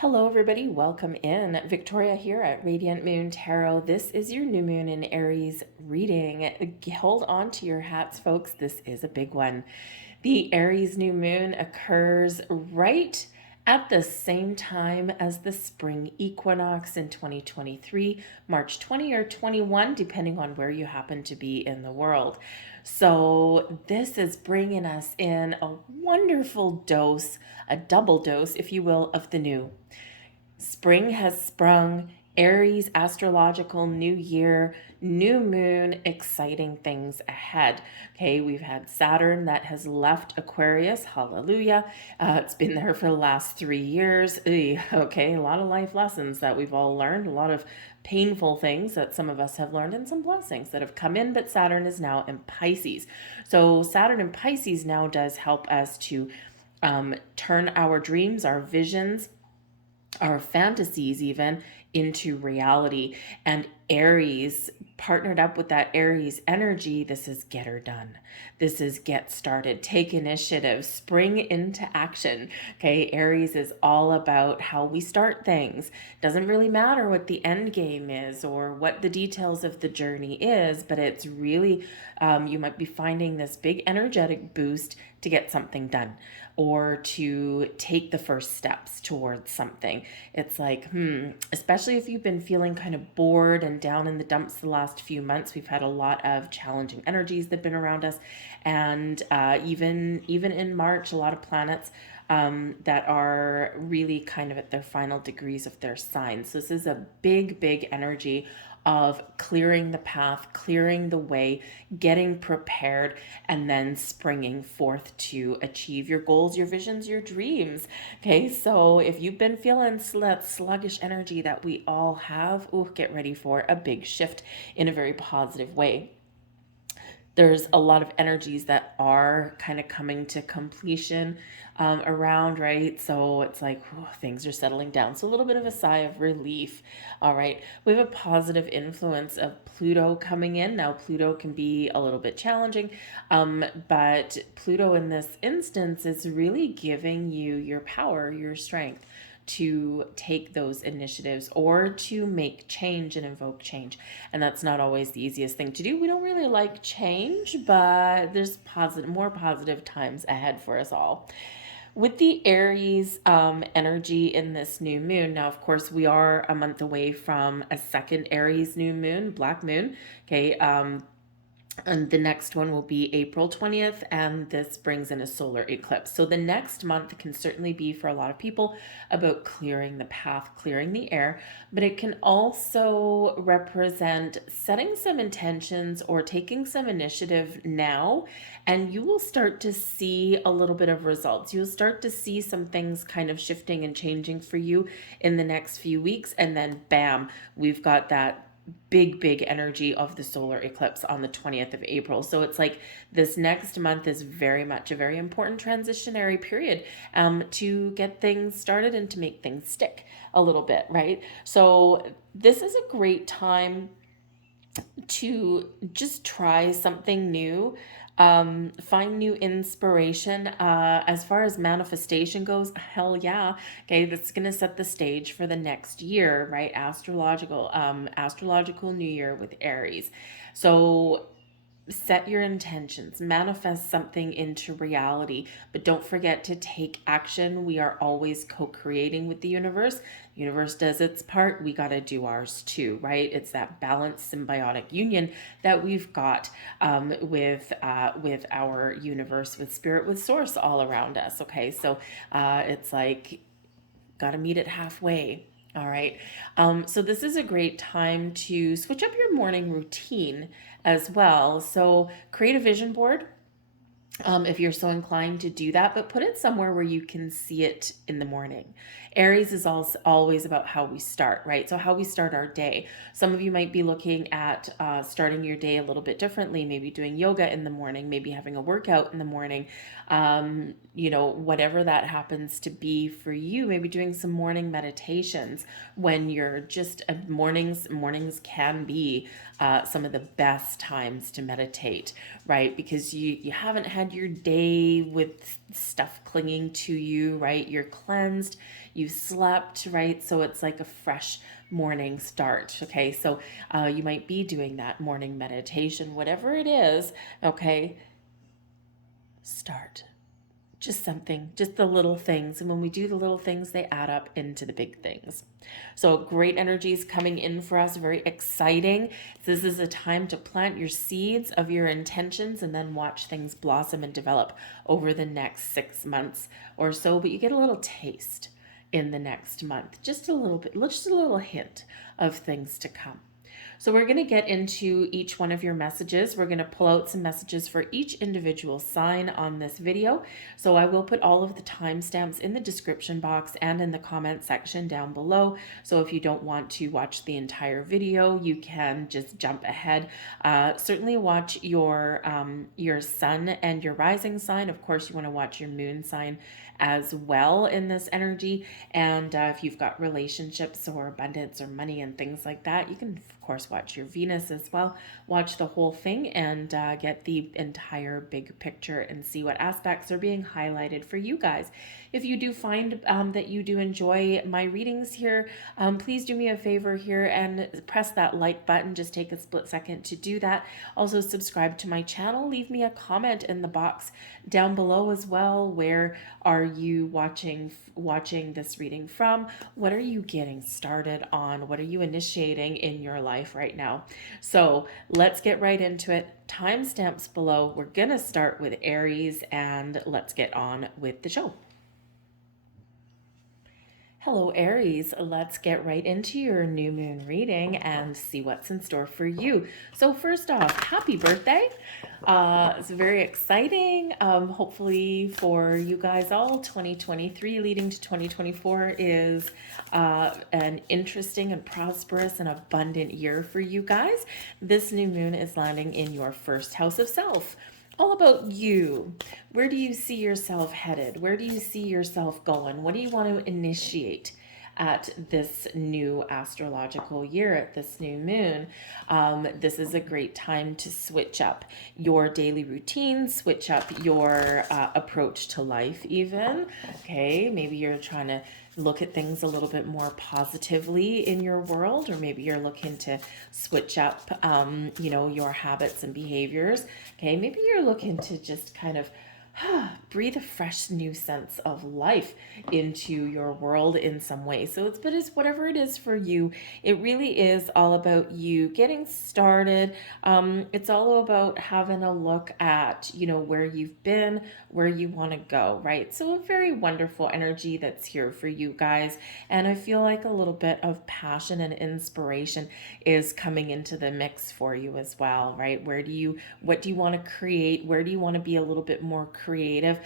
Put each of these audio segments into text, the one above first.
Hello, everybody. Welcome in. Victoria here at Radiant Moon Tarot. This is your new moon in Aries reading. Hold on to your hats, folks. This is a big one. The Aries new moon occurs right at the same time as the spring equinox in 2023, March 20 or 21, depending on where you happen to be in the world. So this is bringing us in a wonderful dose, a double dose, if you will, of the new. Spring has sprung. Aries, astrological new year, new moon, exciting things ahead. Okay, we've had Saturn that has left Aquarius. Hallelujah. It's been there for the last 3 years. Okay, a lot of life lessons that we've all learned, a lot of painful things that some of us have learned, and some blessings that have come in, but Saturn is now in Pisces. So Saturn in Pisces now does help us to turn our dreams, our visions, our fantasies even into reality. And Aries partnered up with that Aries energy. This is get her done. This is get started, take initiative, spring into action. Okay, Aries is all about how we start things. Doesn't really matter what the end game is or what the details of the journey is, but it's really you might be finding this big energetic boost to get something done or to take the first steps towards something. It's like, especially if you've been feeling kind of bored and down in the dumps the last few months. We've had a lot of challenging energies that have been around us. And even in March, a lot of planets that are really kind of at their final degrees of their signs. So this is a big energy of clearing the path, clearing the way, getting prepared, and then springing forth to achieve your goals, your visions, your dreams. Okay, so if you've been feeling that sluggish energy that we all have, get ready for a big shift in a very positive way. There's a lot of energies that are kind of coming to completion around, right? So it's like things are settling down. So a little bit of a sigh of relief. All right. We have a positive influence of Pluto coming in. Now, Pluto can be a little bit challenging, but Pluto in this instance is really giving you your power, your strength to take those initiatives or to make change and invoke change. And that's not always the easiest thing to do. We don't really like change, but there's more positive times ahead for us all. With the Aries energy in this new moon, now, of course, we are a month away from a second Aries new moon, black moon. Okay, and the next one will be April 20th, and this brings in a solar eclipse. So the next month can certainly be, for a lot of people, about clearing the path, clearing the air, but it can also represent setting some intentions or taking some initiative now, and you will start to see a little bit of results. You'll start to see some things kind of shifting and changing for you in the next few weeks, and then bam, we've got that big energy of the solar eclipse on the 20th of April. So it's like this next month is very much a very important transitionary period to get things started and to make things stick a little bit, right? So this is a great time to just try something new, find new inspiration. As far as manifestation goes, hell yeah. Okay, that's gonna set the stage for the next year, right? Astrological new year with Aries. So set your intentions, manifest something into reality, but don't forget to take action. We are always co-creating with the universe. The universe does its part, we got to do ours too, right? It's that balanced symbiotic union that we've got with our universe, with spirit, with source all around us. Okay, so it's like got to meet it halfway. All right. So this is a great time to switch up your morning routine as well. So create a vision board if you're so inclined to do that, but put it somewhere where you can see it in the morning. Aries is also always about how we start, right? So how we start our day. Some of you might be looking at starting your day a little bit differently, maybe doing yoga in the morning, maybe having a workout in the morning, whatever that happens to be for you, maybe doing some morning meditations when you're just mornings can be some of the best times to meditate, right? Because you haven't had your day with stuff clinging to you, right? You're cleansed, you slept, right? So it's like a fresh morning start. Okay, so you might be doing that morning meditation, whatever it is. Okay, start. Just something, just the little things. And when we do the little things, they add up into the big things. So great energies coming in for us, very exciting. This is a time to plant your seeds of your intentions and then watch things blossom and develop over the next 6 months or so. But you get a little taste in the next month, just a little bit, just a little hint of things to come. So we're going to get into each one of your messages. We're going to pull out some messages for each individual sign on this video. So I will put all of the timestamps in the description box and in the comment section down below. So if you don't want to watch the entire video, you can just jump ahead. Certainly watch your sun and your rising sign. Of course, you want to watch your moon sign as well in this energy. And if you've got relationships or abundance or money and things like that, you can of course watch your Venus as well. Watch the whole thing and get the entire big picture and see what aspects are being highlighted for you guys. If you do find that you do enjoy my readings here, please do me a favor here and press that like button. Just take a split second to do that. Also subscribe to my channel. Leave me a comment in the box down below as well. Where are you watching this reading from? What are you getting started on? What are you initiating in your life right now? So let's get right into it. Timestamps below. We're gonna start with Aries and let's get on with the show. Hello, Aries. Let's get right into your new moon reading and see what's in store for you. So first off, happy birthday. It's very exciting. Hopefully for you guys all, 2023 leading to 2024 is an interesting and prosperous and abundant year for you guys. This new moon is landing in your first house of self. All about you. Where do you see yourself headed? Where do you see yourself going? What do you want to initiate at this new astrological year, at this new moon? This is a great time to switch up your daily routine, switch up your approach to life even. Okay, maybe you're trying to look at things a little bit more positively in your world, or maybe you're looking to switch up, your habits and behaviors. Okay, maybe you're looking to just kind of breathe a fresh new sense of life into your world in some way. So it's whatever it is for you. It really is all about you getting started. It's all about having a look at, where you've been, where you want to go, right? So a very wonderful energy that's here for you guys. And I feel like a little bit of passion and inspiration is coming into the mix for you as well, right? What do you want to create? Where do you want to be a little bit more creative?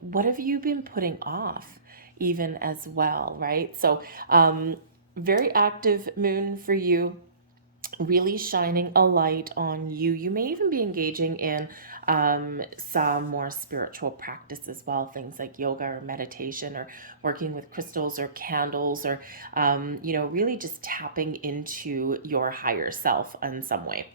What have you been putting off even as well, right? So very active moon for you, really shining a light on you. You may even be engaging in some more spiritual practice as well, things like yoga or meditation or working with crystals or candles or, really just tapping into your higher self in some way.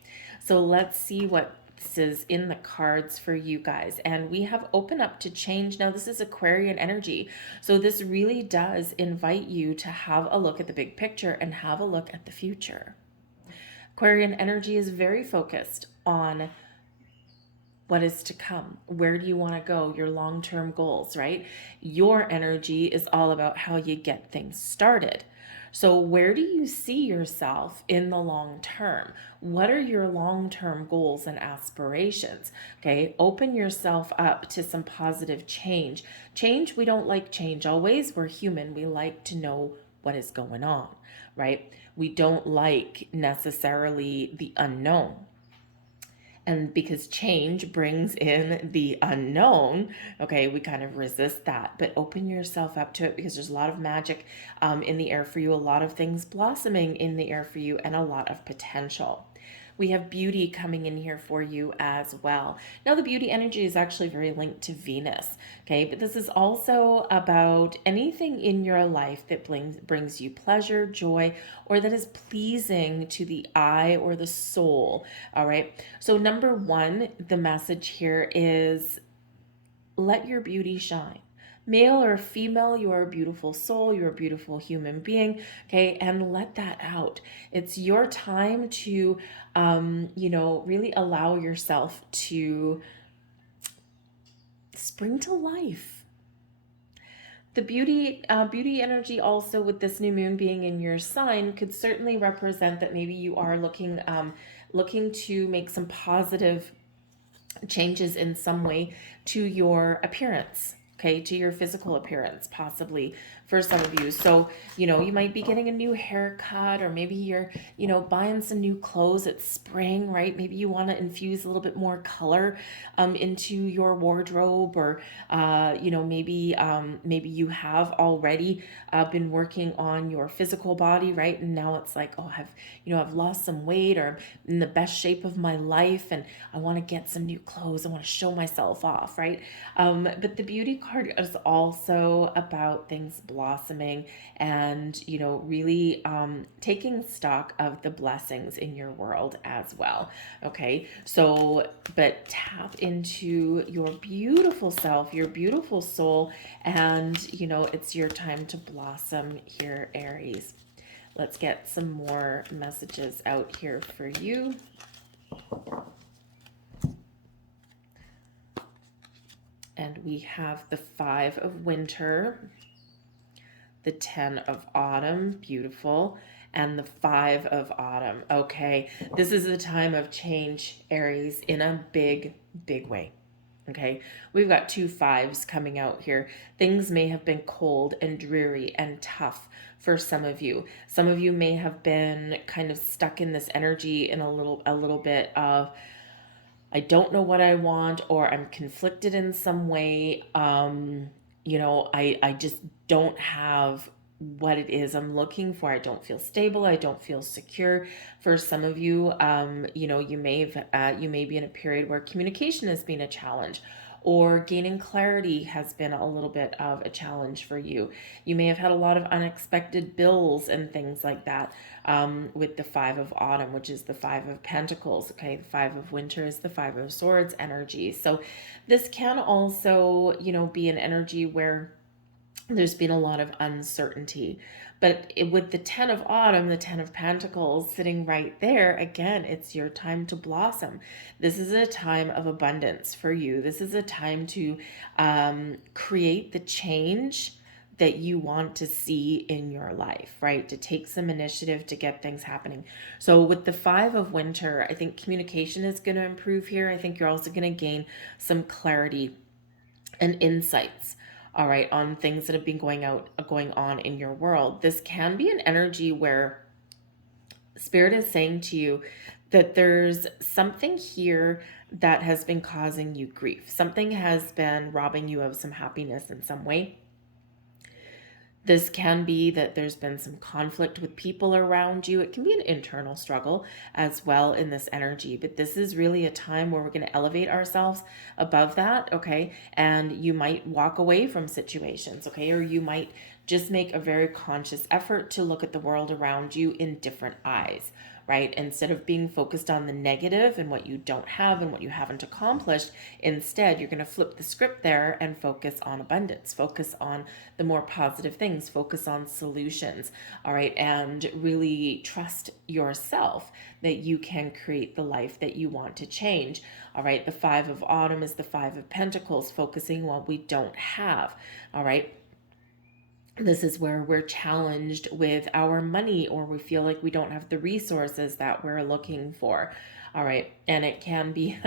So let's see what this is in the cards for you guys. And we have open up to change. Now this is Aquarian energy. So this really does invite you to have a look at the big picture and have a look at the future. Aquarian energy is very focused on what is to come. Where do you want to go? Your long-term goals, right? Your energy is all about how you get things started. So where do you see yourself in the long term? What are your long-term goals and aspirations? Okay, open yourself up to some positive change. Change, we don't like change always. We're human. We like to know what is going on, right? We don't like necessarily the unknown. And because change brings in the unknown, okay, we kind of resist that. But open yourself up to it because there's a lot of magic in the air for you, a lot of things blossoming in the air for you, and a lot of potential. We have beauty coming in here for you as well. Now, the beauty energy is actually very linked to Venus, okay? But this is also about anything in your life that brings you pleasure, joy, or that is pleasing to the eye or the soul, all right? So number one, the message here is let your beauty shine. Male or female, you're a beautiful soul, you're a beautiful human being, okay? And let that out. It's your time to, really allow yourself to spring to life. The beauty energy also with this new moon being in your sign could certainly represent that maybe you are looking to make some positive changes in some way to your appearance, okay, to your physical appearance, possibly for some of you. So, you might be getting a new haircut, or maybe you're, buying some new clothes. It's spring, right? Maybe you want to infuse a little bit more color into your wardrobe, or, maybe you have already been working on your physical body, right? And now it's like, oh, I've lost some weight, or I'm in the best shape of my life, and I want to get some new clothes. I want to show myself off, right? But the beauty card is also about things blossoming and, really taking stock of the blessings in your world as well. Okay. So, but tap into your beautiful self, your beautiful soul, and, it's your time to blossom here, Aries. Let's get some more messages out here for you. And we have the 5 of Winter, the 10 of Autumn, beautiful, and the 5 of Autumn. Okay, this is a time of change, Aries, in a big, big way. Okay, we've got 2 5s coming out here. Things may have been cold and dreary and tough for some of you. Some of you may have been kind of stuck in this energy in a little bit of, I don't know what I want, or I'm conflicted in some way. I just don't have what it is I'm looking for. I don't feel stable. I don't feel secure. For some of you, you may be in a period where communication has been a challenge, or gaining clarity has been a little bit of a challenge for you. You may have had a lot of unexpected bills and things like that, with the 5 of Autumn, which is the 5 of Pentacles. Okay, the 5 of Winter is the 5 of Swords energy. So this can also, be an energy where there's been a lot of uncertainty. But with the 10 of Autumn, the 10 of Pentacles sitting right there, again, it's your time to blossom. This is a time of abundance for you. This is a time to create the change that you want to see in your life, right? To take some initiative to get things happening. So with the 5 of Winter, I think communication is going to improve here. I think you're also going to gain some clarity and insights, all right, on things that have been going on in your world. This can be an energy where Spirit is saying to you that there's something here that has been causing you grief. Something has been robbing you of some happiness in some way. This can be that there's been some conflict with people around you. It can be an internal struggle as well in this energy, but this is really a time where we're going to elevate ourselves above that, okay? And you might walk away from situations, okay? Or you might just make a very conscious effort to look at the world around you in different eyes, right? Instead of being focused on the negative and what you don't have and what you haven't accomplished, instead, you're going to flip the script there and focus on abundance, focus on the more positive things, focus on solutions, all right? And really trust yourself that you can create the life that you want to change, all right? The 5 of Autumn is the 5 of Pentacles, focusing on what we don't have, all right? This is where we're challenged with our money, or we feel like we don't have the resources that we're looking for. All right. And it can be,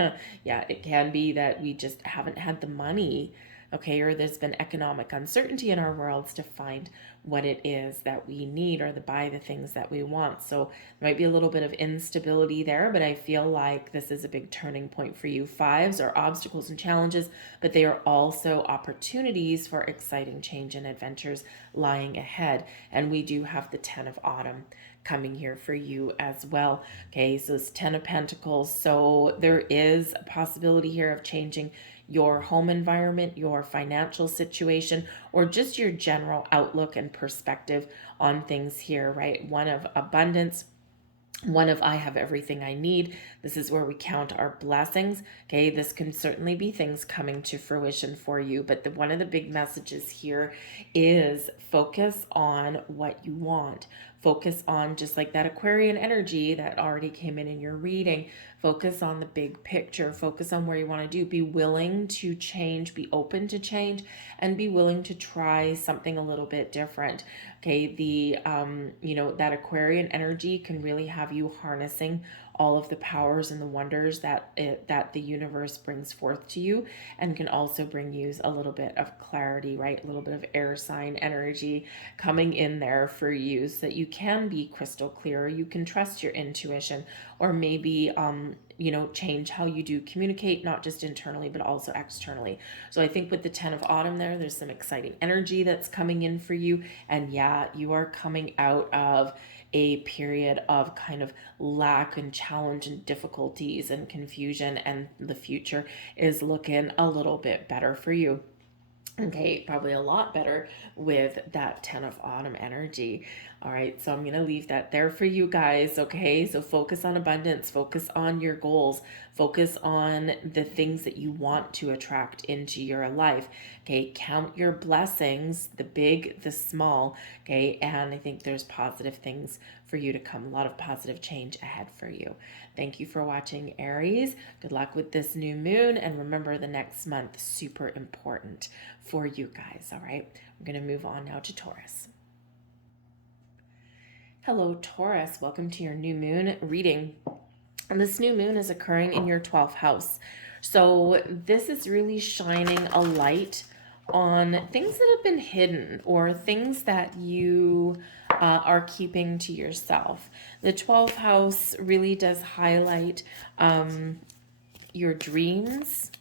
it can be that we just haven't had the money, okay, or there's been economic uncertainty in our worlds to find what it is that we need, or to buy the things that we want. So there might be a little bit of instability there, but I feel like this is a big turning point for you. 5s are obstacles and challenges, but they are also opportunities for exciting change and adventures lying ahead. And we do have the 10 of Autumn coming here for you as well. Okay, so it's 10 of Pentacles. So there is a possibility here of changing your home environment, your financial situation, or just your general outlook and perspective on things here, right? One of abundance, one of I have everything I need. This is where we count our blessings. Okay, this can certainly be things coming to fruition for you, but one of the big messages here is focus on what you want. Focus on, just like that Aquarian energy that already came in your reading, focus on the big picture, focus on where you want to do, be willing to change, be open to change, and be willing to try something a little bit different. Okay, the that Aquarian energy can really have you harnessing all of the powers and the wonders that the universe brings forth to you, and can also bring you a little bit of clarity, right? A little bit of air sign energy coming in there for you, so that you can be crystal clear, you can trust your intuition, or maybe change how you do communicate, not just internally but also externally. So I think with the 10 of Autumn there's some exciting energy that's coming in for you, and yeah, you are coming out of a period of kind of lack and challenge and difficulties and confusion, and the future is looking a little bit better for you. Okay, probably a lot better with that 10 of Autumn energy. All right, so I'm going to leave that there for you guys. Okay, so focus on abundance, focus on your goals, focus on the things that you want to attract into your life. Okay, count your blessings, the big, the small. Okay, and I think there's positive things for you to come, a lot of positive change ahead for you. Thank you for watching, Aries. Good luck with this new moon, and remember, the next month, super important for you guys. All right, we're going to move on now to Taurus. Hello, Taurus. Welcome to your new moon reading. And this new moon is occurring in your 12th house. So this is really shining a light on things that have been hidden, or things that you are keeping to yourself. The 12th house really does highlight your dreams.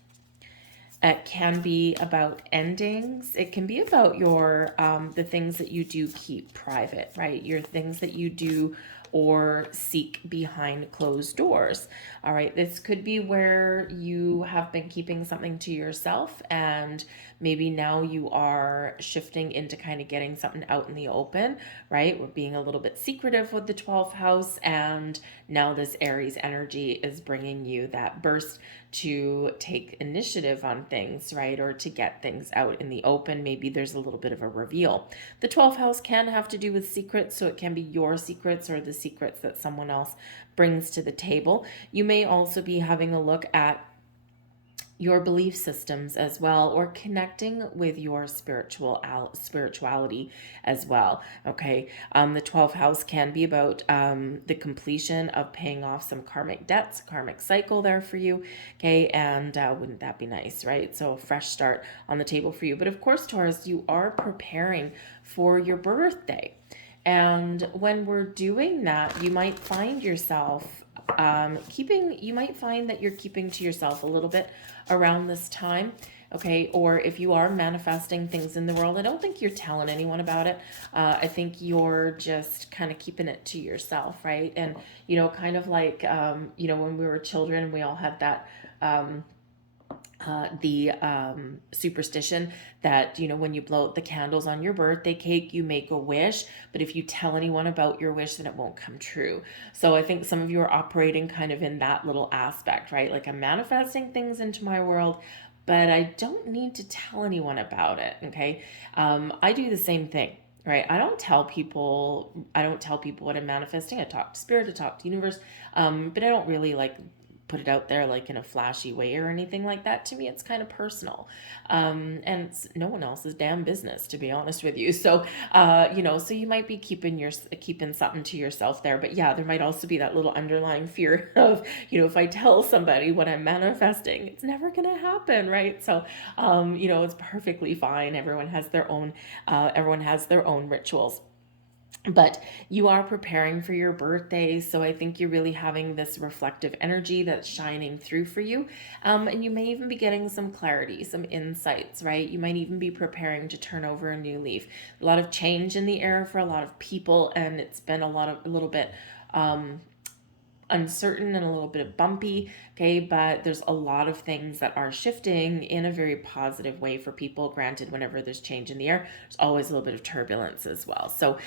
It can be about endings. It can be about your the things that you do keep private, right? Your things that you do or seek behind closed doors. All right, this could be where you have been keeping something to yourself, and maybe now you are shifting into kind of getting something out in the open, right? We're being a little bit secretive with the 12th house, and now this Aries energy is bringing you that burst to take initiative on things, right? Or to get things out in the open. Maybe there's a little bit of a reveal. The 12th house can have to do with secrets, so it can be your secrets or the secrets that someone else brings to the table. You may also be having a look at your belief systems as well, or connecting with your spirituality as well. Okay, the 12th house can be about the completion of paying off some karmic debts, karmic cycle there for you. Okay, and wouldn't that be nice, right? So a fresh start on the table for you. But of course, Taurus, you are preparing for your birthday, and when we're doing that, you might find yourself you might find that you're keeping to yourself a little bit around this time. Okay, or if you are manifesting things in the world, I don't think you're telling anyone about it. I think you're just kind of keeping it to yourself, right? And kind of like when we were children, we all had that the superstition that when you blow out the candles on your birthday cake, you make a wish, but if you tell anyone about your wish, then it won't come true. So I think some of you are operating kind of in that little aspect, right? Like, I'm manifesting things into my world, but I don't need to tell anyone about it. Okay, I do the same thing, right? I don't tell people what I'm manifesting. I talk to spirit, I talk to universe, but I don't really put it out there like in a flashy way or anything like that. To me, it's kind of personal, and it's no one else's damn business, to be honest with you. So so you might be keeping something to yourself there. But yeah, there might also be that little underlying fear of if I tell somebody what I'm manifesting, it's never gonna happen, right? So it's perfectly fine. Everyone has their own rituals. But you are preparing for your birthday, so I think you're really having this reflective energy that's shining through for you. And you may even be getting some clarity, some insights, right? You might even be preparing to turn over a new leaf. A lot of change in the air for a lot of people, and it's been a little bit uncertain and a little bit of bumpy, okay, but there's a lot of things that are shifting in a very positive way for people. Granted, whenever there's change in the air, there's always a little bit of turbulence as well. So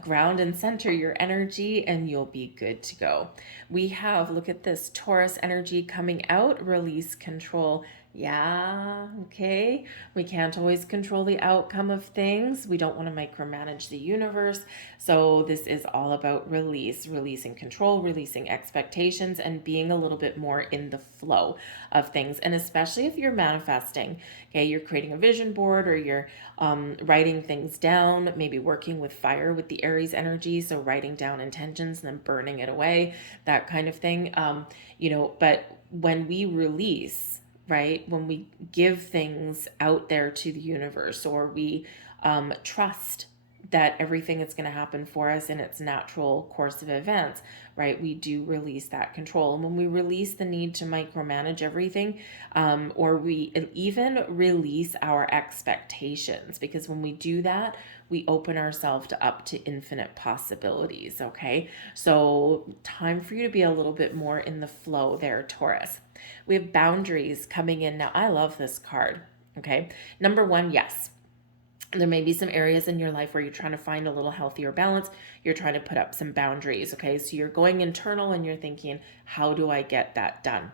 ground and center your energy and you'll be good to go. We have, look at this, Taurus energy coming out, release, control. Yeah, okay. We can't always control the outcome of things. We don't want to micromanage the universe. So this is all about release, releasing control, releasing expectations, and being a little bit more in the flow of things. And especially if you're manifesting, okay, you're creating a vision board or you're writing things down, maybe working with fire with the Aries energy. So writing down intentions and then burning it away, that kind of thing. But when we release, right? When we give things out there to the universe, or we trust that everything is going to happen for us in its natural course of events, right? We do release that control. And when we release the need to micromanage everything, or we even release our expectations, because when we do that, we open ourselves up to infinite possibilities, okay? So time for you to be a little bit more in the flow there, Taurus. We have boundaries coming in now. I love this card, okay? Number one, yes. There may be some areas in your life where you're trying to find a little healthier balance. You're trying to put up some boundaries, okay? So you're going internal and you're thinking, how do I get that done?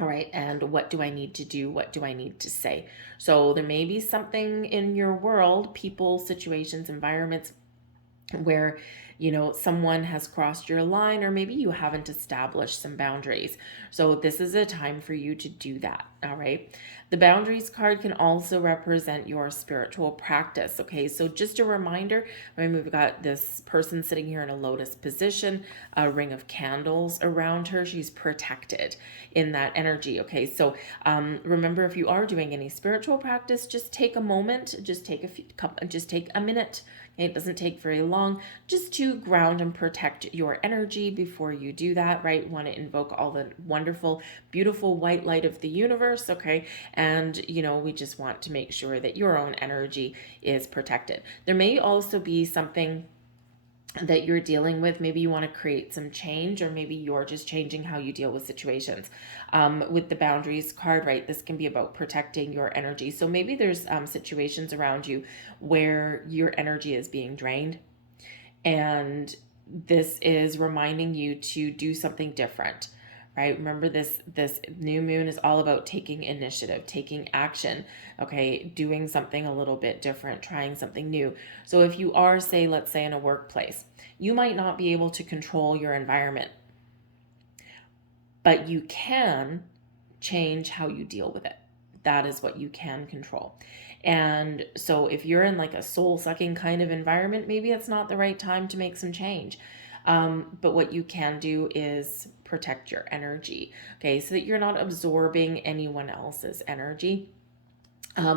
All right, and what do I need to do? What do I need to say? So there may be something in your world, people, situations, environments, where someone has crossed your line, or maybe you haven't established some boundaries. So this is a time for you to do that. All right, the boundaries card can also represent your spiritual practice. Okay, so just a reminder, we've got this person sitting here in a lotus position, a ring of candles around her. She's protected in that energy. Okay, so remember, if you are doing any spiritual practice, just take a moment, just take a minute. It doesn't take very long, just to ground and protect your energy before you do that, right? You want to invoke all the wonderful, beautiful white light of the universe, okay? And, we just want to make sure that your own energy is protected. There may also be something that you're dealing with. Maybe you want to create some change, or maybe you're just changing how you deal with situations. With the boundaries card, right, this can be about protecting your energy. So maybe there's situations around you where your energy is being drained, and this is reminding you to do something different, right? Remember, this new moon is all about taking initiative, taking action, okay? Doing something a little bit different, trying something new. So if you are, let's say in a workplace, you might not be able to control your environment, but you can change how you deal with it. That is what you can control. And so if you're in like a soul-sucking kind of environment, maybe it's not the right time to make some change. But what you can do is protect your energy, okay, so that you're not absorbing anyone else's energy.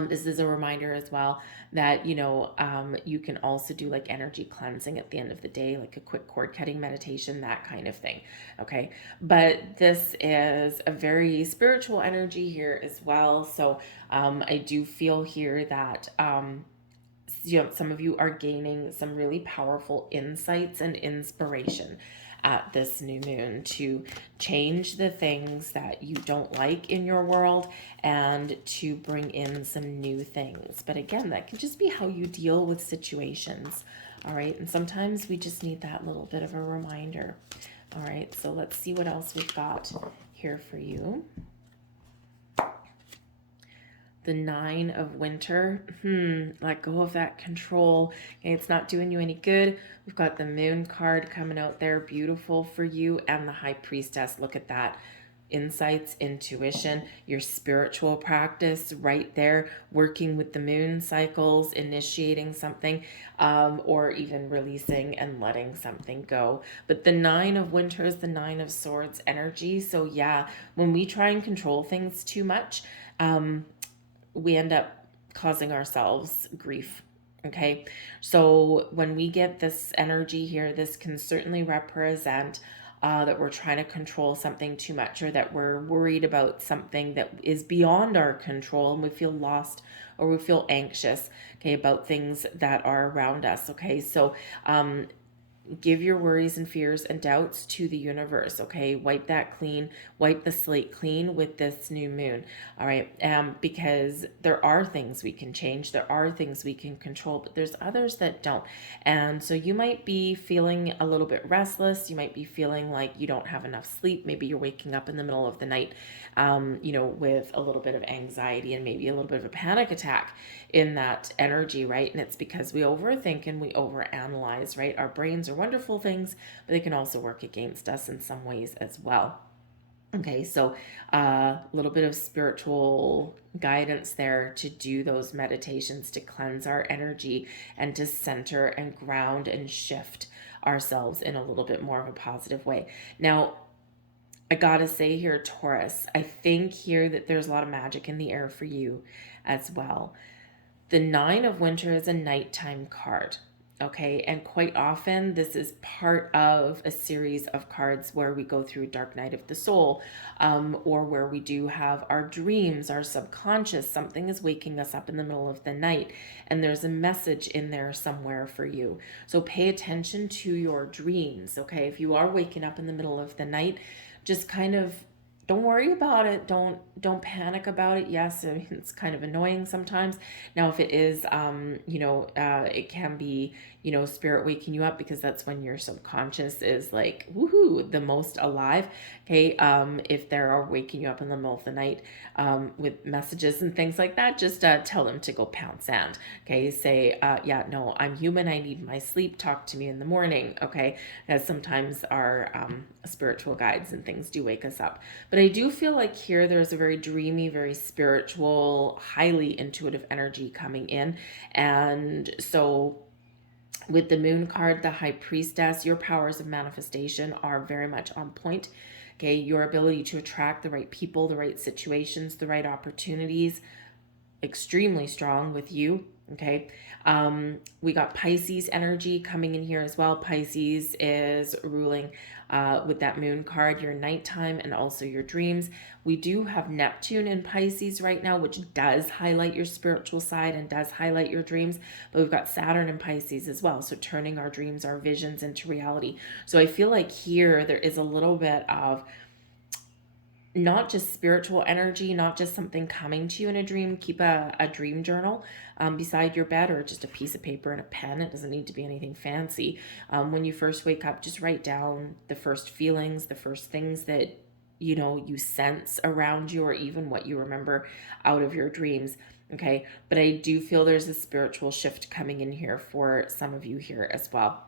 This is a reminder as well that, you can also do like energy cleansing at the end of the day, like a quick cord cutting meditation, that kind of thing. Okay. But this is a very spiritual energy here as well. So I do feel here that some of you are gaining some really powerful insights and inspiration at this new moon to change the things that you don't like in your world and to bring in some new things. But again, that can just be how you deal with situations. All right. And sometimes we just need that little bit of a reminder. All right. So let's see what else we've got here for you. The 9 of winter. Let go of that control. Okay, it's not doing you any good. We've got the moon card coming out there, beautiful for you, and the high priestess. Look at that. Insights, intuition, your spiritual practice right there, working with the moon cycles, initiating something, or even releasing and letting something go. But the 9 of winter is the 9 of swords energy. So yeah, when we try and control things too much, we end up causing ourselves grief, Okay, so when we get this energy here, this can certainly represent that we're trying to control something too much, or that we're worried about something that is beyond our control, and we feel lost or we feel anxious, okay, about things that are around us. Okay, so give your worries and fears and doubts to the universe. Okay, wipe that clean, wipe the slate clean with this new moon. All right, because there are things we can change, there are things we can control, but there's others that don't. And so you might be feeling a little bit restless, you might be feeling like you don't have enough sleep, maybe you're waking up in the middle of the night, with a little bit of anxiety and maybe a little bit of a panic attack in that energy, right? And it's because we overthink and we overanalyze, right? Our brains are wonderful things, but they can also work against us in some ways as well. Okay, so a little bit of spiritual guidance there to do those meditations to cleanse our energy and to center and ground and shift ourselves in a little bit more of a positive way. Now, I gotta say here, Taurus, I think here that there's a lot of magic in the air for you as well. The Nine of Winter is a nighttime card. Okay, and quite often this is part of a series of cards where we go through Dark Night of the Soul, or where we do have our dreams, our subconscious. Something is waking us up in the middle of the night, and there's a message in there somewhere for you. So pay attention to your dreams. Okay, if you are waking up in the middle of the night, just kind of don't worry about it. Don't panic about it. Yes, I mean, it's kind of annoying sometimes. Now, if it is, it can be, spirit waking you up, because that's when your subconscious is like, woohoo, the most alive. Okay, if they're waking you up in the middle of the night, with messages and things like that, just tell them to go pound sand. Okay, say, yeah, no, I'm human. I need my sleep. Talk to me in the morning. Okay, as sometimes our spiritual guides and things do wake us up. But I do feel like here there's a very dreamy, very spiritual, highly intuitive energy coming in. And so with the moon card, the high priestess, your powers of manifestation are very much on point. Okay, your ability to attract the right people, the right situations, the right opportunities, extremely strong with you. Okay, we got Pisces energy coming in here as well. Pisces is ruling with that moon card your nighttime and also your dreams. We do have Neptune in Pisces right now, which does highlight your spiritual side and does highlight your dreams. But we've got Saturn in Pisces as well, so turning our dreams, our visions into reality. So I feel like here there is a little bit of not just spiritual energy, not just something coming to you in a dream. Keep a dream journal beside your bed, or just a piece of paper and a pen. It doesn't need to be anything fancy. When you first wake up, just write down the first feelings, the first things that you sense around you, or even what you remember out of your dreams. Okay, but I do feel there's a spiritual shift coming in here for some of you here as well.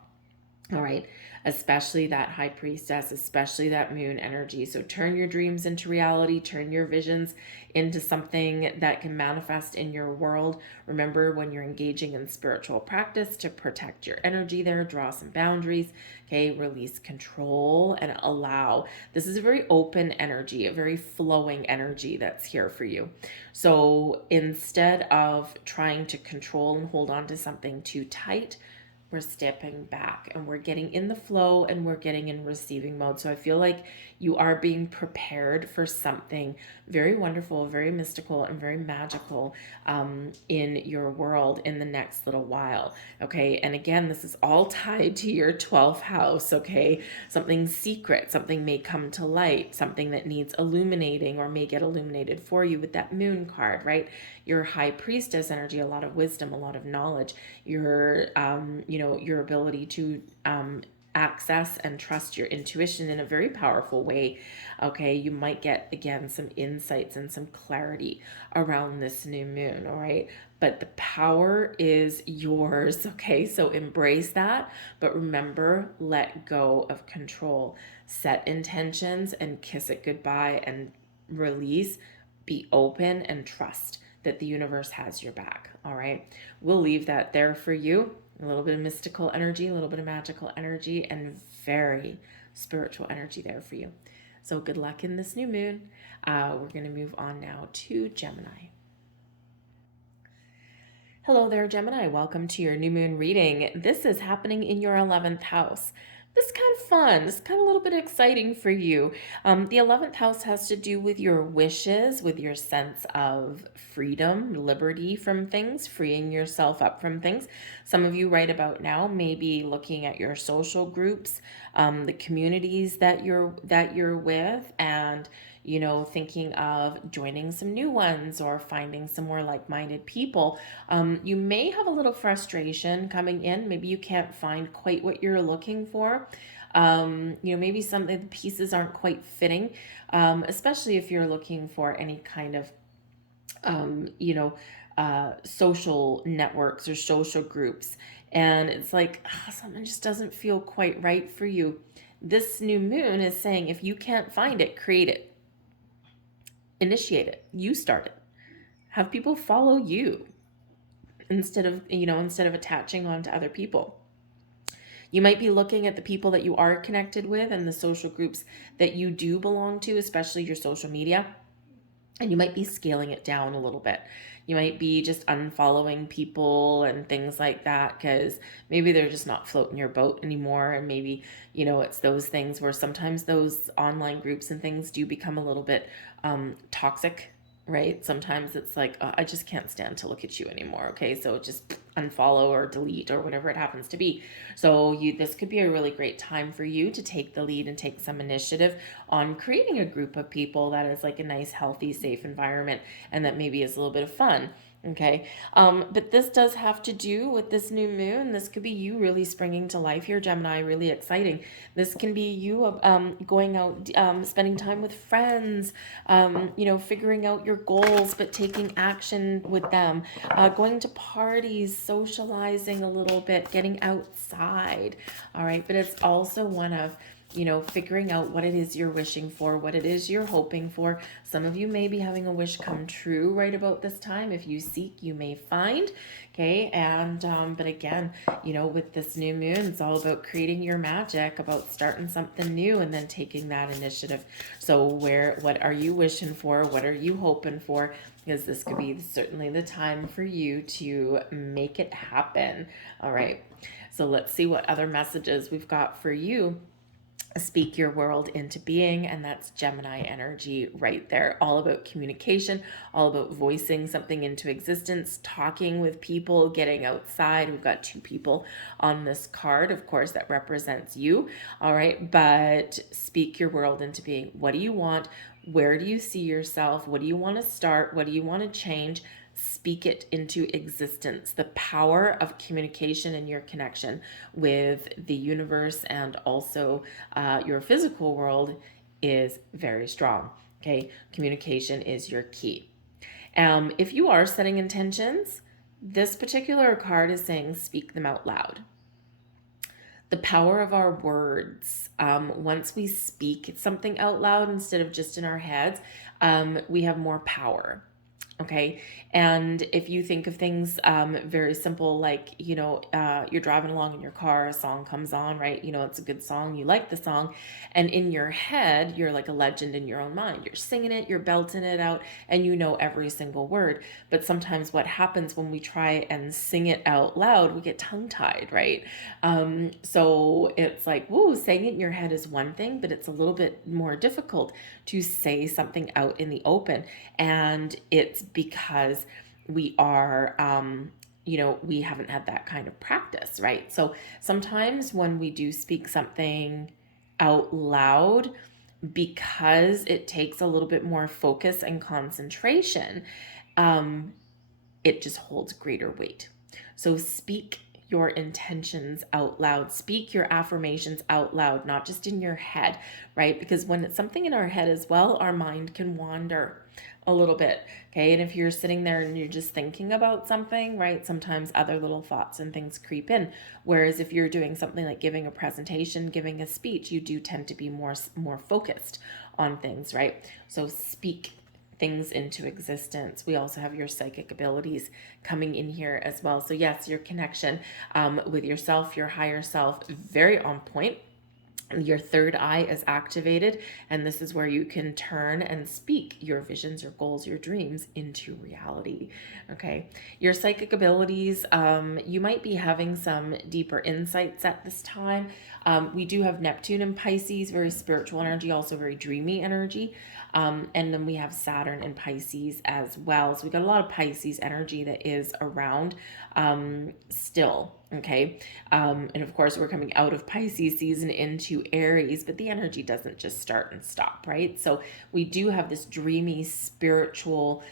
All right, especially that high priestess, especially that moon energy. So turn your dreams into reality, turn your visions into something that can manifest in your world. Remember, when you're engaging in spiritual practice, to protect your energy there, draw some boundaries, okay, release control and allow. This is a very open energy, a very flowing energy that's here for you. So instead of trying to control and hold on to something too tight, we're stepping back and we're getting in the flow and we're getting in receiving mode. So I feel like you are being prepared for something very wonderful, very mystical, and very magical in your world in the next little while. Okay. And again, this is all tied to your 12th house. Okay. Something secret, something may come to light, something that needs illuminating or may get illuminated for you with that moon card, right? Your high priestess energy, a lot of wisdom, a lot of knowledge, your your ability to access and trust your intuition in a very powerful way. Okay, you might get again some insights and some clarity around this new moon. All right, but the power is yours. Okay, so embrace that, but remember, let go of control. Set intentions and kiss it goodbye and release. Be open and trust that the universe has your back. All right, we'll leave that there for you. A little bit of mystical energy, a little bit of magical energy, and very spiritual energy there for you. So good luck in this new moon. We're going to move on now to Gemini. Hello there, Gemini. Welcome to your new moon reading. This is happening in your 11th house. This is kind of fun. This is kind of a little bit exciting for you. The 11th house has to do with your wishes, with your sense of freedom, liberty from things, freeing yourself up from things. Some of you right about now may be looking at your social groups, the communities that you're with, and thinking of joining some new ones or finding some more like-minded people. You may have a little frustration coming in. Maybe you can't find quite what you're looking for. Maybe some of the pieces aren't quite fitting, especially if you're looking for any kind of, social networks or social groups. And it's like something just doesn't feel quite right for you. This new moon is saying if you can't find it, create it. Initiate it. You start it. Have people follow you instead of attaching on to other people. You might be looking at the people that you are connected with and the social groups that you do belong to, especially your social media, and you might be scaling it down a little bit. You might be just unfollowing people and things like that because maybe they're just not floating your boat anymore. And maybe, it's those things where sometimes those online groups and things do become a little bit toxic, right? Sometimes it's like, oh, I just can't stand to look at you anymore. Okay, so just unfollow or delete or whatever it happens to be. So this could be a really great time for you to take the lead and take some initiative on creating a group of people that is like a nice, healthy, safe environment and that maybe is a little bit of fun. Okay. But this does have to do with this new moon. This could be you really springing to life here, Gemini, really exciting. This can be you going out, spending time with friends, figuring out your goals, but taking action with them, going to parties, socializing a little bit, getting outside. All right. But it's also one of, figuring out what it is you're wishing for, what it is you're hoping for. Some of you may be having a wish come true right about this time. If you seek, you may find. Okay. And, but again, with this new moon, it's all about creating your magic, about starting something new and then taking that initiative. So what are you wishing for? What are you hoping for? Because this could be certainly the time for you to make it happen. All right. So let's see what other messages we've got for you. Speak your world into being, and that's Gemini energy right there. All about communication, all about voicing something into existence, talking with people, getting outside. We've got 2 people on this card, of course, that represents you. All right, but speak your world into being. What do you want? Where do you see yourself? What do you want to start? What do you want to change? Speak it into existence. The power of communication and your connection with the universe and also your physical world is very strong. Okay, communication is your key. If you are setting intentions, this particular card is saying speak them out loud. The power of our words. Once we speak something out loud instead of just in our heads, we have more power. Okay. And if you think of things very simple, like, you're driving along in your car, a song comes on, right? It's a good song. You like the song. And in your head, you're like a legend in your own mind. You're singing it, you're belting it out, and you know every single word. But sometimes what happens when we try and sing it out loud, we get tongue-tied, right? So it's like, woo, saying it in your head is one thing, but it's a little bit more difficult to say something out in the open. And it's because we are, we haven't had that kind of practice, right? So sometimes when we do speak something out loud, because it takes a little bit more focus and concentration, it just holds greater weight. So speak your intentions out loud. Speak your affirmations out loud, not just in your head, right? Because when it's something in our head as well, our mind can wander a little bit. Okay. And if you're sitting there and you're just thinking about something, right, sometimes other little thoughts and things creep in. Whereas if you're doing something like giving a presentation, giving a speech, you do tend to be more focused on things, right? So speak things into existence. We also have your psychic abilities coming in here as well. So yes, your connection with yourself, your higher self, very on point. Your third eye is activated, and this is where you can turn and speak your visions, your goals, your dreams into reality. Okay, your psychic abilities, you might be having some deeper insights at this time. We do have Neptune in Pisces, very spiritual energy, also very dreamy energy. And then we have Saturn in Pisces as well. So we got a lot of Pisces energy that is around still. Okay. And of course, we're coming out of Pisces season into Aries, but the energy doesn't just start and stop, right? So we do have this dreamy, spiritual,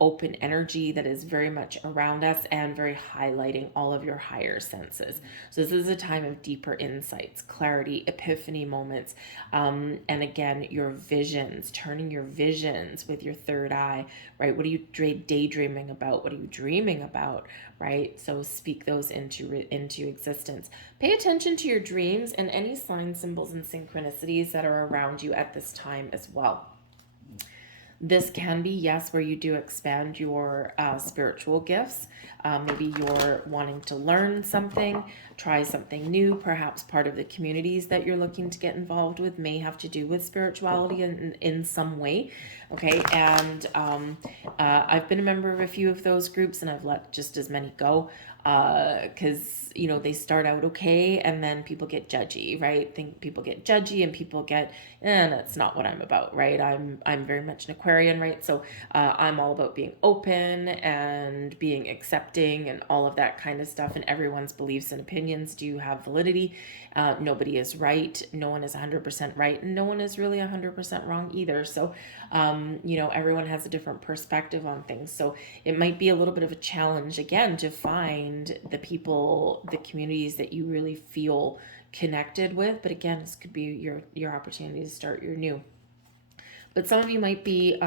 open energy that is very much around us and very highlighting all of your higher senses. So this is a time of deeper insights, clarity, epiphany moments, and again, your visions, turning your visions with your third eye, right? What are you daydreaming about? What are you dreaming about, right? So speak those into existence. Pay attention to your dreams and any signs, symbols, and synchronicities that are around you at this time as well. This can be, yes, where you do expand your spiritual gifts. Maybe you're wanting to learn something, try something new. Perhaps part of the communities that you're looking to get involved with may have to do with spirituality in some way. Okay, and I've been a member of a few of those groups, and I've let just as many go because they start out okay, and then people get judgy, right? People get judgy, and people get, that's not what I'm about, right? I'm very much an Aquarian, right? So I'm all about being open and being accepting and all of that kind of stuff, and everyone's beliefs and opinions do have validity. Nobody is right, no one is 100% right, and no one is really 100% wrong either. So everyone has a different perspective on things. So it might be a little bit of a challenge again to find the people, the communities that you really feel connected with. But again, this could be your opportunity to start your new. But some of you might be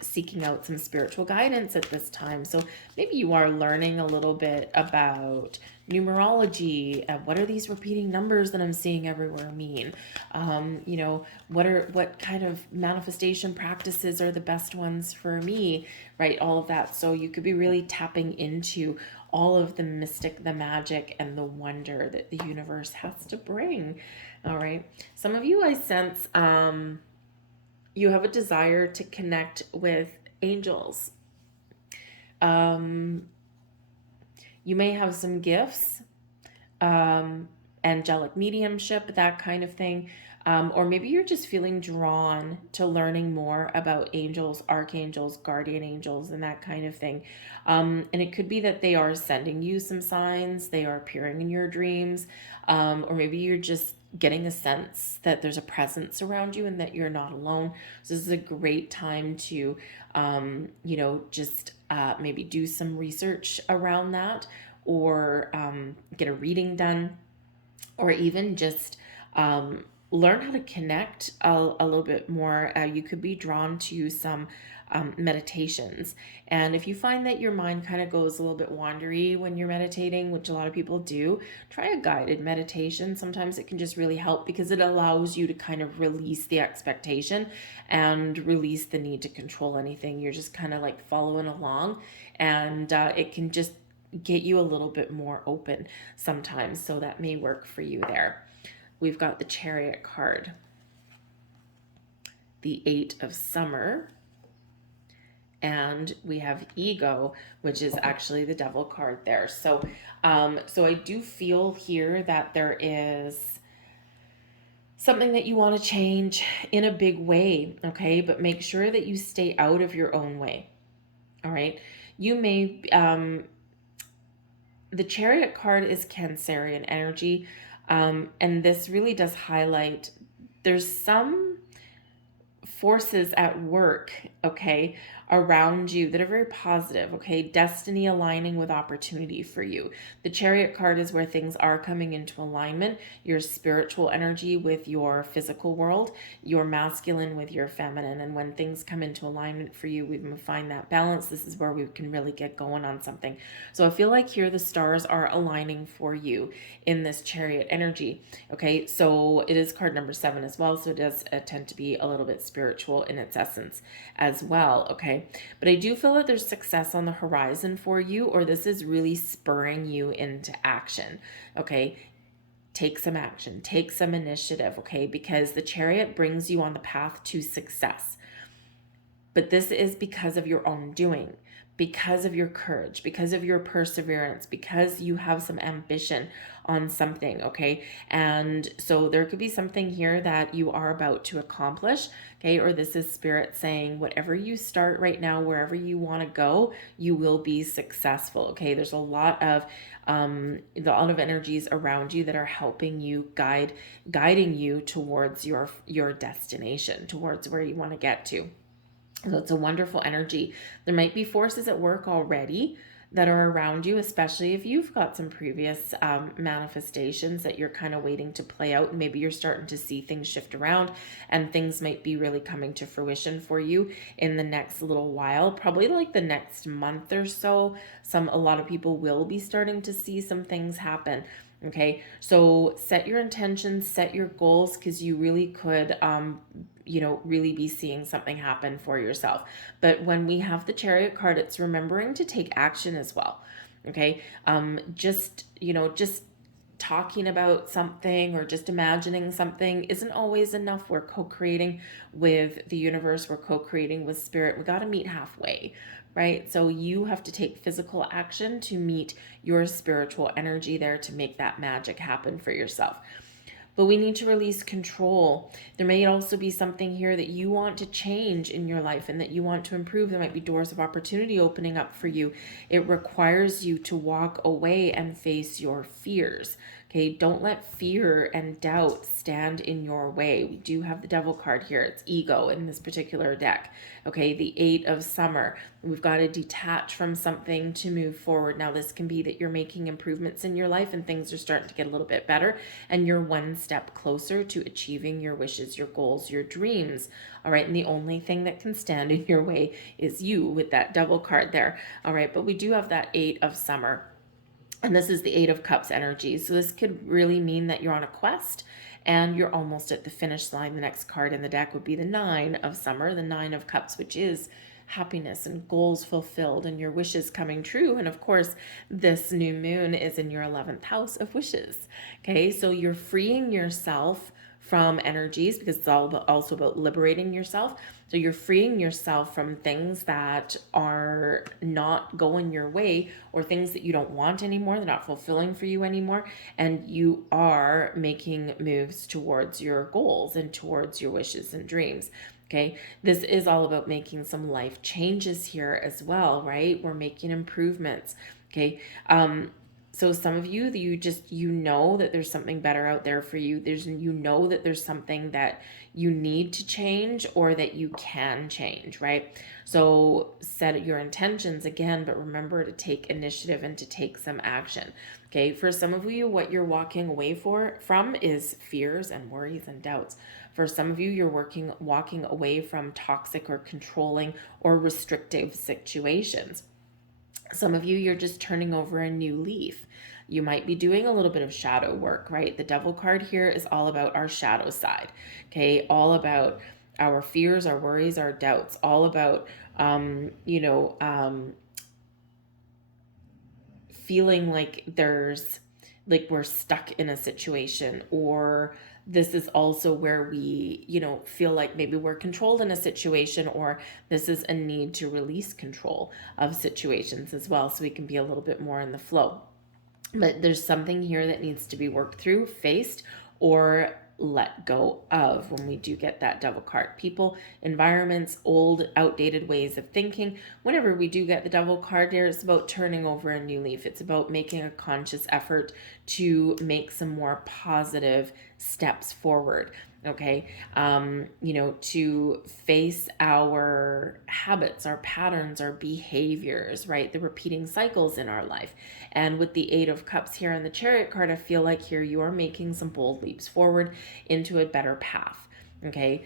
seeking out some spiritual guidance at this time. So maybe you are learning a little bit about numerology. What are these repeating numbers that I'm seeing everywhere mean? What kind of manifestation practices are the best ones for me, right? All of that. So you could be really tapping into all of the mystic, the magic, and the wonder that the universe has to bring. All right. Some of you, I sense, you have a desire to connect with angels. You may have some gifts, angelic mediumship, that kind of thing. Or maybe you're just feeling drawn to learning more about angels, archangels, guardian angels, and that kind of thing. And it could be that they are sending you some signs, they are appearing in your dreams, or maybe you're just getting a sense that there's a presence around you and that you're not alone. So this is a great time to, just maybe do some research around that, or get a reading done, or even just learn how to connect a little bit more. You could be drawn to some meditations. And if you find that your mind kind of goes a little bit wandery when you're meditating, which a lot of people do, try a guided meditation. Sometimes it can just really help because it allows you to kind of release the expectation and release the need to control anything. You're just kind of like following along, and it can just get you a little bit more open sometimes. So that may work for you there. We've got the Chariot card, the Eight of Summer, and we have Ego, which is actually the Devil card there. So I do feel here that there is something that you want to change in a big way, okay? But make sure that you stay out of your own way, all right? You may, the Chariot card is Cancerian energy, and this really does highlight there's some forces at work, okay, around you that are very positive, okay? Destiny aligning with opportunity for you. The Chariot card is where things are coming into alignment, your spiritual energy with your physical world, your masculine with your feminine. And when things come into alignment for you, we find that balance. This is where we can really get going on something. So I feel like here the stars are aligning for you in this Chariot energy, okay? So it is card number 7 as well, so it does tend to be a little bit spiritual in its essence as well, okay? But I do feel that there's success on the horizon for you, or this is really spurring you into action, okay? take some action, take some initiative, okay? Because the Chariot brings you on the path to success. But this is because of your own doing, because of your courage, because of your perseverance, because you have some ambition on something, okay? And so there could be something here that you are about to accomplish, okay? Or this is Spirit saying, whatever you start right now, wherever you want to go, you will be successful, okay? There's a lot of energies around you that are helping you, guiding you towards your destination, towards where you want to get to. So it's a wonderful energy. There might be forces at work already that are around you, especially if you've got some previous manifestations that you're kind of waiting to play out. And maybe you're starting to see things shift around and things might be really coming to fruition for you in the next little while, probably like the next month or so. A lot of people will be starting to see some things happen. Okay, so set your intentions, set your goals, because you really could really be seeing something happen for yourself. But when we have the Chariot card, it's remembering to take action as well. Okay, just talking about something or just imagining something isn't always enough. We're co-creating with the universe, we're co-creating with Spirit. We got to meet halfway, right? So you have to take physical action to meet your spiritual energy there to make that magic happen for yourself. But we need to release control. There may also be something here that you want to change in your life and that you want to improve. There might be doors of opportunity opening up for you. It requires you to walk away and face your fears. Okay, don't let fear and doubt stand in your way. We do have the Devil card here. It's ego in this particular deck. Okay, the 8 of Summer. We've got to detach from something to move forward. Now, this can be that you're making improvements in your life and things are starting to get a little bit better and you're one step closer to achieving your wishes, your goals, your dreams. All right, and the only thing that can stand in your way is you with that Devil card there. All right, but we do have that 8 of Summer. And this is the 8 of Cups energy. So this could really mean that you're on a quest and you're almost at the finish line. The next card in the deck would be the 9 of Summer, the 9 of Cups, which is happiness and goals fulfilled and your wishes coming true. And of course, this new moon is in your 11th house of wishes. Okay, so you're freeing yourself from energies because it's also about liberating yourself. So you're freeing yourself from things that are not going your way or things that you don't want anymore. They're not fulfilling for you anymore. And you are making moves towards your goals and towards your wishes and dreams. Okay, this is all about making some life changes here as well, right? We're making improvements. Okay, so some of you, you know that there's something better out there for you. You know that there's something that you need to change or that you can change, right? So set your intentions again, but remember to take initiative and to take some action. Okay, for some of you, what you're walking away from is fears and worries and doubts. For some of you, you're walking away from toxic or controlling or restrictive situations. Some of you, you're just turning over a new leaf. You might be doing a little bit of shadow work, right? The Devil card here is all about our shadow side, okay? All about our fears, our worries, our doubts, all about, feeling like we're stuck in a situation, or this is also where we, feel like maybe we're controlled in a situation, or this is a need to release control of situations as well, so we can be a little bit more in the flow. But there's something here that needs to be worked through, faced, or let go of when we do get that Devil card. People, environments, old, outdated ways of thinking. Whenever we do get the Devil card here, it's about turning over a new leaf. It's about making a conscious effort to make some more positive steps forward. Okay, to face our habits, our patterns, our behaviors, right? The repeating cycles in our life. And with the 8 of Cups here in the Chariot card, I feel like here you are making some bold leaps forward into a better path. Okay,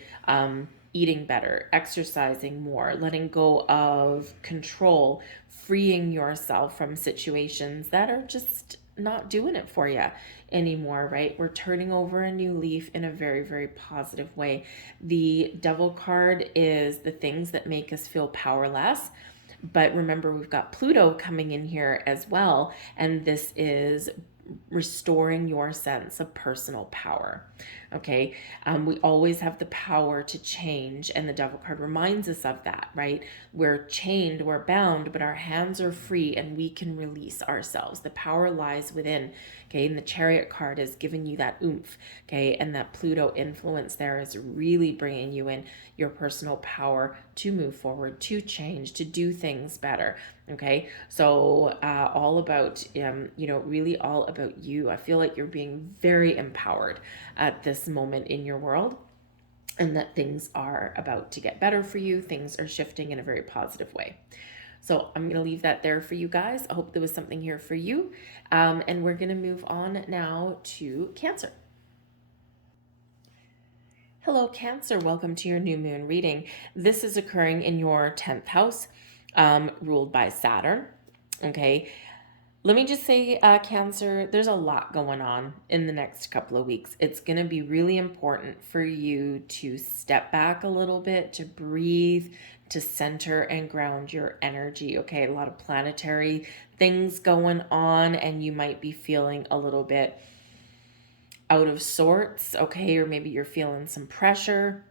eating better, exercising more, letting go of control, freeing yourself from situations that are just not doing it for you anymore, right? We're turning over a new leaf in a very, very positive way. The Devil card is the things that make us feel powerless. But remember, we've got Pluto coming in here as well. And this is restoring your sense of personal power. Okay. We always have the power to change, and the Devil card reminds us of that, right? We're chained, we're bound, but our hands are free and we can release ourselves. The power lies within. Okay. And the Chariot card is giving you that oomph. Okay. And that Pluto influence there is really bringing you in your personal power to move forward, to change, to do things better. Okay. So all about, really all about you. I feel like you're being very empowered at this moment in your world, and that things are about to get better for you. Things are shifting in a very positive way. So I'm going to leave that there for you guys. I hope there was something here for you. And we're going to move on now to Cancer. Hello, Cancer. Welcome to your new moon reading. This is occurring in your 10th house, ruled by Saturn. Okay. Let me just say, Cancer, there's a lot going on in the next couple of weeks. It's going to be really important for you to step back a little bit, to breathe, to center and ground your energy. Okay. A lot of planetary things going on, and you might be feeling a little bit out of sorts, okay, or maybe you're feeling some pressure.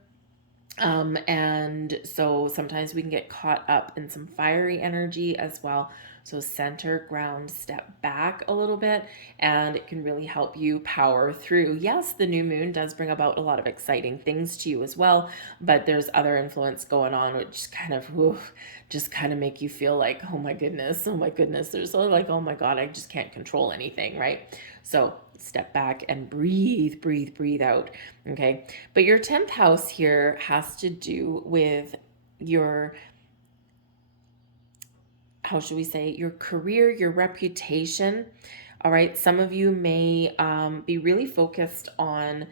And so sometimes we can get caught up in some fiery energy as well. So center, ground, step back a little bit, and it can really help you power through. Yes, the new moon does bring about a lot of exciting things to you as well, but there's other influence going on, which just kind of make you feel like, oh my goodness, there's like, oh my God, I just can't control anything, right? So step back and breathe, breathe, breathe out. Okay. But your 10th house here has to do with your, how should we say, your career, your reputation. All right. Some of you may be really focused on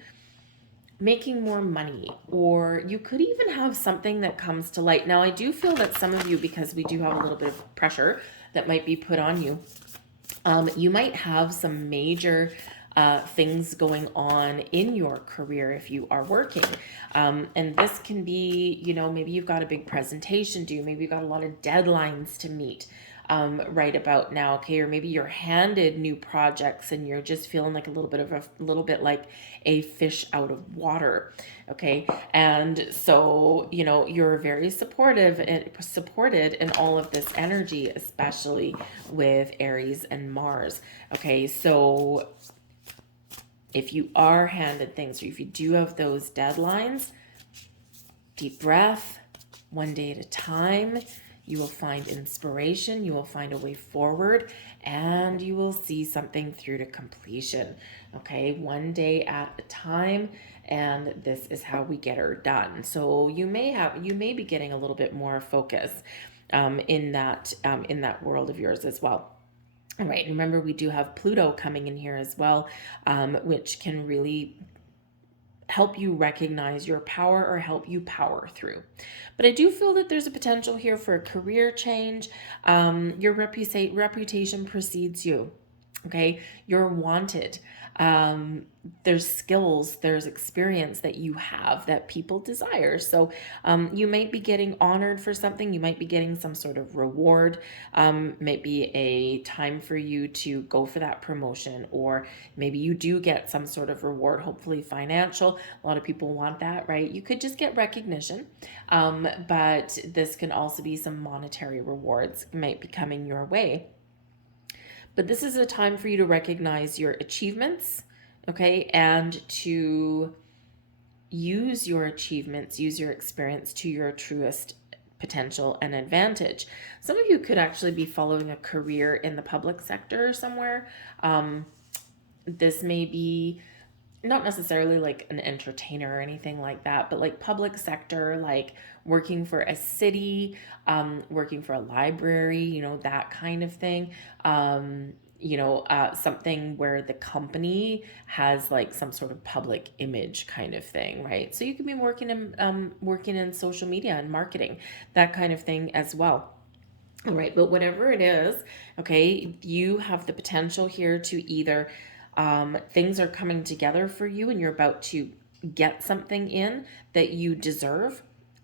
making more money, or you could even have something that comes to light. Now, I do feel that some of you, because we do have a little bit of pressure that might be put on you, you might have some major things going on in your career if you are working. And this can be, maybe you've got a big presentation due, maybe you've got a lot of deadlines to meet right about now, okay? Or maybe you're handed new projects and you're just feeling like a little bit like a fish out of water, okay? And so, you're very supported in all of this energy, especially with Aries and Mars, okay? So if you are handed things, or if you do have those deadlines, deep breath, one day at a time. You will find inspiration, you will find a way forward, and you will see something through to completion. Okay, one day at a time, and this is how we get her done. So you may be getting a little bit more focus in that world of yours as well. All right, remember we do have Pluto coming in here as well, which can really help you recognize your power or help you power through. But I do feel that there's a potential here for a career change. Your reputation precedes you. Okay, you're wanted. There's skills, there's experience that you have that people desire. So you might be getting honored for something. You might be getting some sort of reward. Might be a time for you to go for that promotion, or maybe you do get some sort of reward, hopefully financial. A lot of people want that, right? You could just get recognition, but this can also be some monetary rewards might be coming your way. But this is a time for you to recognize your achievements, okay, and to use your achievements, use your experience to your truest potential and advantage. Some of you could actually be following a career in the public sector somewhere. This may be not necessarily like an entertainer or anything like that, but like public sector, like working for a city, working for a library, that kind of thing. Something where the company has like some sort of public image kind of thing, right? So you can be working in social media and marketing, that kind of thing as well. All right, but whatever it is, okay, you have the potential here to either things are coming together for you and you're about to get something in that you deserve,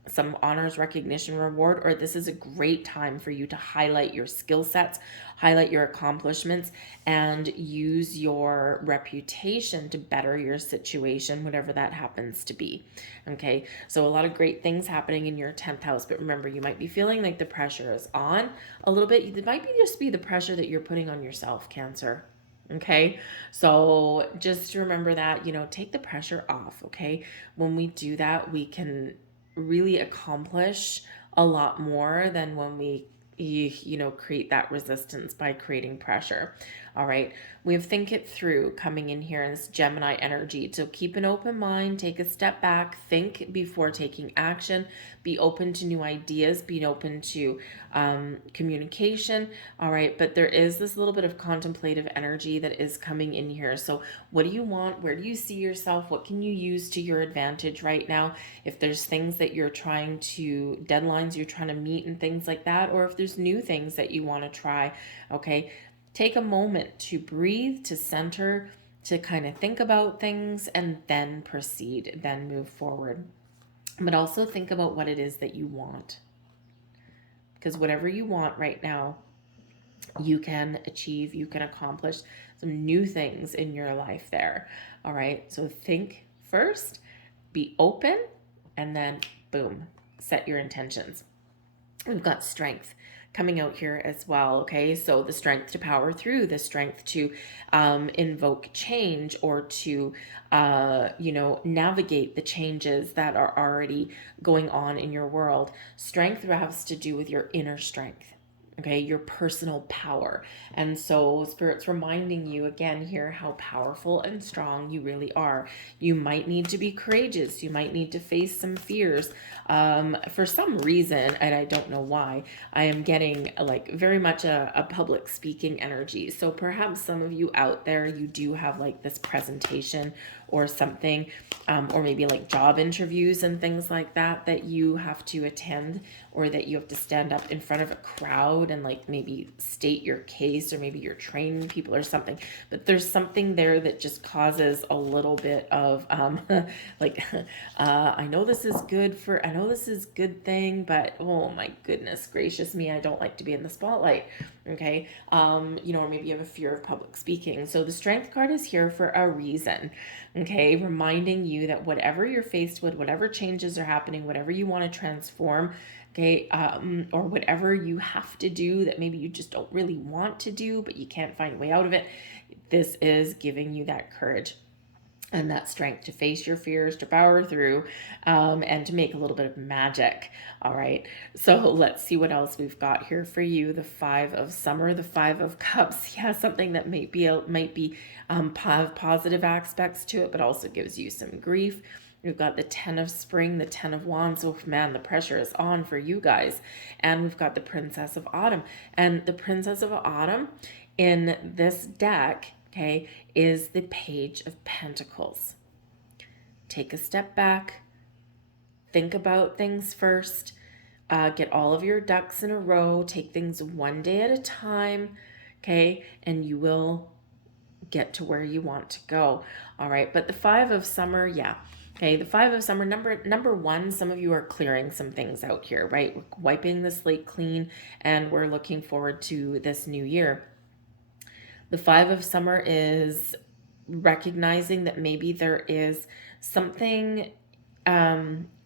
some honors, recognition, reward, or this is a great time for you to highlight your skill sets, highlight your accomplishments, and use your reputation to better your situation, whatever that happens to be. Okay, so a lot of great things happening in your 10th house, but remember, you might be feeling like the pressure is on a little bit. It might be just be the pressure that you're putting on yourself, Cancer. Okay, so just remember that, take the pressure off. Okay, when we do that, we can really accomplish a lot more than when we create that resistance by creating pressure. All right, we have think it through coming in here in this Gemini energy. So keep an open mind, take a step back, think before taking action, be open to new ideas, be open to communication. All right, but there is this little bit of contemplative energy that is coming in here. So what do you want? Where do you see yourself? What can you use to your advantage right now? If there's things that you're trying to, deadlines you're trying to meet and things like that, or if there's new things that you want to try, okay, take a moment to breathe, to center, to kind of think about things, and then proceed, then move forward. But also think about what it is that you want. Because whatever you want right now, you can achieve, you can accomplish some new things in your life there. All right, so think first, be open, and then boom, set your intentions. We've got strength coming out here as well. Okay, so the strength to power through, the strength to invoke change, or to navigate the changes that are already going on in your world. Strength has to do with your inner strength. Okay, your personal power. And so Spirit's reminding you again here how powerful and strong you really are. You might need to be courageous. You might need to face some fears. For some reason, and I don't know why, I am getting like very much a public speaking energy. So perhaps some of you out there, you do have like this presentation or something, or maybe like job interviews and things like that that you have to attend, or that you have to stand up in front of a crowd and like maybe state your case, or maybe you're training people or something. But there's something there that just causes a little bit of like I know this is good thing, but oh my goodness gracious me, I don't like to be in the spotlight. Okay, or maybe you have a fear of public speaking. So the strength card is here for a reason. Okay, reminding you that whatever you're faced with, whatever changes are happening, whatever you want to transform, okay, or whatever you have to do that maybe you just don't really want to do, but you can't find a way out of it, this is giving you that courage and that strength to face your fears, to power through, and to make a little bit of magic. All right, so let's see what else we've got here for you. The 5 of Summer, the 5 of Cups. Yeah, something that might be positive aspects to it, but also gives you some grief. We've got the 10 of Spring, the 10 of Wands. Oh man, the pressure is on for you guys. And we've got the Princess of Autumn. And the Princess of Autumn in this deck, okay, is the Page of Pentacles. Take a step back, think about things first, get all of your ducks in a row, take things one day at a time, okay, and you will get to where you want to go. All right, but the 5 of Summer, yeah. Okay, the 5 of Summer, number one, some of you are clearing some things out here, right? We're wiping the slate clean, and we're looking forward to this new year. The 5 of Summer is recognizing that maybe there is something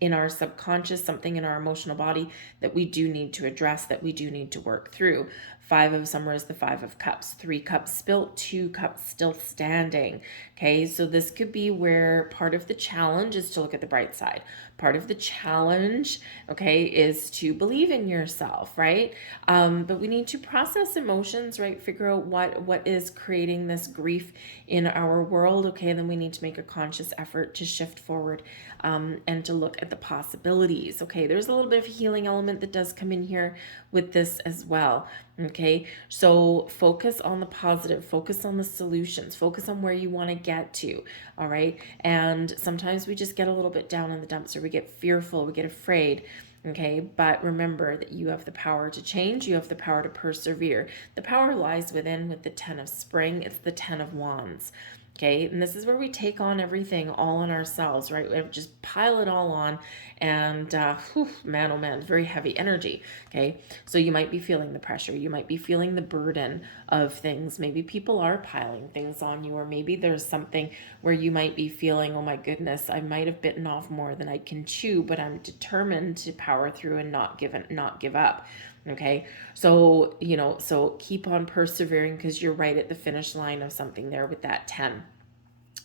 in our subconscious, something in our emotional body that we do need to address, that we do need to work through. 5 of Summer is the 5 of Cups. 3 cups spilt, 2 cups still standing. Okay, so this could be where part of the challenge is to look at the bright side. Part of the challenge, okay, is to believe in yourself, right? But we need to process emotions, right? Figure out what is creating this grief in our world, okay? Then we need to make a conscious effort to shift forward and to look at the possibilities, okay? There's a little bit of a healing element that does come in here with this as well, okay? So focus on the positive, focus on the solutions, focus on where you want to get to, all right? And sometimes we just get a little bit down in the dumps, or we get fearful, we get afraid, okay? But remember that you have the power to change, you have the power to persevere. The power lies within with the 10 of Spring, it's the 10 of Wands. Okay, and this is where we take on everything all on ourselves, right? We just pile it all on, and whew, man, oh man, very heavy energy. Okay, so you might be feeling the pressure, you might be feeling the burden of things. Maybe people are piling things on you, or maybe there's something where you might be feeling, oh my goodness, I might have bitten off more than I can chew, but I'm determined to power through and not give up. Okay, so so keep on persevering, because you're right at the finish line of something there with that 10.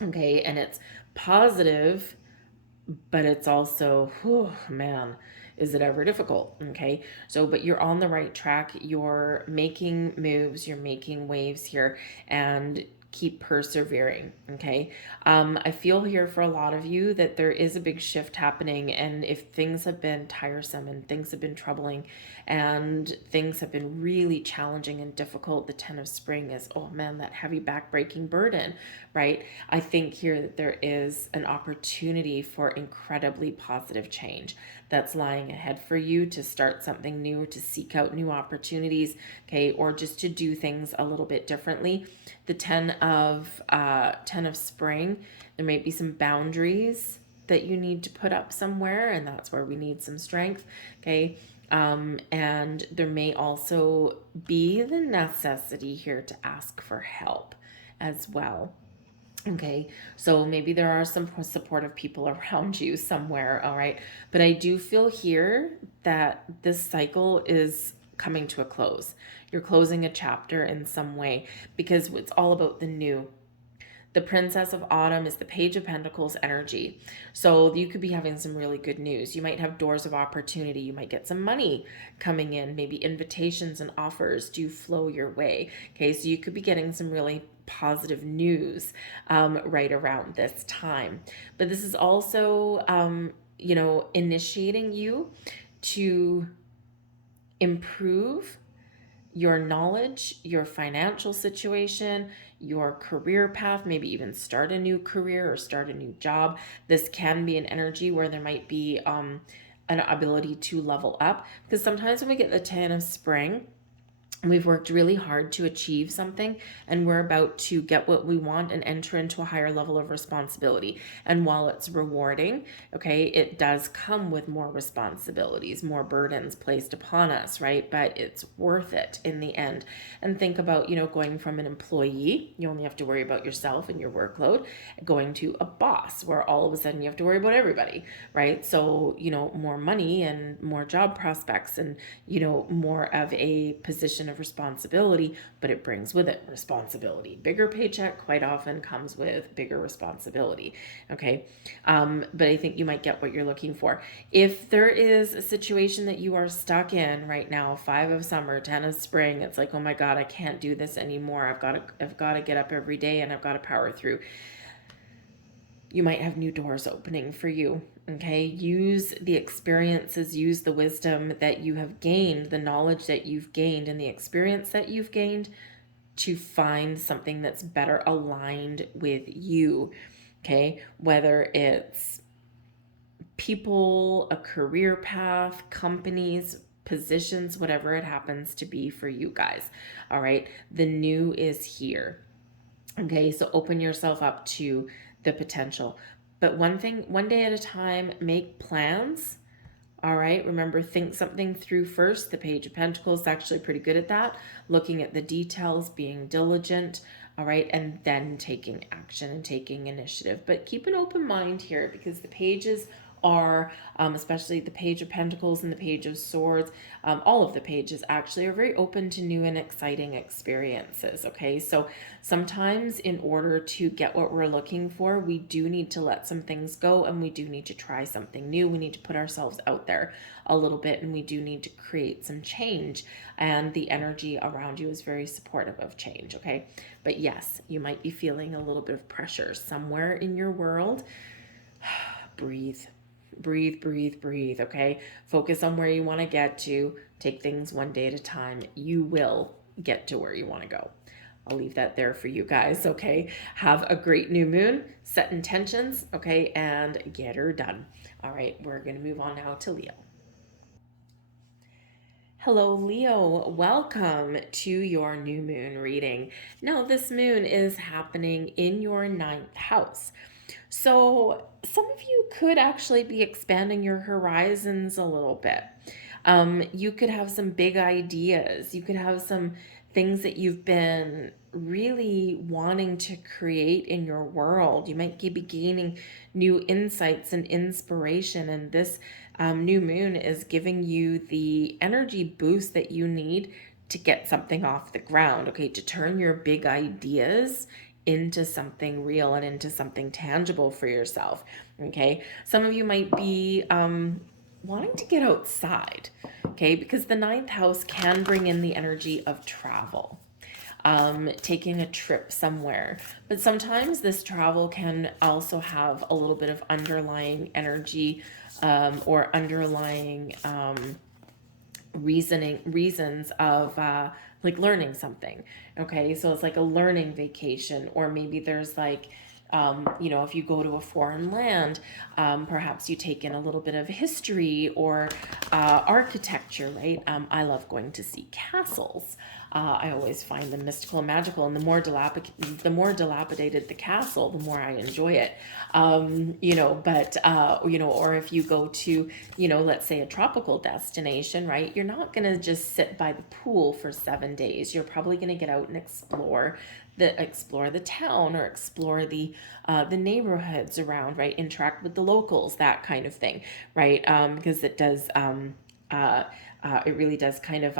Okay, and it's positive, but it's also, whew, man, is it ever difficult? Okay, so but you're on the right track, you're making moves, you're making waves here, and keep persevering. Okay, I feel here for a lot of you that there is a big shift happening, and if things have been tiresome and things have been troubling and things have been really challenging and difficult, the 10 of spring is, oh man, that heavy backbreaking burden, right? I think here that there is an opportunity for incredibly positive change that's lying ahead for you, to start something new, to seek out new opportunities, okay, or just to do things a little bit differently. The 10 of spring, there may be some boundaries that you need to put up somewhere, and that's where we need some strength. Okay, and there may also be the necessity here to ask for help as well. Okay, so maybe there are some supportive people around you somewhere, all right? But I do feel here that this cycle is coming to a close. You're closing a chapter in some way, because it's all about the new. The Princess of Autumn is the Page of Pentacles energy. So you could be having some really good news. You might have doors of opportunity. You might get some money coming in. Maybe invitations and offers do flow your way. Okay, so you could be getting some really positive news right around this time. But this is also, initiating you to improve your knowledge, your financial situation, your career path, maybe even start a new career or start a new job. This can be an energy where there might be an ability to level up, because sometimes when we get the 10 of spring, we've worked really hard to achieve something, and we're about to get what we want and enter into a higher level of responsibility. And while it's rewarding, okay, it does come with more responsibilities, more burdens placed upon us, right? But it's worth it in the end. And think about, going from an employee, you only have to worry about yourself and your workload, going to a boss where all of a sudden you have to worry about everybody, right? So, more money and more job prospects, and, more of a position of responsibility, but it brings with it responsibility. Bigger paycheck quite often comes with bigger responsibility. Okay, but I think you might get what you're looking for. If there is a situation that you are stuck in right now, 5 of summer, 10 of spring, it's like, oh my god, I can't do this anymore, I've got to get up every day and I've got to power through. You might have new doors opening for you. Okay, use the experiences, use the wisdom that you have gained, the knowledge that you've gained, and the experience that you've gained, to find something that's better aligned with you. Okay, whether it's people, a career path, companies, positions, whatever it happens to be for you guys. All right, the new is here. Okay, so open yourself up to the potential. But one day at a time, make plans. All right, remember, think something through first. The Page of Pentacles is actually pretty good at that, looking at the details, being diligent. All right, and then taking action and taking initiative. But keep an open mind here, because the pages are, especially the Page of Pentacles and the Page of Swords, all of the pages actually are very open to new and exciting experiences. Okay, so sometimes in order to get what we're looking for, we do need to let some things go, and we do need to try something new. We need to put ourselves out there a little bit, and we do need to create some change, and the energy around you is very supportive of change. Okay, but yes, you might be feeling a little bit of pressure somewhere in your world. Breathe. Breathe, okay? Focus on where you want to get to. Take things one day at a time. You will get to where you want to go. I'll leave that there for you guys, okay? Have a great new moon. Set intentions, okay? And get her done. All right, we're going to move on now to Leo. Hello, Leo. Welcome to your new moon reading. Now, this moon is happening in your ninth house. So, some of you could actually be expanding your horizons a little bit. You could have some big ideas. You could have some things that you've been really wanting to create in your world. You might be gaining new insights and inspiration, and this new moon is giving you the energy boost that you need to get something off the ground, okay, to turn your big ideas into something real and into something tangible for yourself. Okay, some of you might be wanting to get outside, okay, because the ninth house can bring in the energy of travel, taking a trip somewhere. But sometimes this travel can also have a little bit of underlying energy, or underlying reasons of like learning something. Okay, so it's like a learning vacation, or maybe there's like if you go to a foreign land, perhaps you take in a little bit of history or architecture, right? I love going to see castles. I always find them mystical and magical, and the more dilapidated the castle, the more I enjoy it. Or if you go to, let's say a tropical destination, right? You're not going to just sit by the pool for 7 days. You're probably going to get out and explore the town, or explore the neighborhoods around, right? Interact with the locals, that kind of thing, right? Because it really does kind of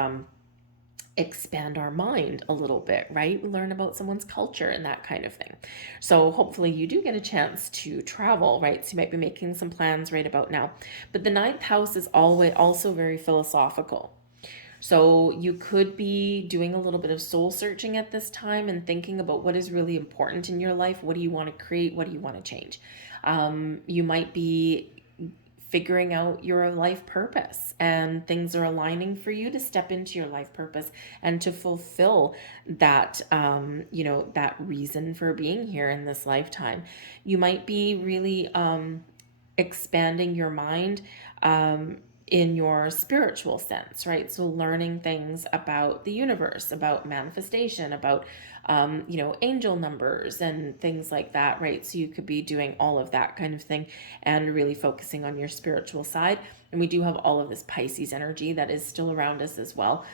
expand our mind a little bit, right? We learn about someone's culture and that kind of thing. So hopefully you do get a chance to travel, right? So you might be making some plans right about now. But the ninth house is always also very philosophical. So you could be doing a little bit of soul searching at this time and thinking about what is really important in your life. What do you want to create? What do you want to change? You might be figuring out your life purpose, and things are aligning for you to step into your life purpose and to fulfill that that reason for being here in this lifetime. You might be really expanding your mind in your spiritual sense, right? So learning things about the universe, about manifestation, about angel numbers and things like that, right? So you could be doing all of that kind of thing and really focusing on your spiritual side. And we do have all of this Pisces energy that is still around us as well.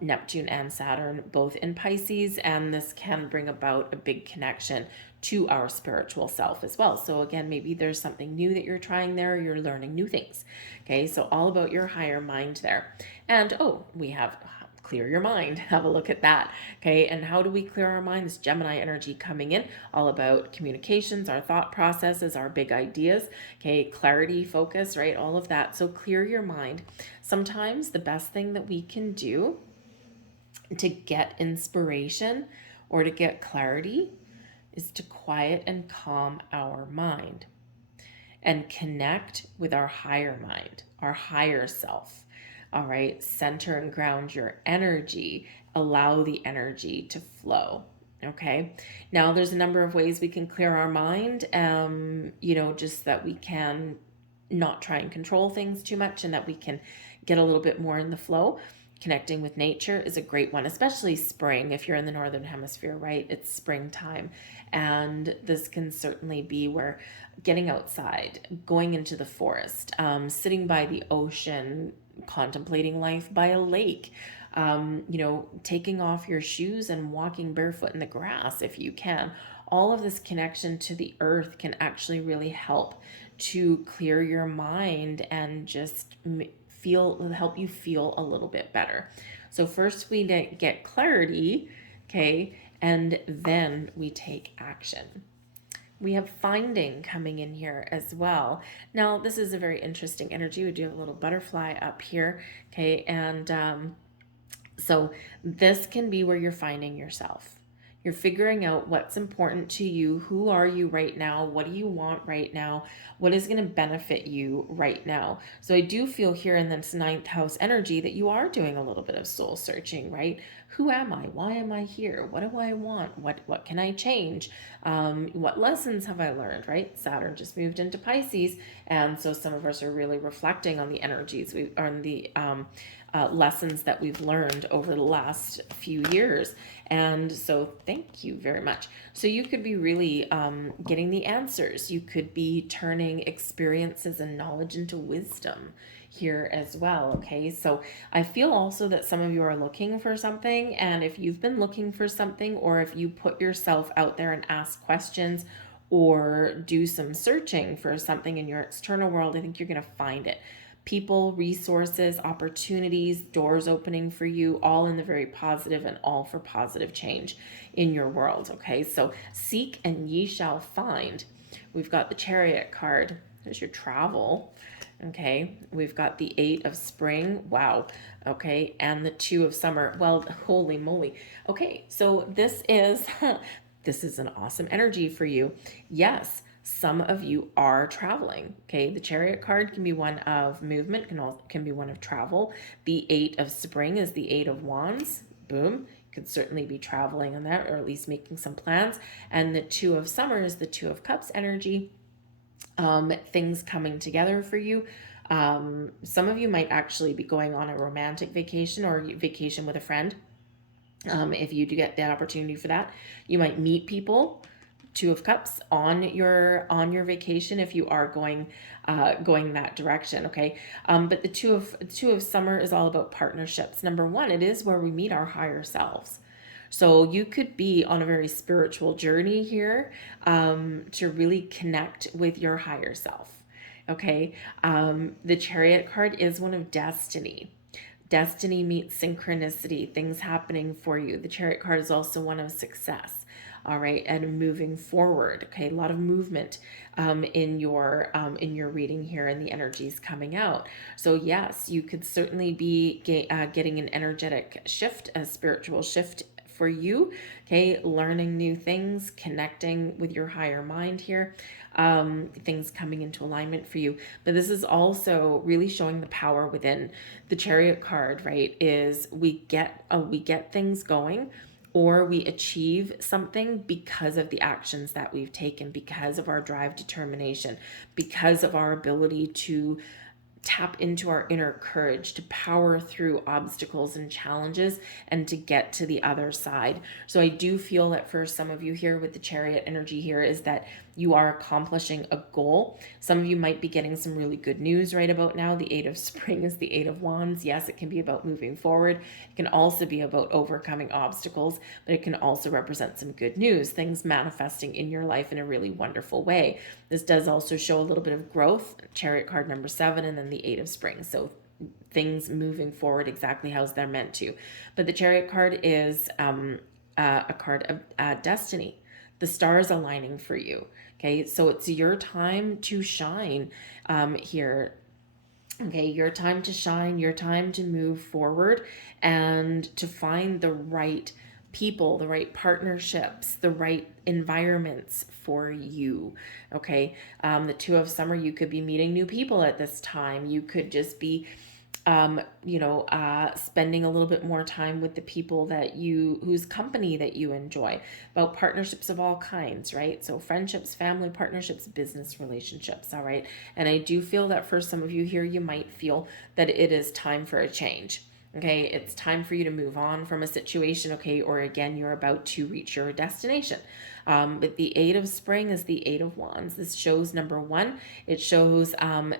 Neptune and Saturn both in Pisces, and this can bring about a big connection to our spiritual self as well. So again, maybe there's something new that you're trying there, you're learning new things. Okay, so all about your higher mind there. And we have clear your mind. Have a look at that. Okay, and how do we clear our mind? This Gemini energy coming in, all about communications, our thought processes, our big ideas. Okay, clarity, focus, right? All of that. So clear your mind. Sometimes the best thing that we can do to get inspiration or to get clarity is to quiet and calm our mind and connect with our higher mind, our higher self. All right, center and ground your energy, allow the energy to flow. Okay, now there's a number of ways we can clear our mind, just that we can not try and control things too much, and that we can get a little bit more in the flow. Connecting with nature is a great one, especially spring. If you're in the northern hemisphere, right? It's springtime. And this can certainly be where getting outside, going into the forest, sitting by the ocean, contemplating life by a lake, taking off your shoes and walking barefoot in the grass if you can. All of this connection to the earth can actually really help to clear your mind and just help you feel a little bit better. So first we get clarity, okay, and then we take action. We have finding coming in here as well. Now, this is a very interesting energy. We do have a little butterfly up here, okay, and so this can be where you're finding yourself. You're figuring out what's important to you. Who are you right now? What do you want right now? What is going to benefit you right now? So I do feel here in this ninth house energy that you are doing a little bit of soul searching, right? Who am I? Why am I here? What do I want? What can I change? What lessons have I learned, right? Saturn just moved into Pisces, and so some of us are really reflecting on the energies on the lessons that we've learned over the last few years. And so thank you very much. So you could be really getting the answers. You could be turning experiences and knowledge into wisdom here as well. Okay, so I feel also that some of you are looking for something, and if you've been looking for something, or if you put yourself out there and ask questions or do some searching for something in your external world, I think you're going to find it. People, resources, opportunities, doors opening for you, all in the very positive and all for positive change in your world. Okay, so seek and ye shall find. We've got the Chariot card. There's your travel. Okay, we've got the 8 of spring. Wow. Okay, and the 2 of summer. Well, holy moly. Okay, so this is this is an awesome energy for you. Yes, some of you are traveling. Okay, the Chariot card can be one of movement, can be one of travel. The 8 of spring is the 8 of wands. Boom. You could certainly be traveling on that, or at least making some plans. And the 2 of summer is the 2 of cups energy. Things coming together for you. Some of you might actually be going on a romantic vacation or vacation with a friend. If you do get that opportunity for that, you might meet people. 2 of cups on your vacation if you are going that direction. Okay, but the two of summer is all about partnerships. Number one, it is where we meet our higher selves. So you could be on a very spiritual journey here to really connect with your higher self. Okay, the Chariot card is one of destiny. Destiny meets synchronicity, things happening for you. The Chariot card is also one of success. All right, and moving forward. Okay, a lot of movement in your reading here, and the energies coming out. So yes, you could certainly be getting an energetic shift, a spiritual shift for you. Okay, learning new things, connecting with your higher mind here, things coming into alignment for you. But this is also really showing the power within. The Chariot card, right, is we get things going, or we achieve something because of the actions that we've taken, because of our drive, determination, because of our ability to tap into our inner courage to power through obstacles and challenges and to get to the other side. So I do feel that for some of you here with the Chariot energy here is that you are accomplishing a goal. Some of you might be getting some really good news right about now. The 8 of spring is the 8 of wands. Yes, it can be about moving forward. It can also be about overcoming obstacles, but it can also represent some good news, things manifesting in your life in a really wonderful way. This does also show a little bit of growth. Chariot card number 7, and then the 8 of spring. So things moving forward exactly how they're meant to. But the Chariot card is a card of destiny. The stars aligning for you. Okay, so it's your time to shine here. Okay, your time to shine, your time to move forward and to find the right people, the right partnerships, the right environments for you. Okay, the 2 of summer, you could be meeting new people at this time. You could just be spending a little bit more time with the people that whose company that you enjoy. About partnerships of all kinds, right? So friendships, family partnerships, business relationships. All right, and I do feel that for some of you here, you might feel that it is time for a change. Okay, it's time for you to move on from a situation. Okay, or again, you're about to reach your destination. But the 8 of spring is the 8 of wands. This shows, number one, it shows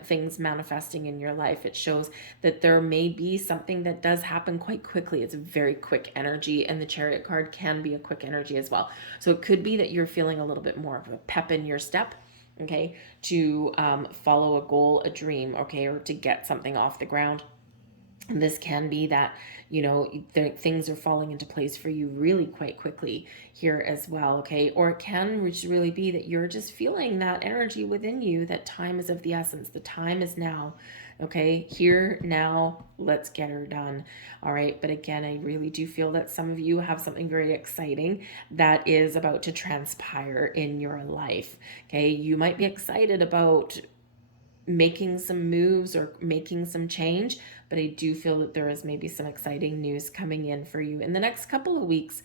things manifesting in your life. It shows that there may be something that does happen quite quickly. It's a very quick energy, and the Chariot card can be a quick energy as well. So it could be that you're feeling a little bit more of a pep in your step, okay, to follow a goal, a dream, okay, or to get something off the ground. And this can be that, things are falling into place for you really quite quickly here as well, okay? Or it can really be that you're just feeling that energy within you, that time is of the essence. The time is now, okay? Here, now, let's get her done, all right? But again, I really do feel that some of you have something very exciting that is about to transpire in your life, okay? You might be excited about making some moves or making some change, but I do feel that there is maybe some exciting news coming in for you in the next couple of weeks,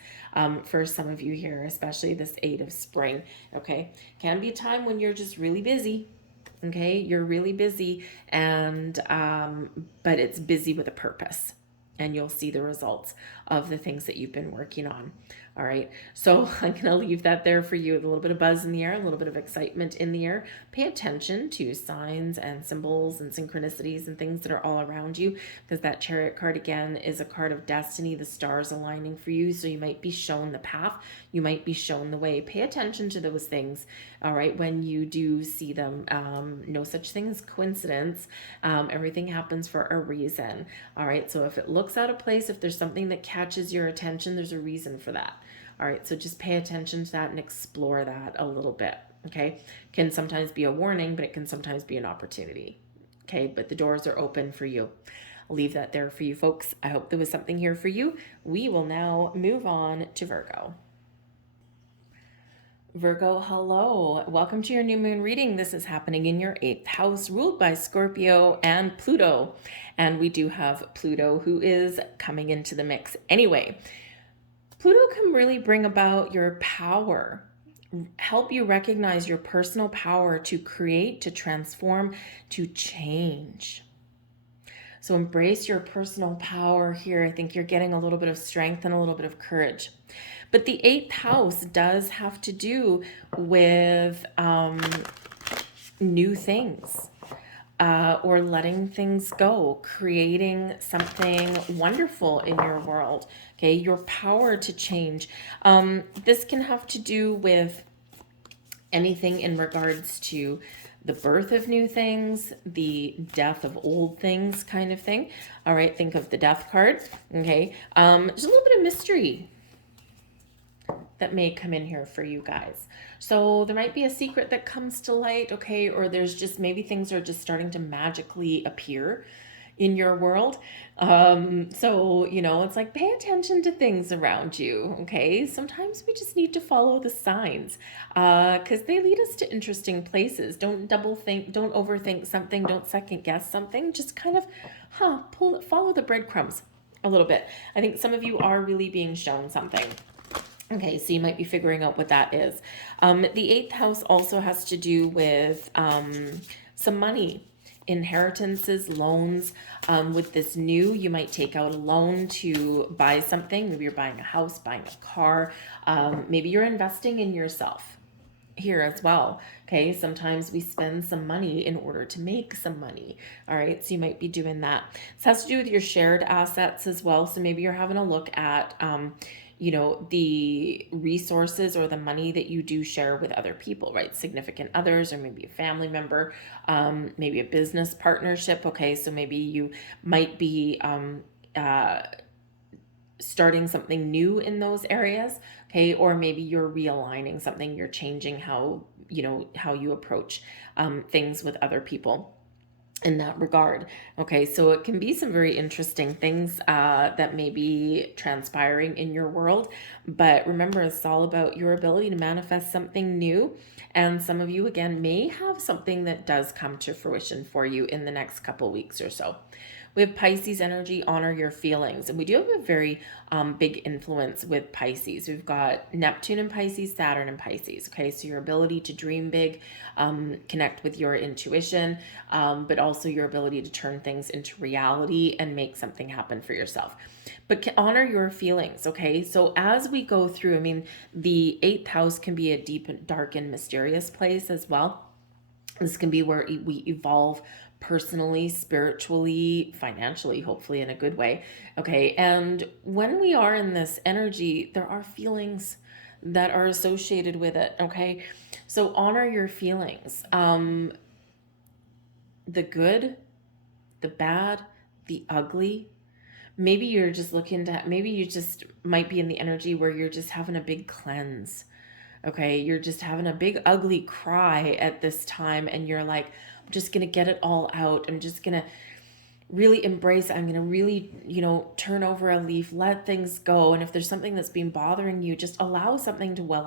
for some of you here, especially this 8 of spring. Okay, can be a time when you're just really busy. Okay, you're really busy, and but it's busy with a purpose, and you'll see the results of the things that you've been working on. All right, so I'm going to leave that there for you with a little bit of buzz in the air, a little bit of excitement in the air. Pay attention to signs and symbols and synchronicities and things that are all around you, because that Chariot card again is a card of destiny, the stars aligning for you. So you might be shown the path, you might be shown the way. Pay attention to those things, all right, when you do see them. No such thing as coincidence. Everything happens for a reason. All right, so if it looks out of place, if there's something that catches your attention, there's a reason for that. All right, so just pay attention to that and explore that a little bit. Okay, can sometimes be a warning, but it can sometimes be an opportunity. Okay, but the doors are open for you. I'll leave that there for you folks. I hope there was something here for you. We will now move on to Virgo. Virgo, hello. Welcome to your new moon reading. This is happening in your 8th house, ruled by Scorpio and Pluto. And we do have Pluto, who is coming into the mix. Anyway, Pluto can really bring about your power, help you recognize your personal power to create, to transform, to change. So embrace your personal power here. I think you're getting a little bit of strength and a little bit of courage. But the 8th house does have to do with new things. Or letting things go, creating something wonderful in your world. Okay, your power to change. This can have to do with anything in regards to the birth of new things, the death of old things kind of thing. All right, think of the death card. Okay, there's a little bit of mystery that may come in here for you guys. So there might be a secret that comes to light, okay, or there's just maybe things are just starting to magically appear in your world. So, you know, it's like pay attention to things around you, okay? Sometimes we just need to follow the signs because they lead us to interesting places. Don't double think, don't overthink something, don't second guess something. Just kind of, follow the breadcrumbs a little bit. I think some of you are really being shown something. Okay, so you might be figuring out what that is. The 8th house also has to do with some money, inheritances, loans. With this new, you might take out a loan to buy something. Maybe you're buying a house, buying a car. Maybe you're investing in yourself here as well. Okay, sometimes we spend some money in order to make some money. All right, so you might be doing that. This has to do with your shared assets as well. So maybe you're having a look at you know, the resources or the money that you do share with other people, right? Significant others, or maybe a family member, maybe a business partnership. Okay, so maybe you might be starting something new in those areas. Okay, or maybe you're realigning something, you're changing how, you know, how you approach things with other people in that regard. Okay, so it can be some very interesting things that may be transpiring in your world, but remember, it's all about your ability to manifest something new. And some of you, again, may have something that does come to fruition for you in the next couple weeks or so. We have Pisces energy, honor your feelings. And we do have a very big influence with Pisces. We've got Neptune in Pisces, Saturn in Pisces. Okay, so your ability to dream big, connect with your intuition, but also your ability to turn things into reality and make something happen for yourself. But honor your feelings, okay? So as we go through, I mean, the 8th house can be a deep, dark, and mysterious place as well. This can be where we evolve personally, spiritually, financially, hopefully in a good way. Okay. And when we are in this energy, there are feelings that are associated with it. Okay. So honor your feelings. The good, the bad, the ugly. Maybe you're just looking to, maybe you just might be in the energy where you're just having a big cleanse. Okay. You're just having a big ugly cry at this time. And you're like, I'm just going to get it all out. I'm just going to really embrace it. I'm going to really, you know, turn over a leaf, let things go. And if there's something that's been bothering you, just allow something to well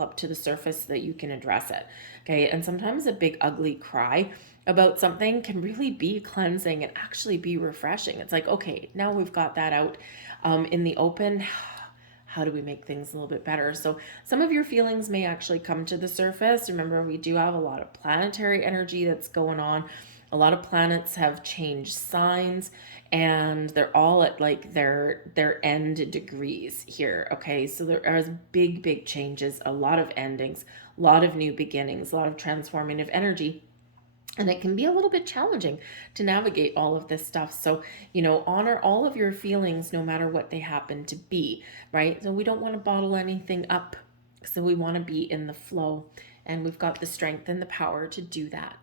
up to the surface so that you can address it. Okay. And sometimes a big ugly cry about something can really be cleansing and actually be refreshing. It's like, okay, now we've got that out in the open. how do we make things a little bit better? So some of your feelings may actually come to the surface. Remember, we do have a lot of planetary energy that's going on. A lot of planets have changed signs, and they're all at like their end degrees here. Okay, so there are big changes, a lot of endings, a lot of new beginnings, a lot of transformative energy. And it can be a little bit challenging to navigate all of this stuff. So, honor all of your feelings no matter what they happen to be, right? So we don't want to bottle anything up. So we want to be in the flow. And we've got the strength and the power to do that.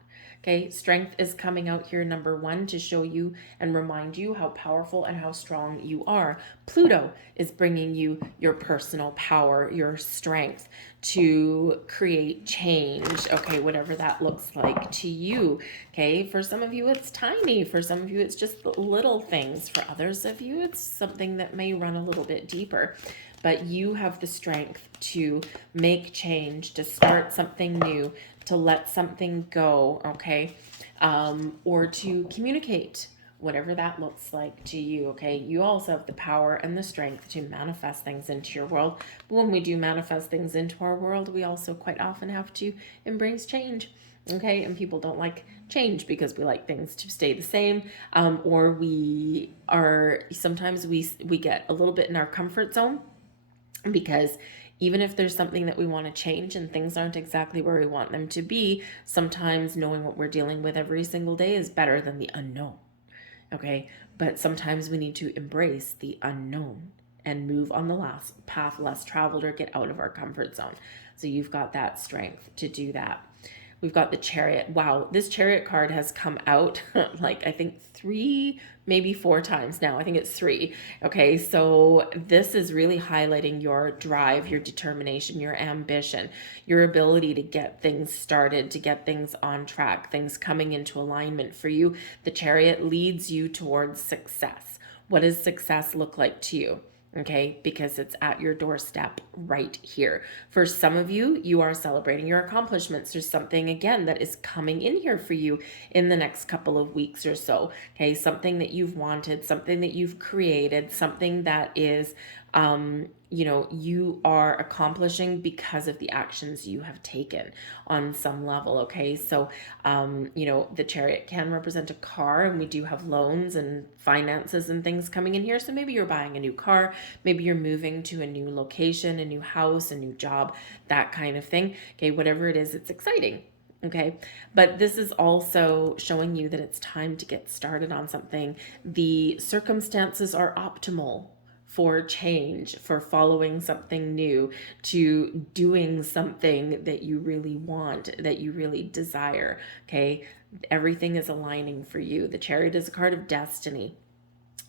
Okay, strength is coming out here, number one, to show you and remind you how powerful and how strong you are. Pluto is bringing you your personal power, your strength to create change, okay, whatever that looks like to you. Okay, for some of you, it's tiny. For some of you, it's just little things. For others of you, it's something that may run a little bit deeper. But you have the strength to make change, to start something new, to let something go, okay? Or to communicate, whatever that looks like to you, okay? You also have the power and the strength to manifest things into your world. But when we do manifest things into our world, we also quite often have to embrace change, okay? And people don't like change because we like things to stay the same, or sometimes we get a little bit in our comfort zone, because even if there's something that we want to change and things aren't exactly where we want them to be, sometimes knowing what we're dealing with every single day is better than the unknown. Okay, but sometimes we need to embrace the unknown and move on the last path less traveled, or get out of our comfort zone. So you've got that strength to do that. We've got the Chariot. Wow, this Chariot card has come out like I think 3, maybe 4 times now. I think it's 3. Okay, so this is really highlighting your drive, your determination, your ambition, your ability to get things started, to get things on track, things coming into alignment for you. The Chariot leads you towards success. What does success look like to you? Okay, because it's at your doorstep right here. For some of you, you are celebrating your accomplishments. There's something, again, that is coming in here for you in the next couple of weeks or so. Okay, something that you've wanted, something that you've created, something that is, you are accomplishing because of the actions you have taken on some level. Okay, so, the Chariot can represent a car, and we do have loans and finances and things coming in here. So maybe you're buying a new car, maybe you're moving to a new location, a new house, a new job, that kind of thing. Okay, whatever it is, it's exciting. Okay, but this is also showing you that it's time to get started on something. The circumstances are optimal for change, for following something new, to doing something that you really want, that you really desire. Okay, everything is aligning for you. The Chariot is a card of destiny.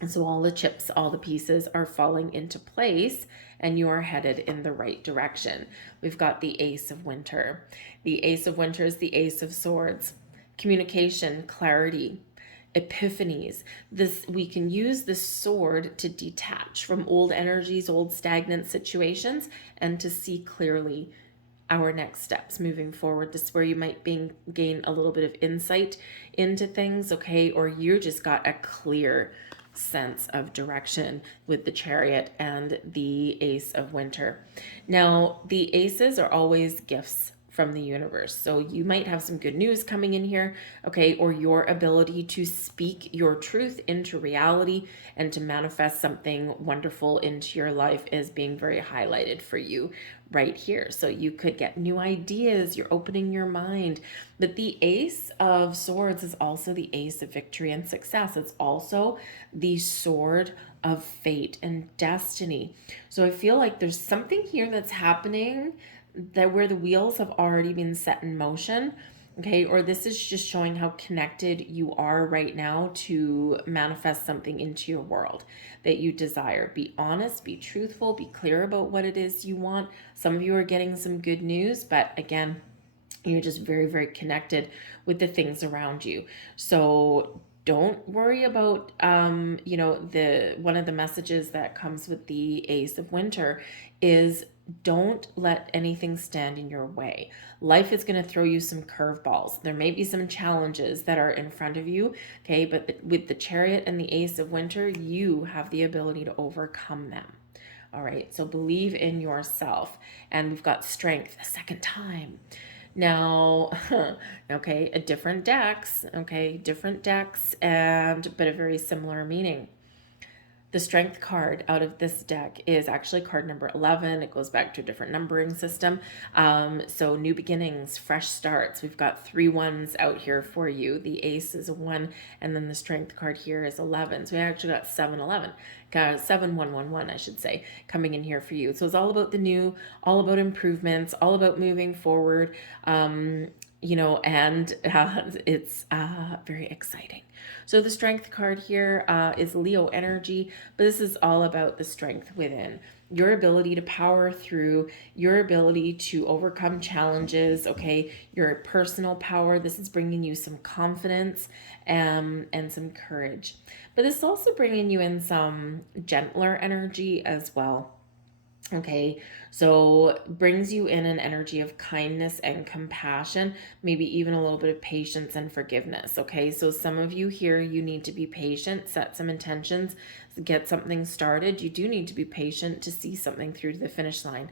And so all the chips, all the pieces are falling into place, and you are headed in the right direction. We've got the Ace of Winter. The Ace of Winter is the Ace of Swords. Communication, clarity, epiphanies. We can use the sword to detach from old energies, old stagnant situations, and to see clearly our next steps moving forward. This is where you might gain a little bit of insight into things, okay? Or you just got a clear sense of direction with the Chariot and the Ace of Winter. Now, the aces are always gifts from the universe. So you might have some good news coming in here, okay? Or your ability to speak your truth into reality and to manifest something wonderful into your life is being very highlighted for you right here. So you could get new ideas, you're opening your mind. But the Ace of Swords is also the Ace of Victory and Success. It's also the sword of fate and destiny. So I feel like there's something here that's happening that where the wheels have already been set in motion, okay? Or this is just showing how connected you are right now to manifest something into your world that you desire. Be honest, be truthful, be clear about what it is you want. Some of you are getting some good news, but again, you're just very, very connected with the things around you. So don't worry about, one of the messages that comes with the Ace of Winter is don't let anything stand in your way. Life is going to throw you some curveballs. There may be some challenges that are in front of you, okay? But with the Chariot and the Ace of Winter, you have the ability to overcome them. All right, so believe in yourself. And we've got strength a second time. Now, okay, different decks, and but a very similar meaning. The strength card out of this deck is actually card number 11. It goes back to a different numbering system. So new beginnings, fresh starts. We've got 3 ones out here for you. The ace is a 1, and then the strength card here is 11. So we actually got 711. 7111, I should say, coming in here for you. So it's all about the new, all about improvements, all about moving forward. You know, and it's very exciting. So the strength card here is Leo energy, but this is all about the strength within. Your ability to power through, your ability to overcome challenges, okay? Your personal power. This is bringing you some confidence and some courage. But this is also bringing you in some gentler energy as well. Okay, so brings you in an energy of kindness and compassion, maybe even a little bit of patience and forgiveness. Okay, so some of you here, you need to be patient, set some intentions, get something started. You do need to be patient to see something through to the finish line.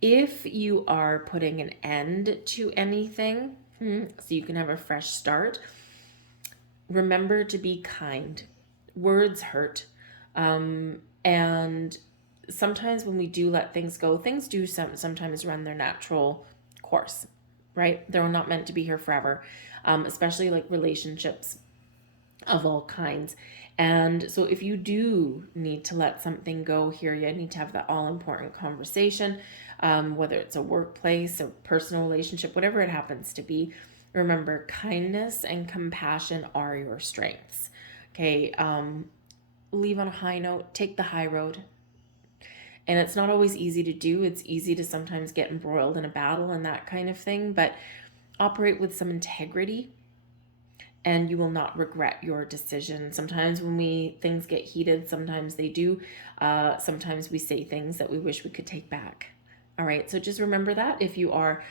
If you are putting an end to anything, so you can have a fresh start, remember to be kind. Words hurt. And sometimes when we do let things go, things do sometimes run their natural course, right? They're not meant to be here forever, especially like relationships of all kinds. And so if you do need to let something go here, you need to have that all important conversation, whether it's a workplace, a personal relationship, whatever it happens to be. Remember, kindness and compassion are your strengths. Okay, leave on a high note, take the high road. And it's not always easy to do. It's easy to sometimes get embroiled in a battle and that kind of thing, but operate with some integrity and you will not regret your decision. Sometimes when things get heated, sometimes they do. Sometimes we say things that we wish we could take back. All right, so just remember that if you are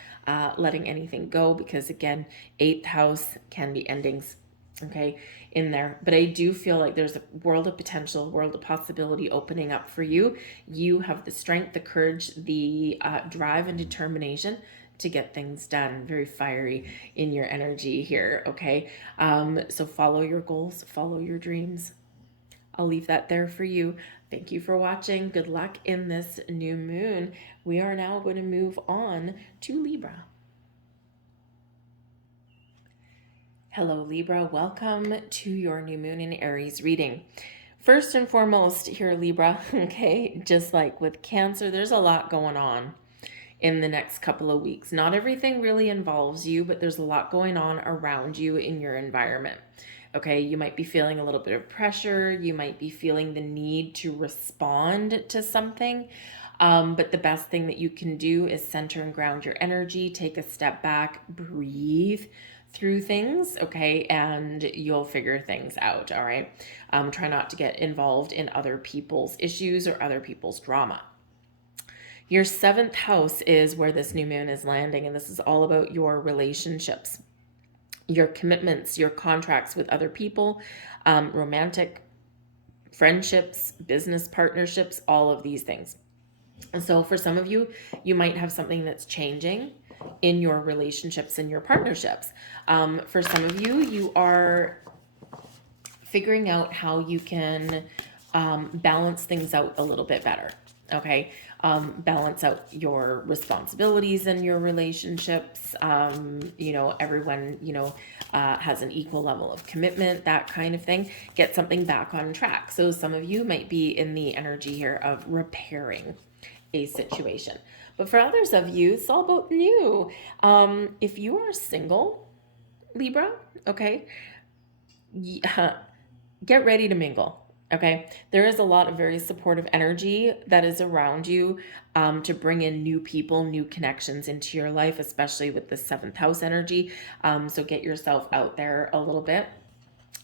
letting anything go, because again, 8th house can be endings, okay, in there. But I do feel like there's a world of potential, world of possibility opening up for you. You have the strength, the courage, the drive and determination to get things done. Very fiery in your energy here, okay? So follow your goals, follow your dreams. I'll leave that there for you. Thank you for watching. Good luck in this new moon. We are now going to move on to Libra. Hello, Libra. Welcome to your new moon in Aries reading. First and foremost here, Libra, okay, just like with Cancer, there's a lot going on in the next couple of weeks. Not everything really involves you, but there's a lot going on around you in your environment. Okay, you might be feeling a little bit of pressure. You might be feeling the need to respond to something. But the best thing that you can do is center and ground your energy, take a step back, breathe through things, okay, and you'll figure things out, all right? Try not to get involved in other people's issues or other people's drama. Your 7th house is where this new moon is landing, and this is all about your relationships, your commitments, your contracts with other people, romantic friendships, business partnerships, all of these things. And so for some of you, you might have something that's changing in your relationships and your partnerships. For some of you, you are figuring out how you can balance things out a little bit better. Okay, balance out your responsibilities in your relationships. You know, everyone, has an equal level of commitment, that kind of thing. Get something back on track. So some of you might be in the energy here of repairing a situation. But for others of you, it's all about new. If you are single, Libra, okay, get ready to mingle. Okay, there is a lot of very supportive energy that is around you to bring in new people, new connections into your life, especially with the 7th house energy. So get yourself out there a little bit.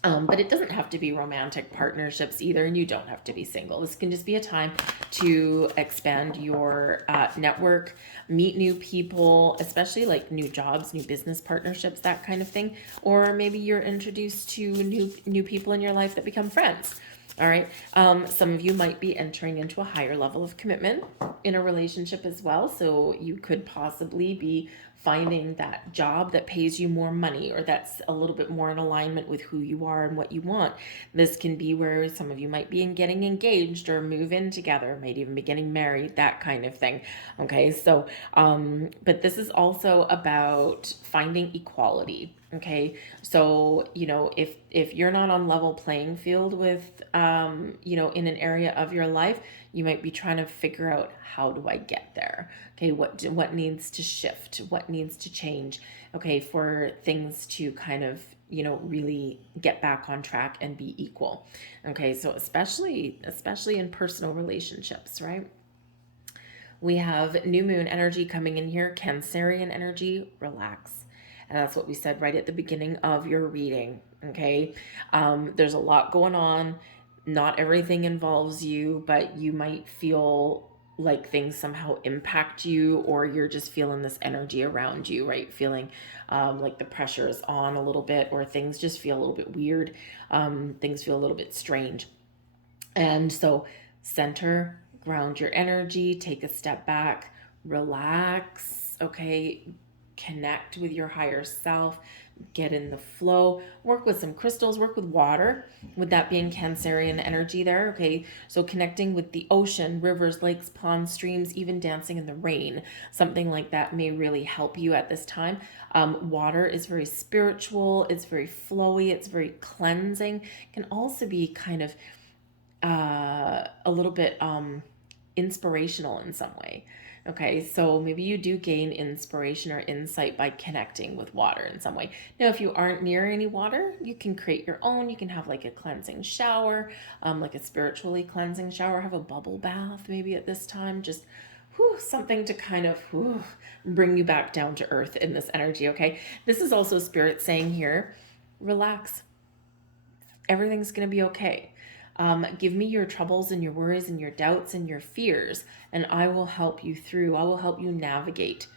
But it doesn't have to be romantic partnerships either, and you don't have to be single. This can just be a time to expand your network, meet new people, especially like new jobs, new business partnerships, that kind of thing. Or maybe you're introduced to new people in your life that become friends. All right. Some of you might be entering into a higher level of commitment in a relationship as well. So you could possibly be finding that job that pays you more money, or that's a little bit more in alignment with who you are and what you want. This can be where some of you might be in getting engaged or move in together, might even be getting married, that kind of thing. Okay. So, but this is also about finding equality. Okay. So, if you're not on level playing field with, in an area of your life, you might be trying to figure out, how do I get there? Okay. What needs to shift? What needs to change? Okay. For things to kind of, really get back on track and be equal. Okay. So especially in personal relationships, right? We have new moon energy coming in here, Cancerian energy, relax. And that's what we said right at the beginning of your reading. Okay. There's a lot going on. Not everything involves you, but you might feel like things somehow impact you, or you're just feeling this energy around you, right? Feeling like the pressure is on a little bit, or things just feel a little bit weird. Things feel a little bit strange. And so center, ground your energy, take a step back, relax, okay? Connect with your higher self, get in the flow, work with some crystals, work with water, with that being Cancerian energy there, okay? So connecting with the ocean, rivers, lakes, ponds, streams, even dancing in the rain, something like that may really help you at this time. Water is very spiritual, it's very flowy, it's very cleansing, can also be kind of a little bit inspirational in some way. Okay, so maybe you do gain inspiration or insight by connecting with water in some way. Now, if you aren't near any water, you can create your own. You can have like a cleansing shower, like a spiritually cleansing shower, have a bubble bath maybe at this time, just something to kind of bring you back down to earth in this energy, okay? This is also Spirit saying here, relax. Everything's going to be okay. Give me your troubles and your worries and your doubts and your fears, and I will help you through. I will help you navigate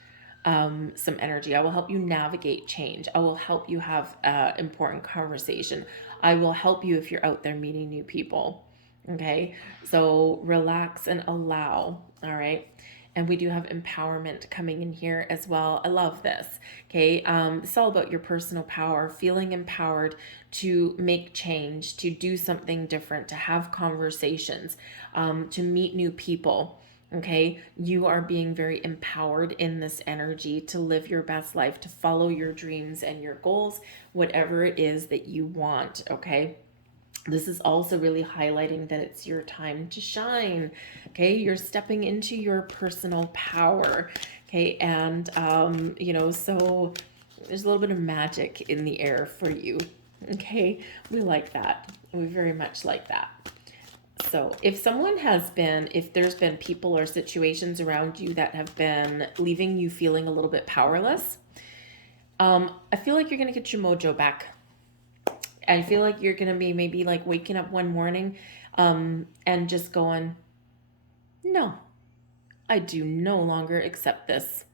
some energy. I will help you navigate change. I will help you have important conversation. I will help you if you're out there meeting new people. Okay, so relax and allow. All right. And we do have empowerment coming in here as well. I love this. Okay. It's all about your personal power, feeling empowered to make change, to do something different, to have conversations, to meet new people. Okay. You are being very empowered in this energy to live your best life, to follow your dreams and your goals, whatever it is that you want. Okay. This is also really highlighting that it's your time to shine. Okay, you're stepping into your personal power. Okay, and so there's a little bit of magic in the air for you. Okay, we like that. We very much like that. So if there's been people or situations around you that have been leaving you feeling a little bit powerless, I feel like you're going to get your mojo back. I feel like you're going to be maybe like waking up one morning and just going, no, I do no longer accept this.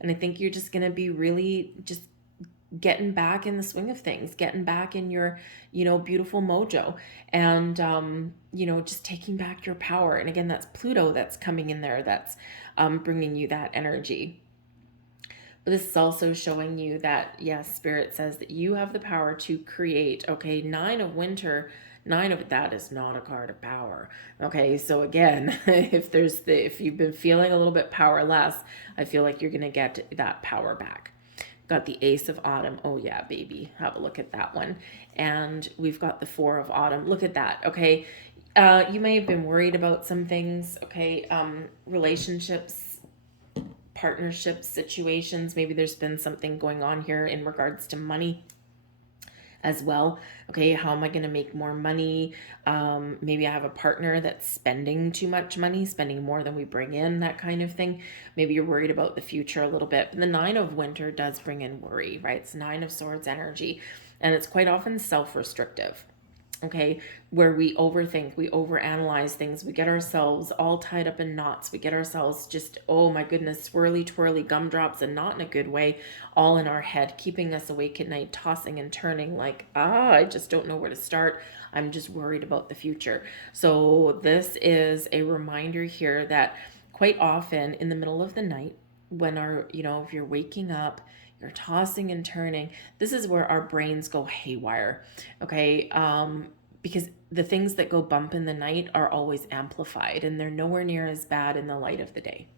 And I think you're just going to be really just getting back in the swing of things, getting back in your, beautiful mojo, and, just taking back your power. And again, that's Pluto that's coming in there. That's bringing you that energy. But this is also showing you that, yes, Spirit says that you have the power to create. Okay, 9 of Winter, 9 of that is not a card of power. Okay, so again, if you've been feeling a little bit powerless, I feel like you're gonna get that power back. Got the Ace of Autumn. Oh yeah, baby, have a look at that one. And we've got the 4 of Autumn. Look at that. Okay, you may have been worried about some things. Okay, relationships, partnerships, situations. Maybe there's been something going on here in regards to money as well. Okay, how am I going to make more money? Maybe I have a partner that's spending too much money, spending more than we bring in, that kind of thing. Maybe you're worried about the future a little bit. But the 9 of Winter does bring in worry, right? It's 9 of Swords energy, and it's quite often self-restrictive. okay, where we overthink, we overanalyze things, we get ourselves all tied up in knots, we get ourselves just, oh my goodness, swirly, twirly gumdrops, and not in a good way, all in our head, keeping us awake at night, tossing and turning like, I just don't know where to start. I'm just worried about the future. So this is a reminder here that quite often in the middle of the night, when if you're waking up, you're tossing and turning, this is where our brains go haywire. Okay. Because the things that go bump in the night are always amplified, and they're nowhere near as bad in the light of the day.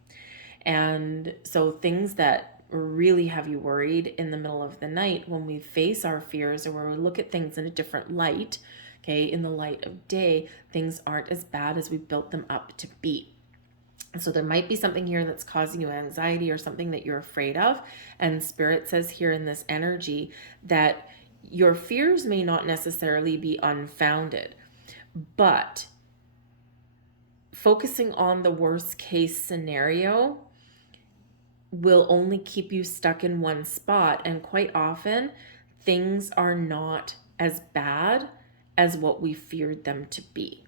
And so things that really have you worried in the middle of the night, when we face our fears or when we look at things in a different light, okay, in the light of day, things aren't as bad as we built them up to be. So there might be something here that's causing you anxiety or something that you're afraid of. And Spirit says here in this energy that your fears may not necessarily be unfounded, but focusing on the worst case scenario will only keep you stuck in one spot. And quite often, things are not as bad as what we feared them to be.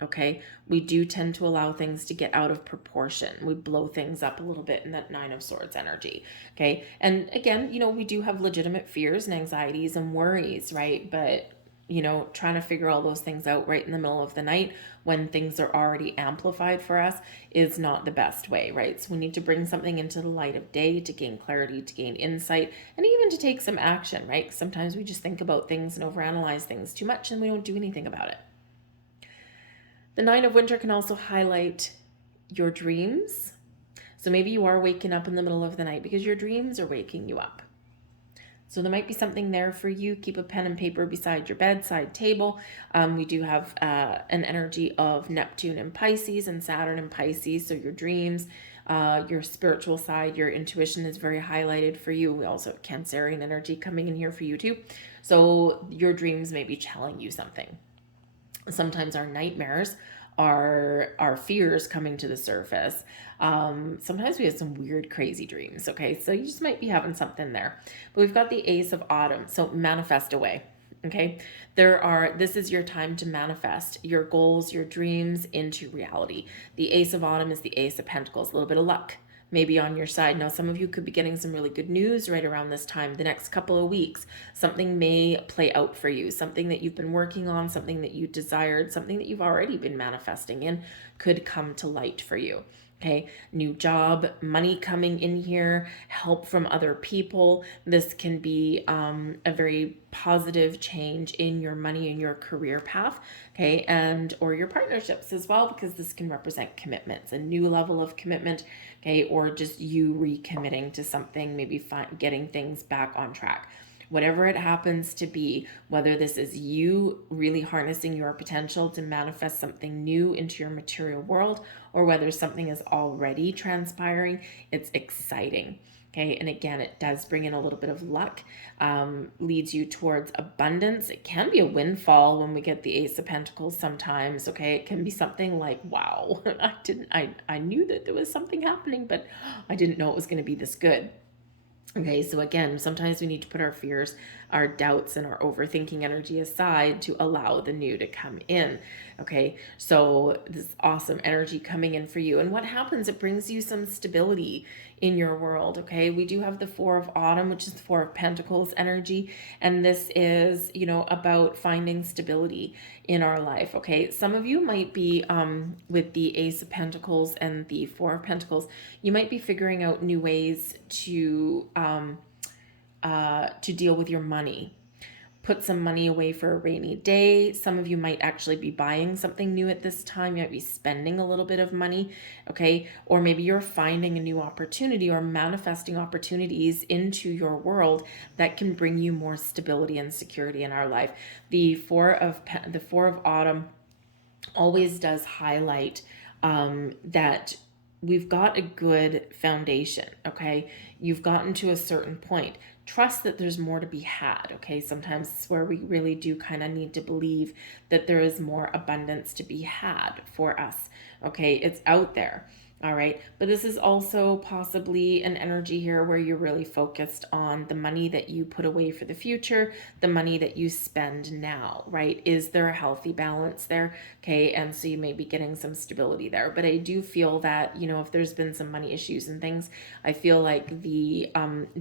Okay, we do tend to allow things to get out of proportion. We blow things up a little bit in that Nine of Swords energy. Okay, and again, we do have legitimate fears and anxieties and worries, right? But trying to figure all those things out right in the middle of the night when things are already amplified for us is not the best way, right? So we need to bring something into the light of day to gain clarity, to gain insight, and even to take some action, right? Sometimes we just think about things and overanalyze things too much and we don't do anything about it. The Nine of Winter can also highlight your dreams. So maybe you are waking up in the middle of the night because your dreams are waking you up. So there might be something there for you. Keep a pen and paper beside your bedside table. We do have an energy of Neptune and Pisces and Saturn and Pisces. So your dreams, your spiritual side, your intuition is very highlighted for you. We also have Cancerian energy coming in here for you too. So your dreams may be telling you something. Sometimes our nightmares are our fears coming to the surface. Sometimes we have some weird, crazy dreams. Okay, so you just might be having something there. But we've got the Ace of Autumn, so manifest away. Okay, this is your time to manifest your goals, your dreams into reality. The Ace of Autumn is the Ace of Pentacles, a little bit of luck maybe on your side. Now, some of you could be getting some really good news right around this time, the next couple of weeks. Something may play out for you, something that you've been working on, something that you desired, something that you've already been manifesting in could come to light for you. Okay, new job, money coming in here, help from other people. This can be a very positive change in your money and your career path, okay, and or your partnerships as well, because this can represent commitments, a new level of commitment, okay, or just you recommitting to something, maybe getting things back on track. Whatever it happens to be, whether this is you really harnessing your potential to manifest something new into your material world, or whether something is already transpiring, it's exciting. Okay, and again, it does bring in a little bit of luck, leads you towards abundance. It can be a windfall when we get the Ace of Pentacles sometimes. Okay, it can be something like, wow, I knew that there was something happening, but I didn't know it was going to be this good. Okay, so again, sometimes we need to put our fears, our doubts, and our overthinking energy aside to allow the new to come in. Okay, so this awesome energy coming in for you. And what happens? It brings you some stability in your world. Okay, we do have the Four of Autumn, which is the Four of Pentacles energy. And this is, about finding stability in our life. Okay, some of you might be with the Ace of Pentacles and the Four of Pentacles, you might be figuring out new ways to deal with your money. Put some money away for a rainy day. Some of you might actually be buying something new at this time. You might be spending a little bit of money, okay? Or maybe you're finding a new opportunity or manifesting opportunities into your world that can bring you more stability and security in our life. The Four of Autumn always does highlight that we've got a good foundation, okay? You've gotten to a certain point. Trust that there's more to be had, okay? Sometimes it's where we really do kind of need to believe that there is more abundance to be had for us, okay? It's out there, All right. But this is also possibly an energy here where you're really focused on the money that you put away for the future, the money that you spend now, right? Is there a healthy balance there? Okay. And so you may be getting some stability there. But I do feel that, if there's been some money issues and things, I feel like the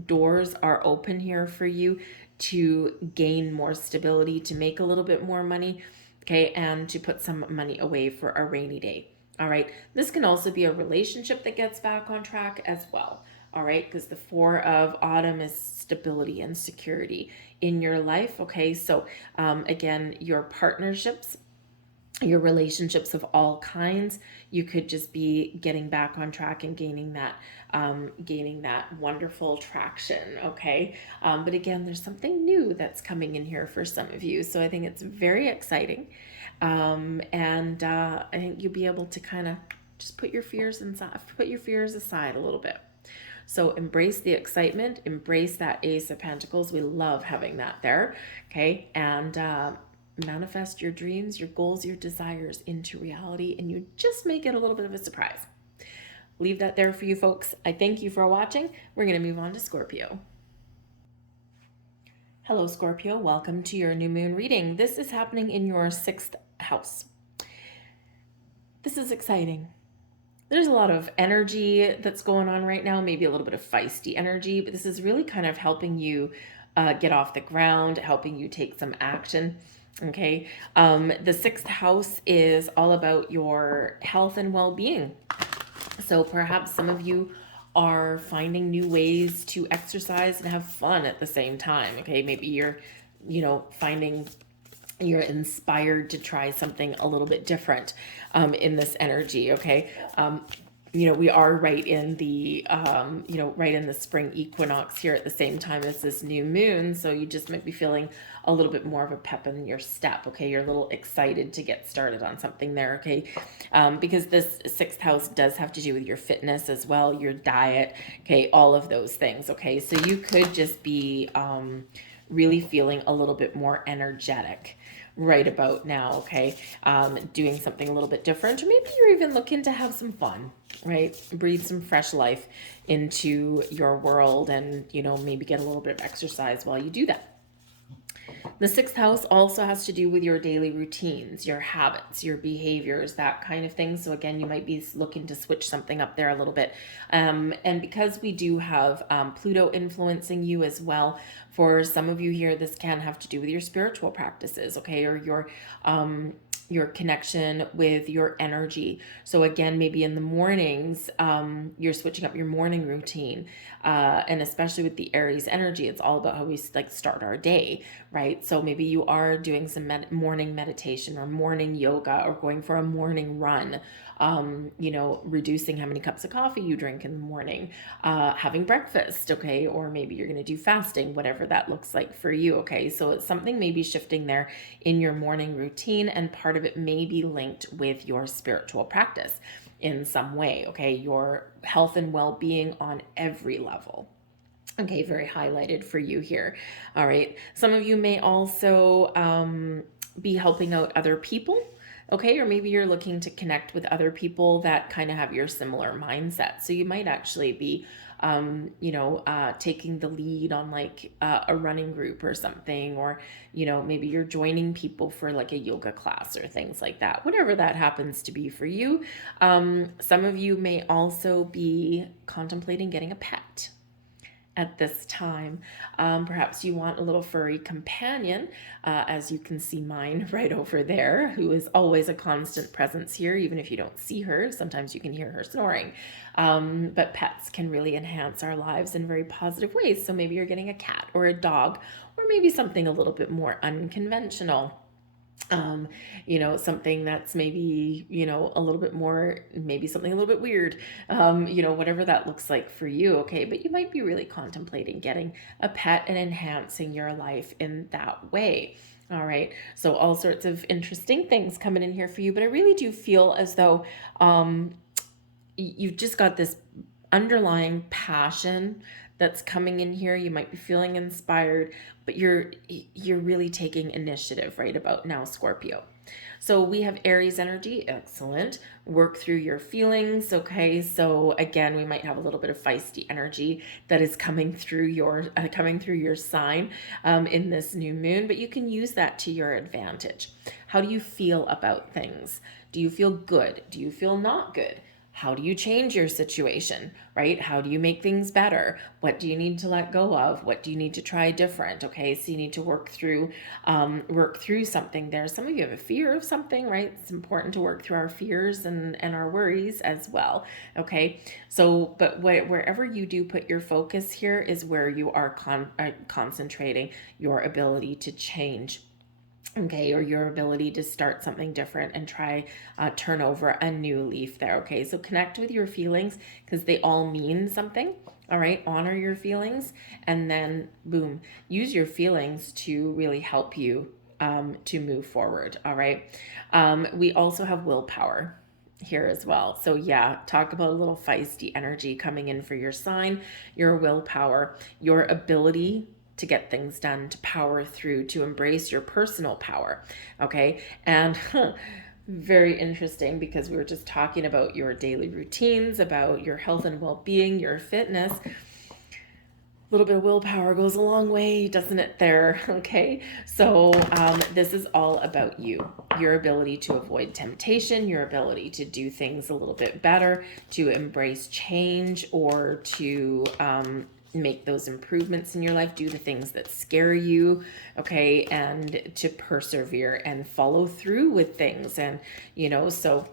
doors are open here for you to gain more stability, to make a little bit more money, okay, and to put some money away for a rainy day. All right. This can also be a relationship that gets back on track as well. All right. Because the Four of Autumn is stability and security in your life. Okay. So, again, your partnerships, your relationships of all kinds, you could just be getting back on track and gaining that wonderful traction. Okay. But again, there's something new that's coming in here for some of you. So I think it's very exciting. And I think you'll be able to kind of just put your fears aside a little bit. So embrace the excitement, embrace that Ace of Pentacles. We love having that there. Okay. And manifest your dreams, your goals, your desires into reality, and you just make it a little bit of a surprise. Leave that there for you folks. I thank you for watching. We're going to move on to Scorpio. Hello, Scorpio. Welcome to your new moon reading. This is happening in your 6th house. This is exciting. There's a lot of energy that's going on right now, maybe a little bit of feisty energy, but this is really kind of helping you get off the ground, helping you take some action. Okay. The 6th house is all about your health and well-being. So perhaps some of you are finding new ways to exercise and have fun at the same time. Okay. Maybe you're, finding you're inspired to try something a little bit different in this energy. Okay. We are right in the, right in the spring equinox here at the same time as this new moon. So you just might be feeling a little bit more of a pep in your step. Okay. You're a little excited to get started on something there. Okay. Because this 6th house does have to do with your fitness as well, your diet. Okay. All of those things. Okay. So you could just be really feeling a little bit more energetic right about now. Okay. Doing something a little bit different, or maybe you're even looking to have some fun, right? Breathe some fresh life into your world and, maybe get a little bit of exercise while you do that. The 6th house also has to do with your daily routines, your habits, your behaviors, that kind of thing. So again, you might be looking to switch something up there a little bit. And because we do have Pluto influencing you as well, for some of you here, this can have to do with your spiritual practices, okay, or your connection with your energy. So again, maybe in the mornings, you're switching up your morning routine. And especially with the Aries energy, it's all about how we start our day, right? So maybe you are doing some morning meditation or morning yoga or going for a morning run, reducing how many cups of coffee you drink in the morning, having breakfast, okay? Or maybe you're going to do fasting, whatever that looks like for you, okay? So it's something maybe shifting there in your morning routine, and part of it may be linked with your spiritual practice in some way, okay? Your health and well-being on every level. Okay, very highlighted for you here. All right. Some of you may also be helping out other people. Okay, or maybe you're looking to connect with other people that kind of have your similar mindset. So you might actually be, taking the lead on a running group or something, or, maybe you're joining people for like a yoga class or things like that, whatever that happens to be for you. Some of you may also be contemplating getting a pet at this time. Perhaps you want a little furry companion, as you can see mine right over there, who is always a constant presence here, even if you don't see her. Sometimes you can hear her snoring. But pets can really enhance our lives in very positive ways. So maybe you're getting a cat or a dog, or maybe something a little bit more unconventional. Something that's maybe, a little bit more, maybe something a little bit weird, whatever that looks like for you. Okay. But you might be really contemplating getting a pet and enhancing your life in that way. All right. So all sorts of interesting things coming in here for you, but I really do feel as though, you've just got this underlying passion that's coming in here. You might be feeling inspired, but you're really taking initiative right about now, Scorpio. So we have Aries energy, excellent. Work through your feelings, okay? So again, we might have a little bit of feisty energy that is coming through your sign in this new moon, but you can use that to your advantage. How do you feel about things? Do you feel good? Do you feel not good? How do you change your situation, right? How do you make things better? What do you need to let go of? What do you need to try different? Okay, so you need to work through something there. Some of you have a fear of something, right? It's important to work through our fears and our worries as well. Okay, so but wherever you do put your focus here is where you are concentrating your ability to change. Okay, or your ability to start something different and try turn over a new leaf there. Okay, so connect with your feelings because they all mean something. All right, honor your feelings, and then boom, use your feelings to really help you to move forward. All right, we also have willpower here as well. So yeah, talk about a little feisty energy coming in for your sign, your willpower, your ability to get things done, to power through, to embrace your personal power. Okay. And very interesting because we were just talking about your daily routines, about your health and well-being, your fitness. A little bit of willpower goes a long way, doesn't it there? Okay. So this is all about you, your ability to avoid temptation, your ability to do things a little bit better, to embrace change, or to make those improvements in your life, do the things that scare you, okay, and to persevere and follow through with things. And, so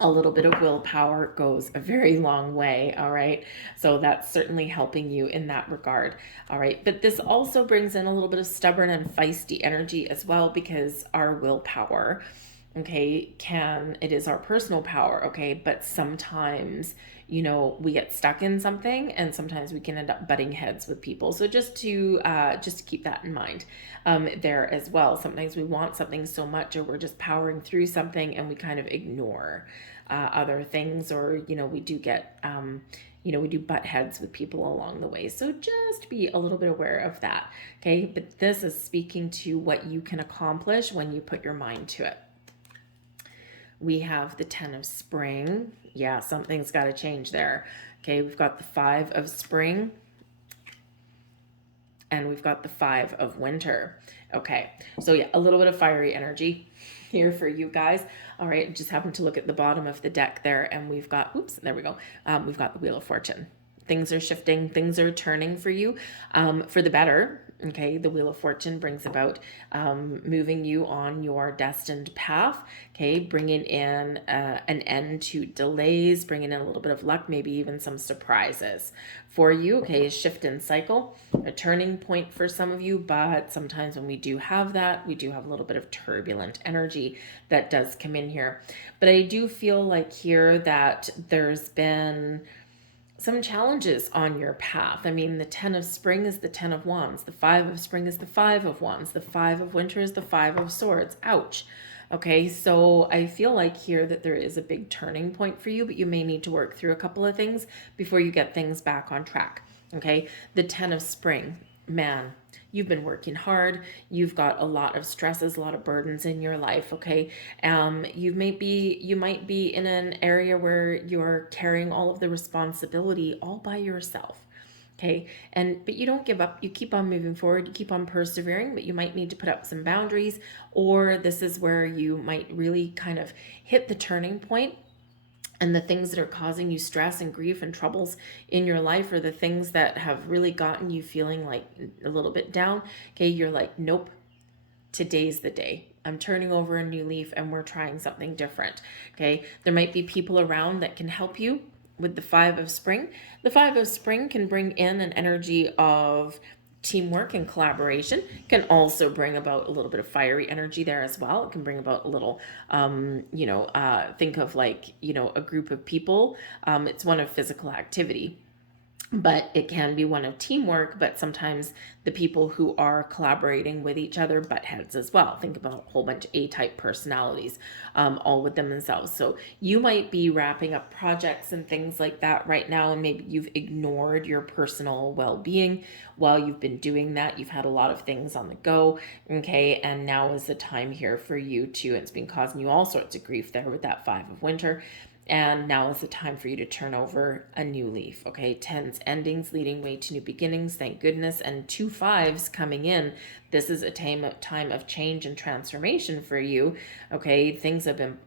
a little bit of willpower goes a very long way. All right. So that's certainly helping you in that regard. All right. But this also brings in a little bit of stubborn and feisty energy as well, because our willpower, okay, it is our personal power. Okay. But sometimes, we get stuck in something, and sometimes we can end up butting heads with people. So just to keep that in mind there as well. Sometimes we want something so much, or we're just powering through something and we kind of ignore other things, or, we do get, we do butt heads with people along the way. So just be a little bit aware of that. Okay. But this is speaking to what you can accomplish when you put your mind to it. We have the 10 of spring. Yeah, something's got to change there. Okay, we've got the 5 of spring, and we've got the 5 of winter. Okay, so yeah, a little bit of fiery energy here for you guys. All right, just happened to look at the bottom of the deck there, and we've got, there we go. We've got the Wheel of Fortune. Things are shifting, things are turning for you for the better. Okay, the Wheel of Fortune brings about moving you on your destined path. Okay, bringing in an end to delays, bringing in a little bit of luck, maybe even some surprises for you. Okay, a shift in cycle, a turning point for some of you, but sometimes when we do have that, we do have a little bit of turbulent energy that does come in here. But I do feel like here that there's been some challenges on your path. I mean, the 10 of spring is the 10 of wands. The 5 of spring is the 5 of wands. The 5 of winter is the 5 of swords. Ouch. Okay, so I feel like here that there is a big turning point for you, but you may need to work through a couple of things before you get things back on track. Okay, the 10 of spring, man, you've been working hard. You've got a lot of stresses, a lot of burdens in your life. Okay. You might be in an area where you're carrying all of the responsibility all by yourself. Okay. But you don't give up. You keep on moving forward. You keep on persevering, but you might need to put up some boundaries, or this is where you might really kind of hit the turning point. And the things that are causing you stress and grief and troubles in your life, or the things that have really gotten you feeling like a little bit down. Okay, you're like, nope, today's the day. I'm turning over a new leaf and we're trying something different. Okay, there might be people around that can help you with the 5 of spring. The 5 of spring can bring in an energy of teamwork and collaboration. It can also bring about a little bit of fiery energy there as well. It can bring about a little, think of like, a group of people. It's one of physical activity. but it can be one of teamwork, but sometimes the people who are collaborating with each other butt heads as well. Think about a whole bunch of A-type personalities, all with them themselves. So you might be wrapping up projects and things like that right now, and maybe you've ignored your personal well-being while you've been doing that. You've had a lot of things on the go, okay, and now is the time here for you to, it's been causing you all sorts of grief there with that 5 of winter. And now is the time for you to turn over a new leaf. Okay, tens endings leading way to new beginnings, thank goodness. And 2 5s coming in. This is a time of change and transformation for you. Okay, things have been,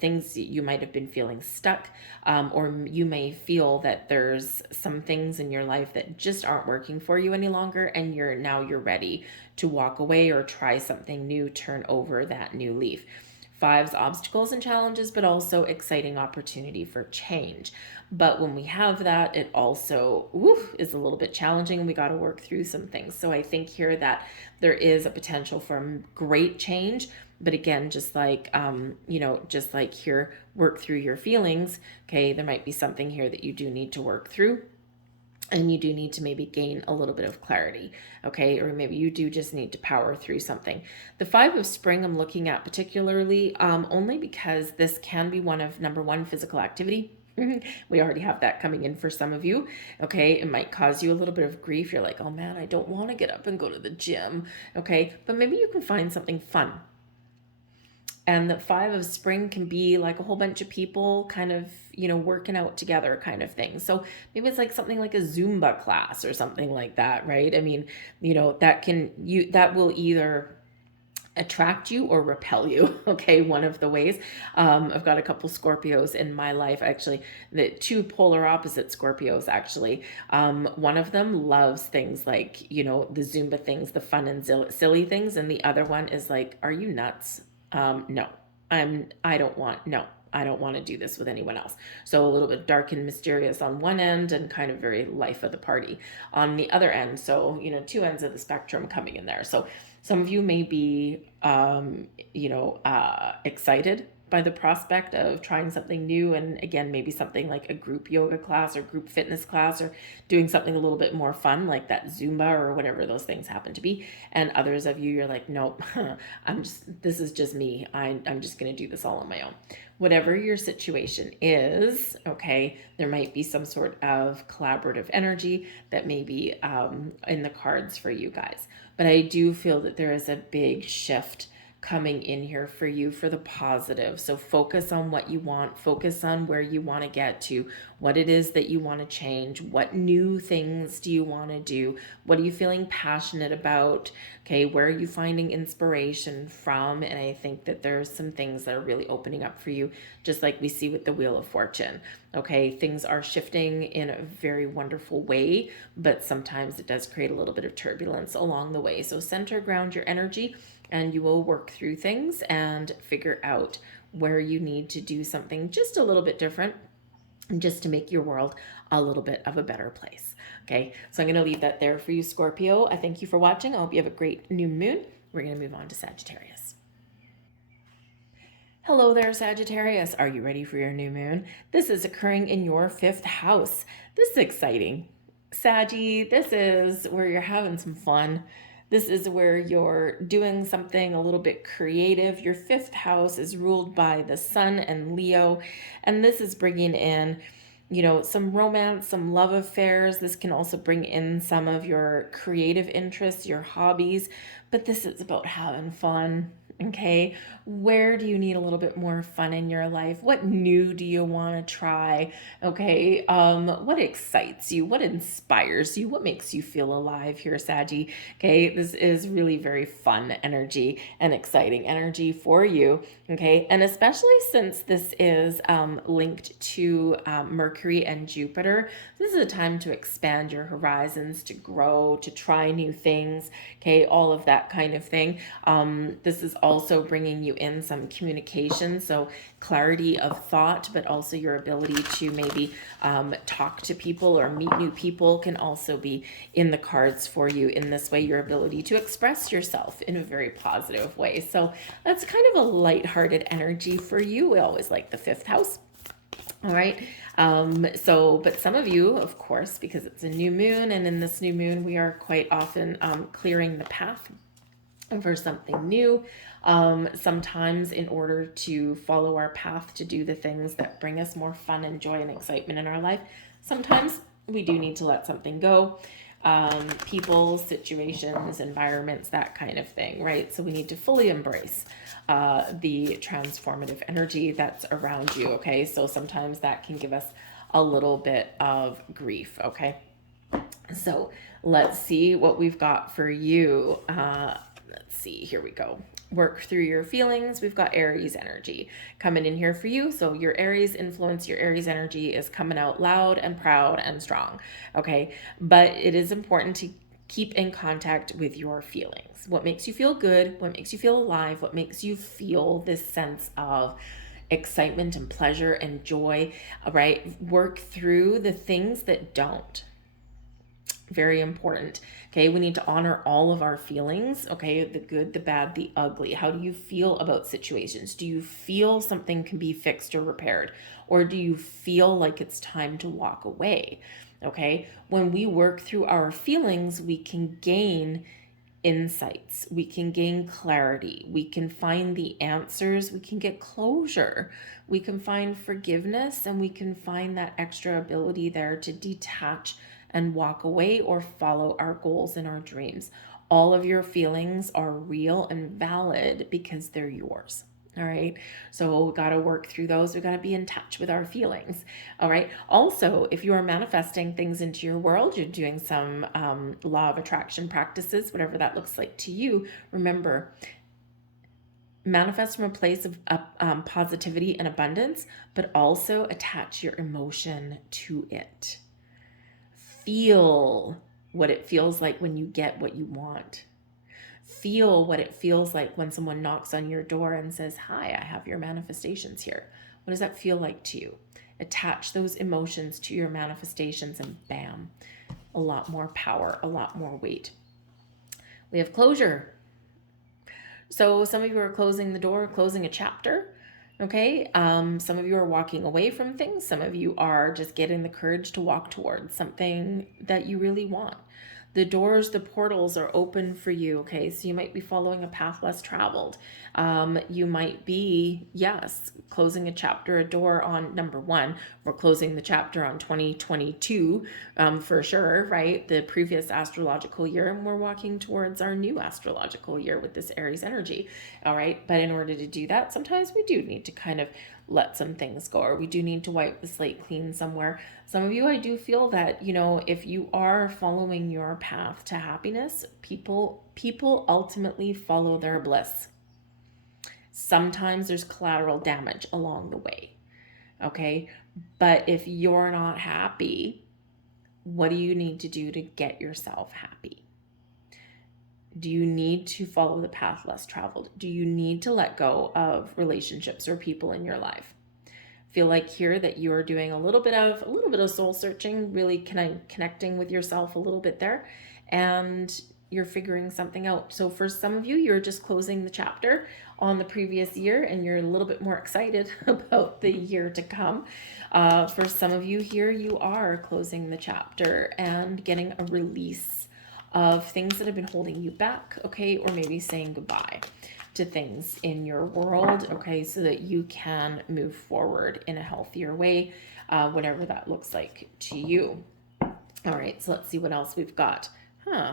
things you might have been feeling stuck, or you may feel that there's some things in your life that just aren't working for you any longer, and you're ready to walk away or try something new, turn over that new leaf. 5's obstacles and challenges, but also exciting opportunity for change. But when we have that, it also is a little bit challenging, and we got to work through some things. So I think here that there is a potential for great change. But again, just like here, work through your feelings. Okay, there might be something here that you do need to work through. And you do need to maybe gain a little bit of clarity, okay? Or maybe you do just need to power through something. The 5 of spring I'm looking at particularly only because this can be one of, number one, physical activity. We already have that coming in for some of you, okay? It might cause you a little bit of grief. You're like, oh man, I don't want to get up and go to the gym, okay? But maybe you can find something fun. And the 5 of spring can be like a whole bunch of people kind of, working out together kind of thing. So maybe it's like something like a Zumba class or something like that, right? I mean, that will either attract you or repel you, okay? One of the ways. I've got a couple Scorpios in my life, actually, the 2 polar opposite Scorpios, actually. One of them loves things like, the Zumba things, the fun and silly things. And the other one is like, are you nuts? No, I don't want to do this with anyone else. So a little bit dark and mysterious on one end and kind of very life of the party on the other end. So, 2 ends of the spectrum coming in there. So some of you may be, excited by the prospect of trying something new. And again, maybe something like a group yoga class or group fitness class, or doing something a little bit more fun like that Zumba or whatever those things happen to be. And others of you, you're like, nope, this is just me. I'm just going to do this all on my own. Whatever your situation is, okay, there might be some sort of collaborative energy that may be in the cards for you guys. But I do feel that there is a big shift coming in here for you for the positive. So focus on what you want, focus on where you want to get to, what it is that you want to change, what new things do you want to do, what are you feeling passionate about, okay, where are you finding inspiration from? And I think that there's some things that are really opening up for you, just like we see with the Wheel of Fortune. Okay, things are shifting in a very wonderful way, but sometimes it does create a little bit of turbulence along the way. So center, ground your energy, and you will work through things and figure out where you need to do something just a little bit different, just to make your world a little bit of a better place. Okay, so I'm going to leave that there for you, Scorpio. I thank you for watching. I hope you have a great new moon. We're going to move on to Sagittarius. Hello there, Sagittarius. Are you ready for your new moon? This is occurring in your 5th house. This is exciting. Saggy, this is where you're having some fun. This is where you're doing something a little bit creative. Your 5th house is ruled by the Sun and Leo, and this is bringing in, some romance, some love affairs. This can also bring in some of your creative interests, your hobbies, but this is about having fun. Okay, where do you need a little bit more fun in your life? What new do you want to try? Okay, what excites you? What inspires you? What makes you feel alive here, Saggy? Okay, this is really very fun energy and exciting energy for you. Okay, and especially since this is linked to Mercury and Jupiter, this is a time to expand your horizons, to grow, to try new things. Okay, all of that kind of thing. This is also bringing you in some communication, so clarity of thought, but also your ability to maybe talk to people or meet new people can also be in the cards for you in this way, your ability to express yourself in a very positive way. So that's kind of a lighthearted energy for you. We always like the 5th house. All right. But some of you, of course, because it's a new moon, and in this new moon, we are quite often clearing the path for something new. Sometimes in order to follow our path to do the things that bring us more fun and joy and excitement in our life, sometimes we do need to let something go. People, situations, environments, that kind of thing, right? So we need to fully embrace the transformative energy that's around you, okay? So sometimes that can give us a little bit of grief, okay? So let's see what we've got for you. Let's see, here we go. Work through your feelings. We've got Aries energy coming in here for you. So your Aries influence, your Aries energy is coming out loud and proud and strong. Okay. But it is important to keep in contact with your feelings. What makes you feel good? What makes you feel alive? What makes you feel this sense of excitement and pleasure and joy, right? Work through the things that don't. Very important. Okay, we need to honor all of our feelings. Okay, the good, the bad, the ugly. How do you feel about situations? Do you feel something can be fixed or repaired? Or do you feel like it's time to walk away? Okay, when we work through our feelings, we can gain insights, we can gain clarity, we can find the answers, we can get closure, we can find forgiveness, and we can find that extra ability there to detach and walk away or follow our goals and our dreams. All of your feelings are real and valid because they're yours. All right. So we got to work through those. We got to be in touch with our feelings. All right. Also, if you are manifesting things into your world, you're doing some law of attraction practices, whatever that looks like to you. Remember, manifest from a place of positivity and abundance, but also attach your emotion to it. Feel what it feels like when you get what you want. Feel what it feels like when someone knocks on your door and says, "Hi, I have your manifestations here." What does that feel like to you? Attach those emotions to your manifestations and bam, a lot more power, a lot more weight. We have closure. So some of you are closing the door, closing a chapter. Okay. Some of you are walking away from things. Some of you are just getting the courage to walk towards something that you really want. The doors, the portals are open for you. Okay. So you might be following a path less traveled. You might be, yes, closing a chapter, a door on number one. We're closing the chapter on 2022 for sure, right? The previous astrological year, and we're walking towards our new astrological year with this Aries energy. All right. But in order to do that, sometimes we do need to kind of let some things go, or we do need to wipe the slate clean somewhere. Some of you, I do feel that, if you are following your path to happiness, people ultimately follow their bliss. Sometimes there's collateral damage along the way. Okay. But if you're not happy, what do you need to do to get yourself happy? Do you need to follow the path less traveled? Do you need to let go of relationships or people in your life? Feel like here that you are doing a little bit of soul searching, really connecting with yourself a little bit there, and you're figuring something out. So for some of you, you're just closing the chapter on the previous year and you're a little bit more excited about the year to come. For some of you here, you are closing the chapter and getting a release of things that have been holding you back, okay, or maybe saying goodbye to things in your world, okay, so that you can move forward in a healthier way, whatever that looks like to you. All right, so let's see what else we've got.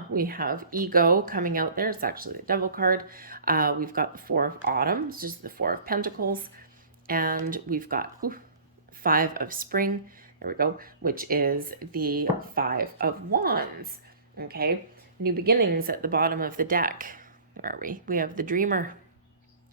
We have ego coming out there. It's actually the devil card. We've got the Four of Autumn, it's just the Four of Pentacles, and we've got Five of Spring, there we go, which is the Five of Wands. Okay, new beginnings at the bottom of the deck. Where are we? We have the Dreamer,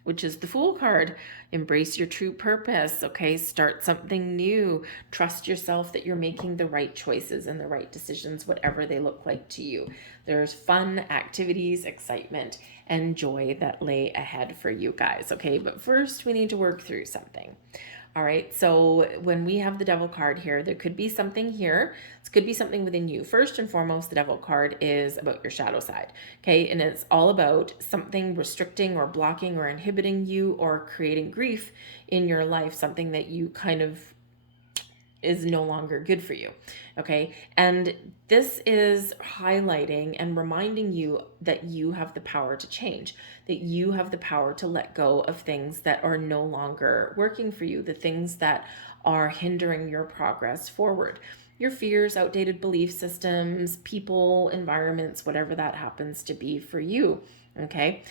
which is the Fool card. Embrace your true purpose. Okay, start something new. Trust yourself that you're making the right choices and the right decisions, whatever they look like to you. There's fun, activities, excitement, and joy that lay ahead for you guys. Okay, but first we need to work through something. All right, so when we have the Devil card here, there could be something here. This could be something within you. First and foremost, the Devil card is about your shadow side, okay? And it's all about something restricting or blocking or inhibiting you or creating grief in your life, something that you kind of is no longer good for you. Okay. And this is highlighting and reminding you that you have the power to change, that you have the power to let go of things that are no longer working for you, the things that are hindering your progress forward. Your fears, outdated belief systems, people, environments, whatever that happens to be for you. Okay.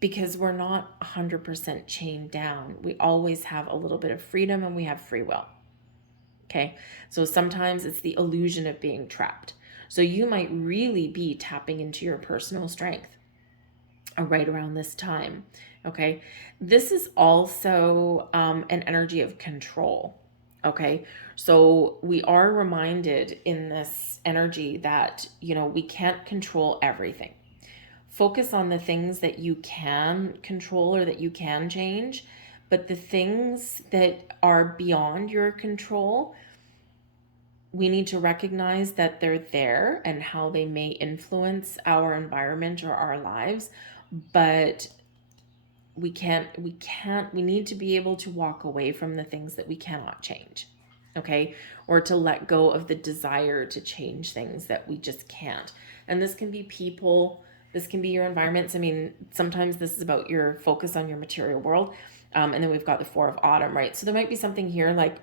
Because we're not 100% chained down. We always have a little bit of freedom and we have free will. Okay. So sometimes it's the illusion of being trapped. So you might really be tapping into your personal strength right around this time. Okay. This is also an energy of control. Okay. So we are reminded in this energy that, we can't control everything. Focus on the things that you can control or that you can change, but the things that are beyond your control, we need to recognize that they're there and how they may influence our environment or our lives, but we need to be able to walk away from the things that we cannot change. Okay. Or to let go of the desire to change things that we just can't. And this can be people, this can be your environments. I mean, sometimes this is about your focus on your material world. And then we've got the Four of Autumn, right? So there might be something here like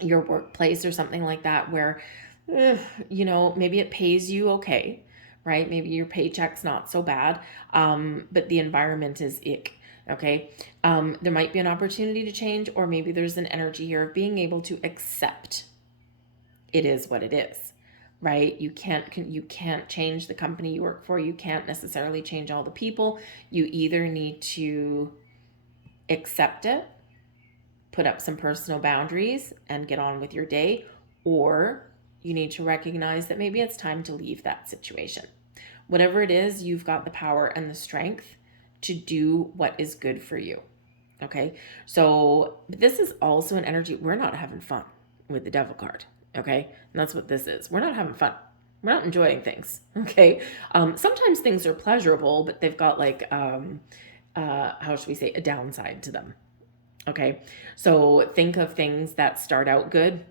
your workplace or something like that where, maybe it pays you okay, right? Maybe your paycheck's not so bad, but the environment is ick. Okay. There might be an opportunity to change, or maybe there's an energy here of being able to accept it is what it is, right? You can't change the company you work for. You can't necessarily change all the people. You either need to accept it, put up some personal boundaries and get on with your day, or you need to recognize that maybe it's time to leave that situation. Whatever it is, you've got the power and the strength to do what is good for you. Okay. So this is also an energy. We're not having fun with the Devil card. Okay. And that's what this is. We're not having fun. We're not enjoying things. Okay. Sometimes things are pleasurable, but they've got like, how should we say, a downside to them. Okay. So think of things that start out good,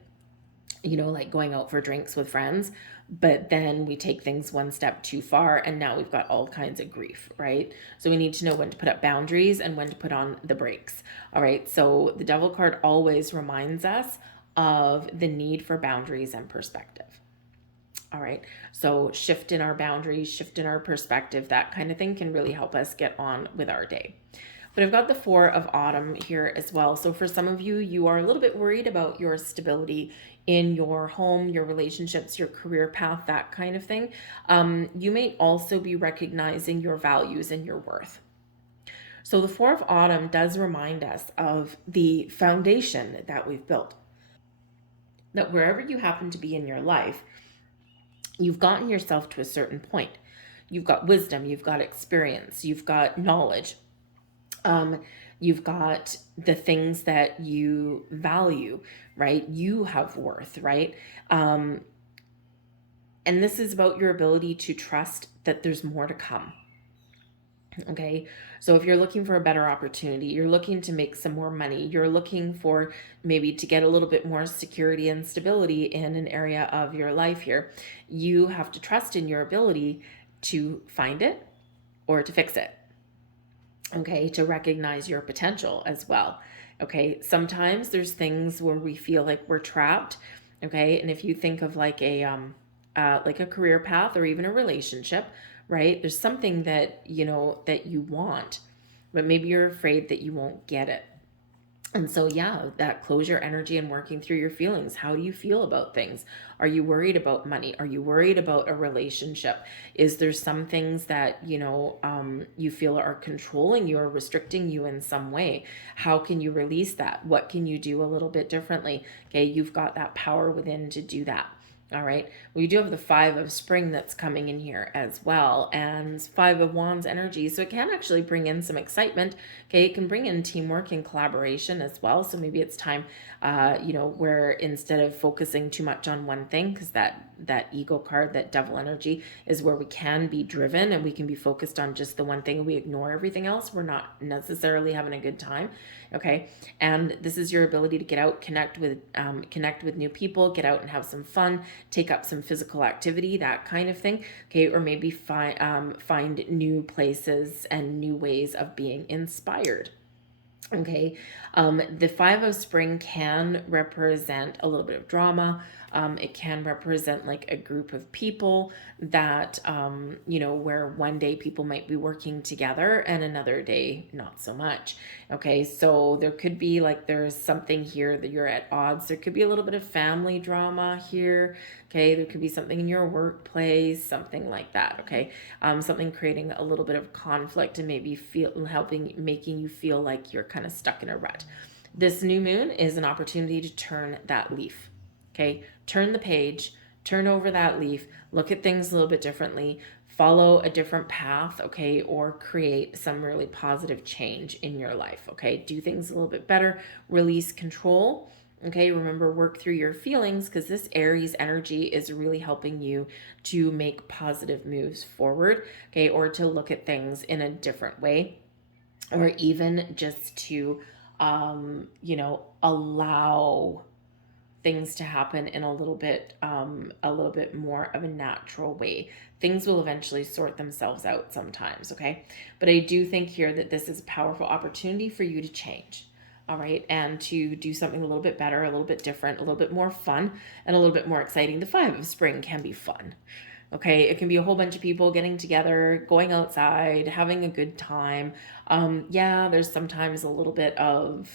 like going out for drinks with friends, but then we take things one step too far and now we've got all kinds of grief, right? So we need to know when to put up boundaries and when to put on the brakes. All right. So the Devil card always reminds us of the need for boundaries and perspective. All right. So shift in our boundaries, shift in our perspective, that kind of thing can really help us get on with our day. But I've got the Four of Autumn here as well. So for some of you, you are a little bit worried about your stability in your home, your relationships, your career path, that kind of thing. You may also be recognizing your values and your worth. So the Four of Autumn does remind us of the foundation that we've built. That wherever you happen to be in your life, you've gotten yourself to a certain point. You've got wisdom, you've got experience, you've got knowledge. You've got the things that you value, right? You have worth, right? And this is about your ability to trust that there's more to come. Okay. So if you're looking for a better opportunity, you're looking to make some more money, you're looking for maybe to get a little bit more security and stability in an area of your life here, you have to trust in your ability to find it or to fix it. Okay, to recognize your potential as well. Okay, sometimes there's things where we feel like we're trapped. Okay, and if you think of like a career path or even a relationship, right? There's something that that you want, but maybe you're afraid that you won't get it. And so, yeah, that closure energy and working through your feelings. How do you feel about things? Are you worried about money? Are you worried about a relationship? Is there some things that, you feel are controlling you or restricting you in some way? How can you release that? What can you do a little bit differently? Okay, you've got that power within to do that. All right. We do have the Five of Spring that's coming in here as well, and Five of Wands energy. So it can actually bring in some excitement. Okay. It can bring in teamwork and collaboration as well. So maybe it's time, where instead of focusing too much on one thing, because that that ego card, that devil energy, is where we can be driven and we can be focused on just the one thing and we ignore everything else. We're not necessarily having a good time. Okay. And this is your ability to get out, connect with new people, get out and have some fun, take up some physical activity, that kind of thing. Okay. Or maybe find new places and new ways of being inspired. Okay, the Five of Spring can represent a little bit of drama. It can represent like a group of people that, where one day people might be working together and another day not so much. Okay, so there could be like there's something here that you're at odds. There could be a little bit of family drama here. Okay, there could be something in your workplace, something like that. Okay, something creating a little bit of conflict and maybe making you feel like you're kind of stuck in a rut. This new moon is an opportunity to turn that leaf. Okay, turn the page, turn over that leaf, look at things a little bit differently, follow a different path, okay, or create some really positive change in your life. Okay, do things a little bit better, release control. Okay, remember, work through your feelings, because this Aries energy is really helping you to make positive moves forward, okay, or to look at things in a different way, or even just to, allow things to happen in a little bit more of a natural way. Things will eventually sort themselves out sometimes, okay? But I do think here that this is a powerful opportunity for you to change. All right, and to do something a little bit better, a little bit different, a little bit more fun, and a little bit more exciting. The Five of Spring can be fun. Okay, it can be a whole bunch of people getting together, going outside, having a good time. Yeah, there's sometimes a little bit of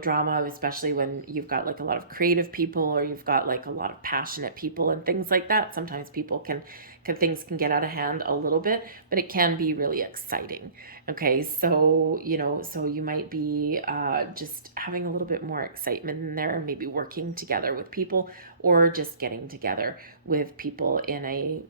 drama, especially when you've got like a lot of creative people or you've got like a lot of passionate people and things like that. Sometimes things can get out of hand a little bit, but it can be really exciting. Okay, so you might be just having a little bit more excitement in there, maybe working together with people or just getting together with people in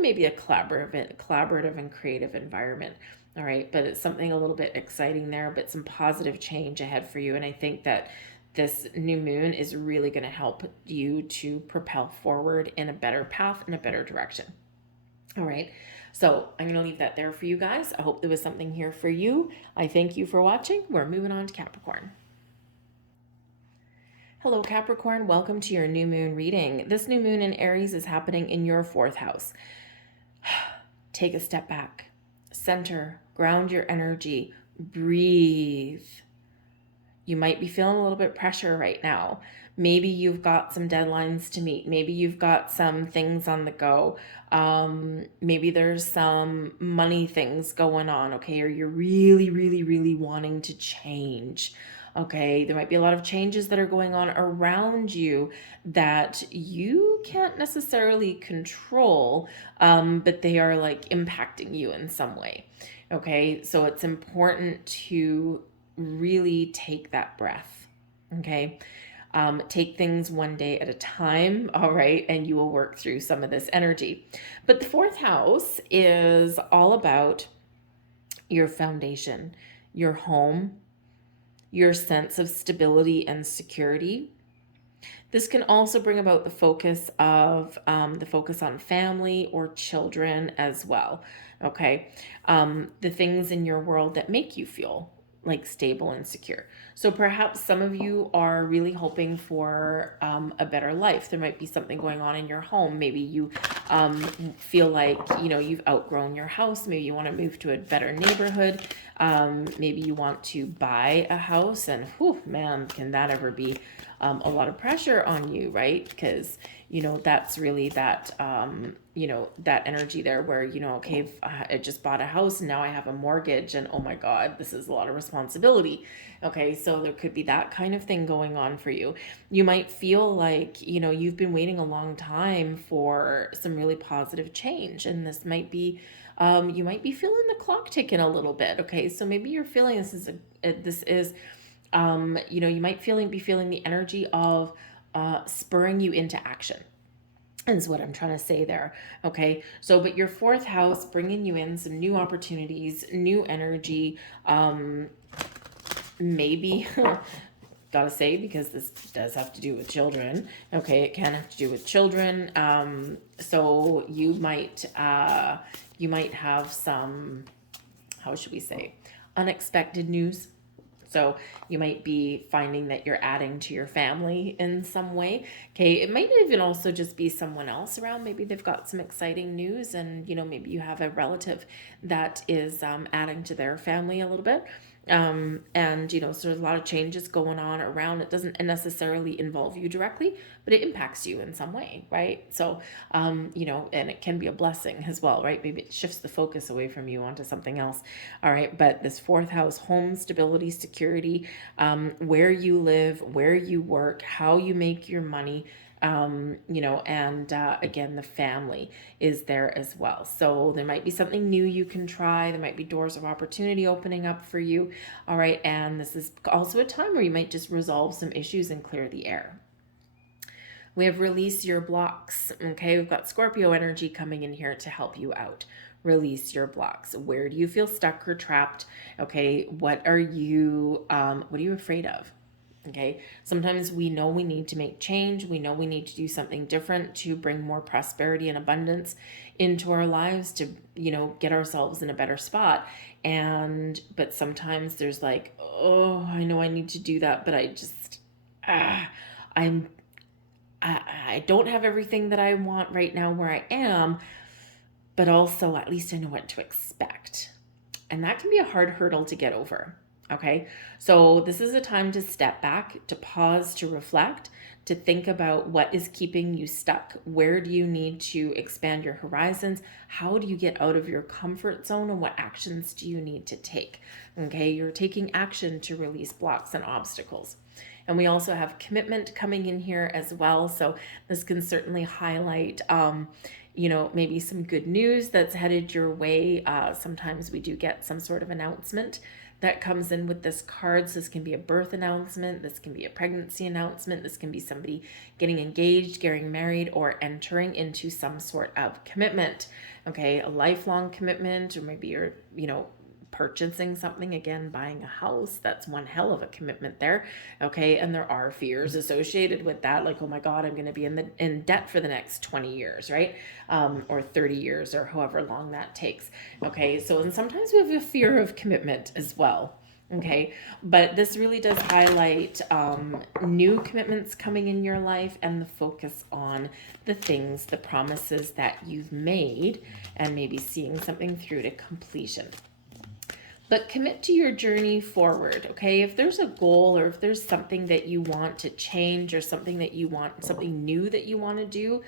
maybe a collaborative and creative environment. All right, but it's something a little bit exciting there, but some positive change ahead for you. And I think that this new moon is really going to help you to propel forward in a better path, in a better direction. All right, so I'm going to leave that there for you guys. I hope there was something here for you. I thank you for watching. We're moving on to Capricorn. Hello, Capricorn. Welcome to your new moon reading. This new moon in Aries is happening in your 4th house. Take a step back, center, ground your energy, breathe. You might be feeling a little bit pressure right now. Maybe you've got some deadlines to meet. Maybe you've got some things on the go. Maybe there's some money things going on, okay? Or you're really, really, really wanting to change. Okay, there might be a lot of changes that are going on around you that you can't necessarily control, but they are like impacting you in some way. Okay, so it's important to really take that breath. Okay, take things one day at a time. All right, and you will work through some of this energy. But the 4th house is all about your foundation, your home, your sense of stability and security. This can also bring about the focus on family or children as well. Okay, the things in your world that make you feel like stable and secure. So perhaps some of you are really hoping for a better life. There might be something going on in your home. Maybe you feel like, you've outgrown your house. Maybe you want to move to a better neighborhood. Maybe you want to buy a house, and whew, man, can that ever be a lot of pressure on you, right? Because, that's really that, that energy there where, okay, I just bought a house and now I have a mortgage and oh my God, this is a lot of responsibility. Okay, so there could be that kind of thing going on for you. You might feel like, you've been waiting a long time for some really positive change, and this might be, you might be feeling the clock ticking a little bit. Okay, so maybe you're feeling you might be feeling the energy of spurring you into action, is what I'm trying to say there. Okay, so but your 4th house bringing you in some new opportunities, new energy, maybe gotta say, because this does have to do with children. Okay, it can have to do with children. So you might have some, how should we say, unexpected news. So you might be finding that you're adding to your family in some way. Okay, it might even also just be someone else around. Maybe they've got some exciting news, and maybe you have a relative that is adding to their family a little bit. And so there's a lot of changes going on around. It doesn't necessarily involve you directly, but it impacts you in some way, right? So and it can be a blessing as well, right? Maybe it shifts the focus away from you onto something else. All right, but this fourth house, home, stability, security, where you live, where you work, how you make your money, and again, the family is there as well. So there might be something new you can try. There might be doors of opportunity opening up for you. All right, and this is also a time where you might just resolve some issues and clear the air. We have release your blocks. Okay, we've got Scorpio energy coming in here to help you out. Release your blocks. Where do you feel stuck or trapped? Okay, what are you afraid of? Okay, sometimes we know we need to make change. We know we need to do something different to bring more prosperity and abundance into our lives, to get ourselves in a better spot. But sometimes there's like, oh, I know I need to do that, but I don't have everything that I want right now where I am, but also at least I know what to expect. And that can be a hard hurdle to get over. Okay, so this is a time to step back, to pause, to reflect, to think about what is keeping you stuck. Where do you need to expand your horizons? How do you get out of your comfort zone, and what actions do you need to take? Okay, you're taking action to release blocks and obstacles. And we also have commitment coming in here as well. So this can certainly highlight, maybe some good news that's headed your way. Sometimes we do get some sort of announcement that comes in with this card. So this can be a birth announcement. This can be a pregnancy announcement. This can be somebody getting engaged, getting married, or entering into some sort of commitment. Okay, a lifelong commitment, or maybe you're, purchasing something, again, buying a house. That's one hell of a commitment there. Okay, and there are fears associated with that, like, oh my God, I'm going to be in debt for the next 20 years, right? Or 30 years, or however long that takes. Okay, so and sometimes we have a fear of commitment as well. Okay, but this really does highlight new commitments coming in your life, and the focus on the things, the promises that you've made, and maybe seeing something through to completion. But commit to your journey forward, okay? If there's a goal, or if there's something that you want to change, or something new that you want to do,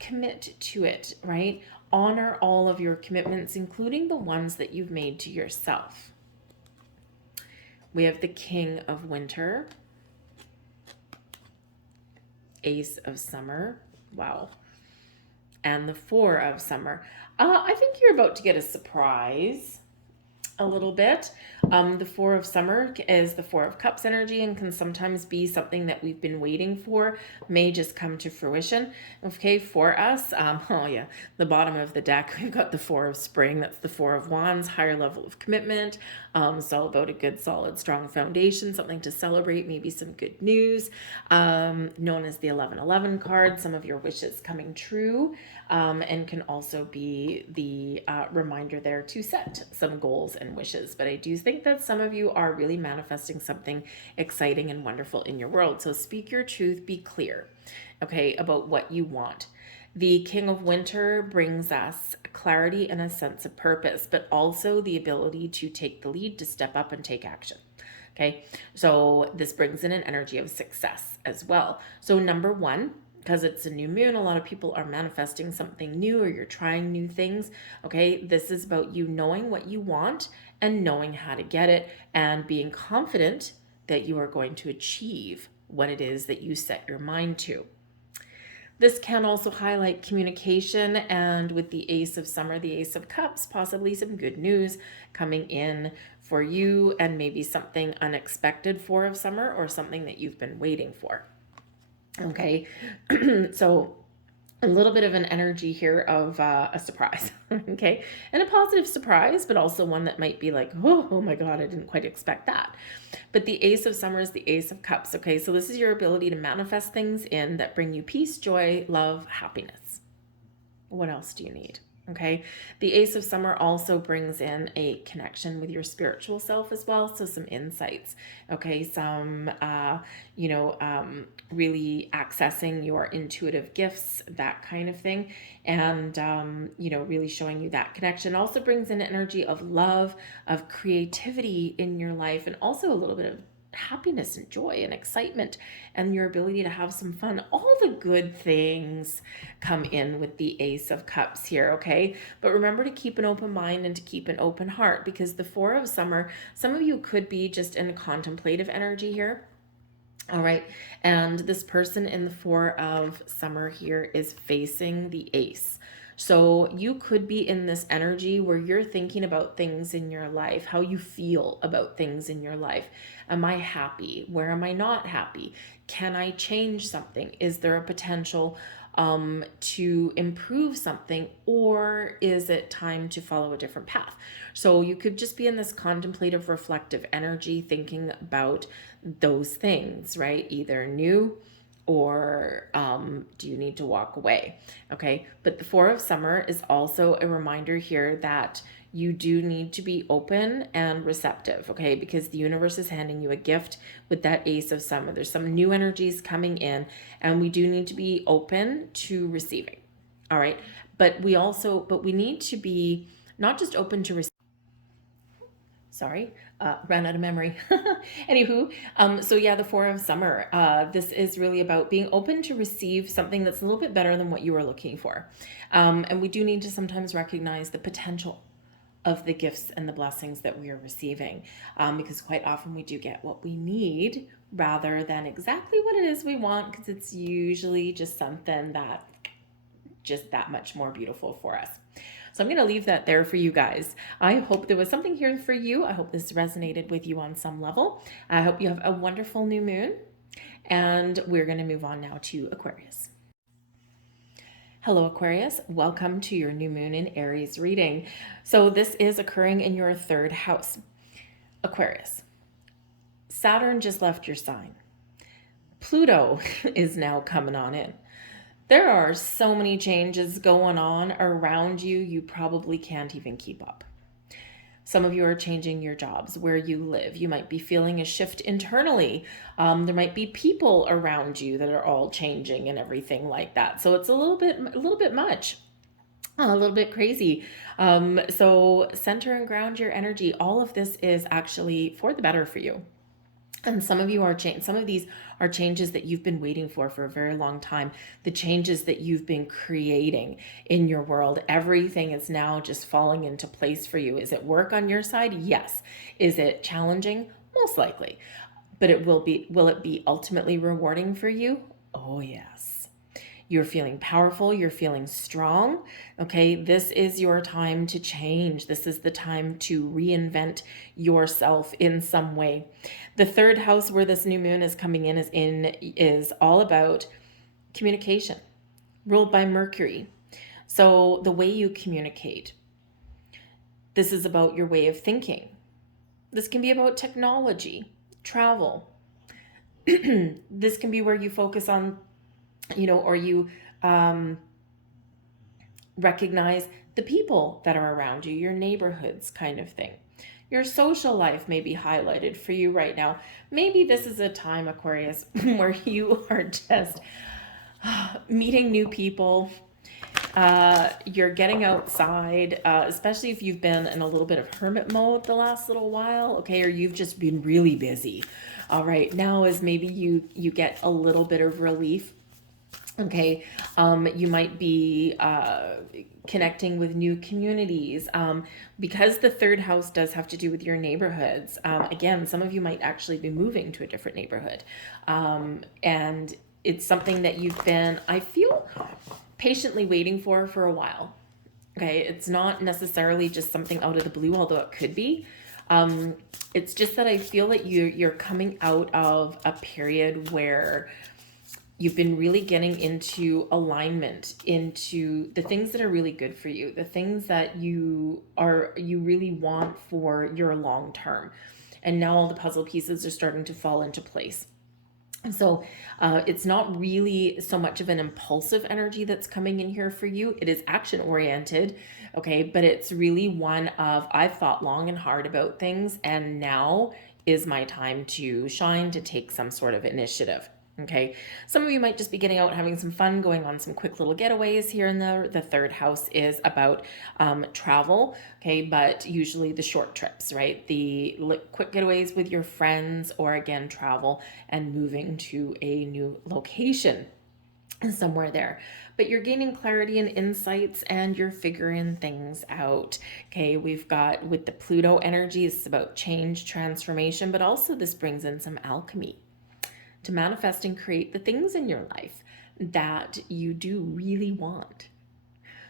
commit to it, right? Honor all of your commitments, including the ones that you've made to yourself. We have the King of Winter, Ace of Summer, wow, and the Four of Summer. I think you're about to get a surprise. A little bit. The Four of Summer is the Four of Cups energy, and can sometimes be something that we've been waiting for, may just come to fruition. Okay, for us, the bottom of the deck, we've got the Four of Spring. That's the Four of Wands, higher level of commitment. So about a good, solid, strong foundation, something to celebrate, maybe some good news. Known as the 1111 card, some of your wishes coming true, and can also be the reminder there to set some goals and wishes. But I do think that some of you are really manifesting something exciting and wonderful in your world. So speak your truth, be clear, okay, about what you want. The King of Winter brings us clarity and a sense of purpose, but also the ability to take the lead, to step up and take action. Okay, so this brings in an energy of success as well. So number one, because it's a new moon, a lot of people are manifesting something new, or you're trying new things. Okay, this is about you knowing what you want and knowing how to get it, and being confident that you are going to achieve what it is that you set your mind to. This can also highlight communication, and with the Ace of Summer, the Ace of Cups, possibly some good news coming in for you, and maybe something unexpected, Four of Summer, or something that you've been waiting for. Okay, so a little bit of an energy here of a surprise, okay? And a positive surprise, but also one that might be like, oh my God, I didn't quite expect that. But the Ace of Summer is the Ace of Cups, okay? So this is your ability to manifest things in that bring you peace, joy, love, happiness. What else do you need? Okay. The Ace of Summer also brings in a connection with your spiritual self as well. So some insights. Okay. Some, really accessing your intuitive gifts, that kind of thing. And, really showing you that connection. Also brings in energy of love, of creativity in your life, and also a little bit of happiness and joy and excitement and your ability to have some fun. All the good things come in with the Ace of Cups here, okay? But remember to keep an open mind and to keep an open heart, because the Four of Summer, some of you could be just in a contemplative energy here. All right. And this person in the Four of Summer here is facing the Ace. So you could be in this energy where you're thinking about things in your life, how you feel about things in your life. Am I happy? Where am I not happy? Can I change something? Is there a potential to improve something, or is it time to follow a different path? So you could just be in this contemplative, reflective energy, thinking about those things, right? Either new, or do you need to walk away? Okay. But the Four of Summer is also a reminder here that you do need to be open and receptive, okay? Because the universe is handing you a gift with that Ace of Summer. There's some new energies coming in, and we do need to be open to receiving. All right. But we need to be not just open to receiving. Sorry, ran out of memory. Anywho, so yeah, the Four of Summer. This is really about being open to receive something that's a little bit better than what you were looking for. And we do need to sometimes recognize the potential of the gifts and the blessings that we are receiving, because quite often we do get what we need rather than exactly what it is we want, because it's usually just something that just that much more beautiful for us. So I'm going to leave that there for you guys. I hope there was something here for you. I hope this resonated with you on some level. I hope you have a wonderful new moon. And we're going to move on now to Aquarius. Hello, Aquarius. Welcome to your new moon in Aries reading. So this is occurring in your third house. Aquarius, Saturn just left your sign. Pluto is now coming on in. There are so many changes going on around you, you probably can't even keep up. Some of you are changing your jobs, where you live. You might be feeling a shift internally. There might be people around you that are all changing and everything like that. So it's a little bit much, a little bit crazy. So center and ground your energy. All of this is actually for the better for you. And some of you are some of these are changes that you've been waiting for a very long time. The changes that you've been creating in your world. Everything is now just falling into place for you. Is it work on your side? Yes. Is it challenging? Most likely. But will it be ultimately rewarding for you? Oh, yes. You're feeling powerful. You're feeling strong. Okay. This is your time to change. This is the time to reinvent yourself in some way. The third house where this new moon is coming in is all about communication, ruled by Mercury. So the way you communicate, this is about your way of thinking. This can be about technology, travel. This can be where you focus on, or you recognize the people that are around you, your neighborhoods kind of thing. Your social life may be highlighted for you right now. Maybe this is a time, Aquarius, where you are just meeting new people. You're getting outside, especially if you've been in a little bit of hermit mode the last little while, okay, or you've just been really busy. All right, now is maybe you get a little bit of relief. Okay, you might be connecting with new communities, because the third house does have to do with your neighborhoods. Again, some of you might actually be moving to a different neighborhood, and it's something that you've been, I feel, patiently waiting for a while. Okay, it's not necessarily just something out of the blue, although it could be. It's just that I feel that you're coming out of a period where You've been really getting into alignment, into the things that are really good for you, the things that you really want for your long term. And now all the puzzle pieces are starting to fall into place. So it's not really so much of an impulsive energy that's coming in here for you. It is action oriented, okay? But it's really one of, I've thought long and hard about things, and now is my time to shine, to take some sort of initiative. Okay, some of you might just be getting out, having some fun, going on some quick little getaways here and there. The third house is about travel, okay, but usually the short trips, right? The quick getaways with your friends, or again, travel and moving to a new location somewhere there. But you're gaining clarity and insights, and you're figuring things out. Okay, we've got with the Pluto energy, it's about change, transformation, but also this brings in some alchemy to manifest and create the things in your life that you do really want.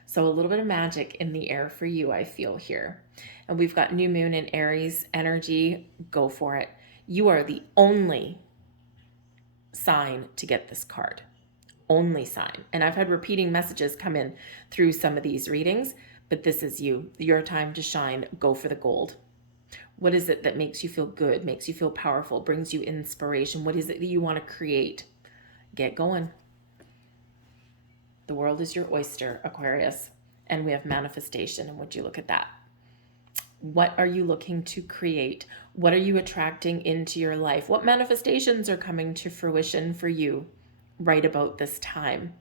So a little bit of magic in the air for you, I feel here. And we've got new moon in Aries energy. Go for it. You are the only sign to get this card. Only sign. And I've had repeating messages come in through some of these readings, but this is you. Your time to shine. Go for the gold. What is it that makes you feel good, makes you feel powerful, brings you inspiration? What is it that you want to create? Get going. The world is your oyster, Aquarius. And we have manifestation. And would you look at that? What are you looking to create? What are you attracting into your life? What manifestations are coming to fruition for you right about this time?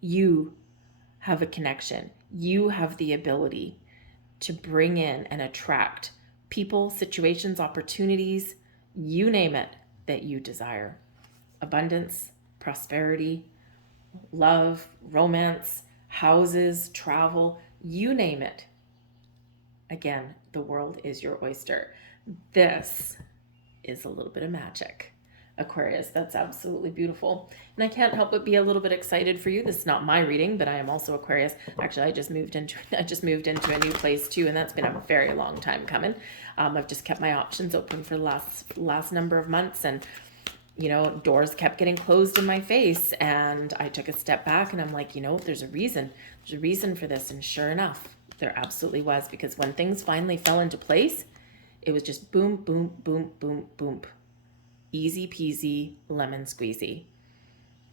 You have a connection. You have the ability to bring in and attract people, situations, opportunities, you name it, that you desire. Abundance, prosperity, love, romance, houses, travel, you name it. Again, the world is your oyster. This is a little bit of magic, Aquarius. That's absolutely beautiful. And I can't help but be a little bit excited for you. This is not my reading, but I am also Aquarius. Actually, I just moved into a new place too, and that's been a very long time coming. I've just kept my options open for the last number of months, and doors kept getting closed in my face, and I took a step back and I'm like, there's a reason. There's a reason for this. And sure enough, there absolutely was, because when things finally fell into place, it was just boom, boom, boom, boom, boom. Easy peasy, lemon squeezy.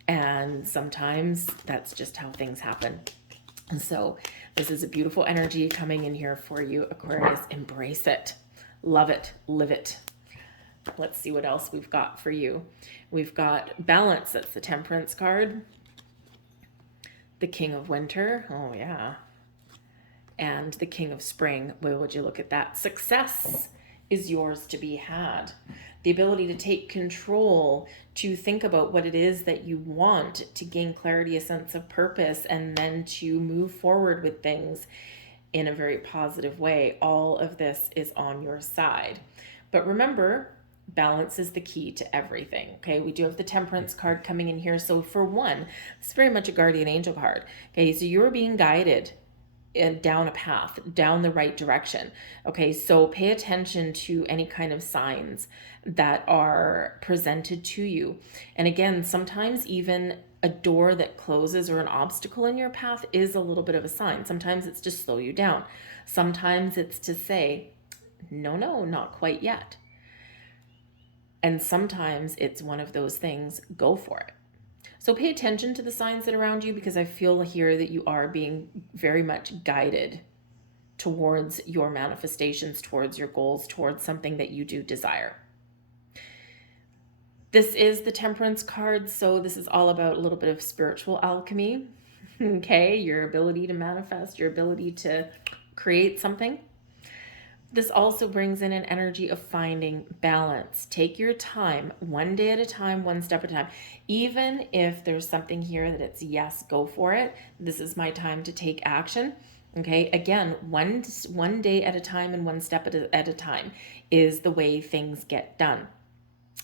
And sometimes that's just how things happen. And so this is a beautiful energy coming in here for you, Aquarius. Embrace it. Love it. Live it. Let's see what else we've got for you. We've got balance. That's the Temperance card. The King of Winter. Oh, yeah. And the King of Spring. Where would you look at that? Success is yours to be had. The ability to take control, to think about what it is that you want, to gain clarity, a sense of purpose, and then to move forward with things in a very positive way. All of this is on your side. But remember, balance is the key to everything. Okay, we do have the Temperance card coming in here. So for one, it's very much a guardian angel card. Okay, so you're being guided down a path, down the right direction. Okay, so pay attention to any kind of signs that are presented to you. And again, sometimes even a door that closes or an obstacle in your path is a little bit of a sign. Sometimes it's to slow you down. Sometimes it's to say, no, not quite yet. And sometimes it's one of those things, go for it. So pay attention to the signs that are around you, because I feel here that you are being very much guided towards your manifestations, towards your goals, towards something that you do desire. This is the Temperance card, so this is all about a little bit of spiritual alchemy, okay? Your ability to manifest, your ability to create something. This also brings in an energy of finding balance. Take your time, one day at a time, one step at a time. Even if there's something here that it's yes, go for it. This is my time to take action. Okay, again, one day at a time and one step at a time is the way things get done.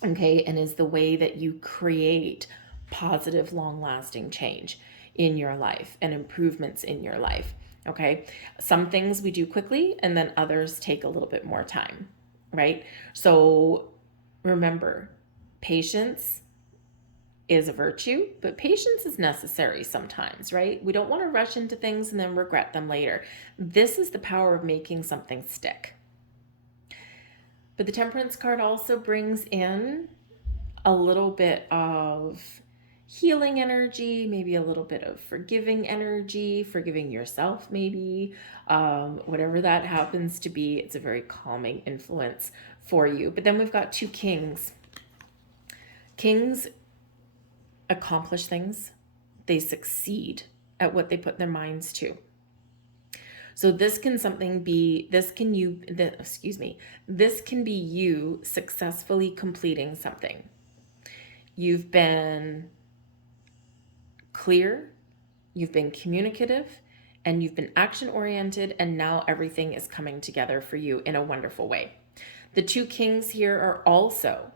Okay, and is the way that you create positive, long-lasting change in your life and improvements in your life. Okay, some things we do quickly and then others take a little bit more time, right? So remember, patience is a virtue, but patience is necessary sometimes, right? We don't want to rush into things and then regret them later. This is the power of making something stick. But the Temperance card also brings in a little bit of healing energy, maybe a little bit of forgiving energy, forgiving yourself maybe, whatever that happens to be. It's a very calming influence for you. But then we've got two kings. Kings accomplish things. They succeed at what they put their minds to. So this can be you successfully completing something. You've been clear, you've been communicative, and you've been action-oriented, and now everything is coming together for you in a wonderful way. The two kings here are also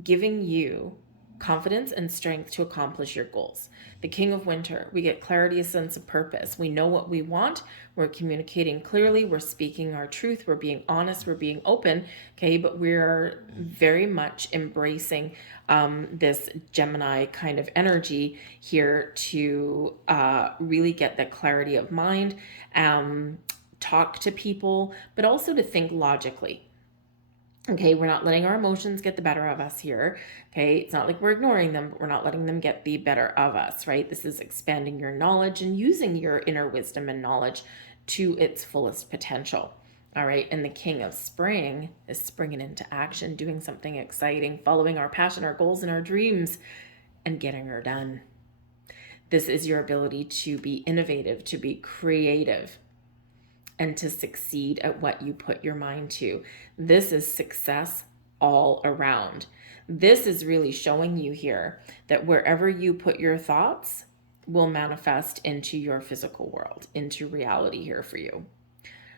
giving you confidence and strength to accomplish your goals. The King of Winter, we get clarity, a sense of purpose. We know what we want. We're communicating clearly. We're speaking our truth. We're being honest. We're being open. Okay, but we're very much embracing this Gemini kind of energy here to really get that clarity of mind, talk to people, but also to think logically. Okay, we're not letting our emotions get the better of us here. Okay, it's not like we're ignoring them, but we're not letting them get the better of us, right? This is expanding your knowledge and using your inner wisdom and knowledge to its fullest potential. All right, and the King of Spring is springing into action, doing something exciting, following our passion, our goals, and our dreams, and getting her done. This is your ability to be innovative, to be creative, and to succeed at what you put your mind to. This is success all around. This is really showing you here that wherever you put your thoughts will manifest into your physical world, into reality here for you.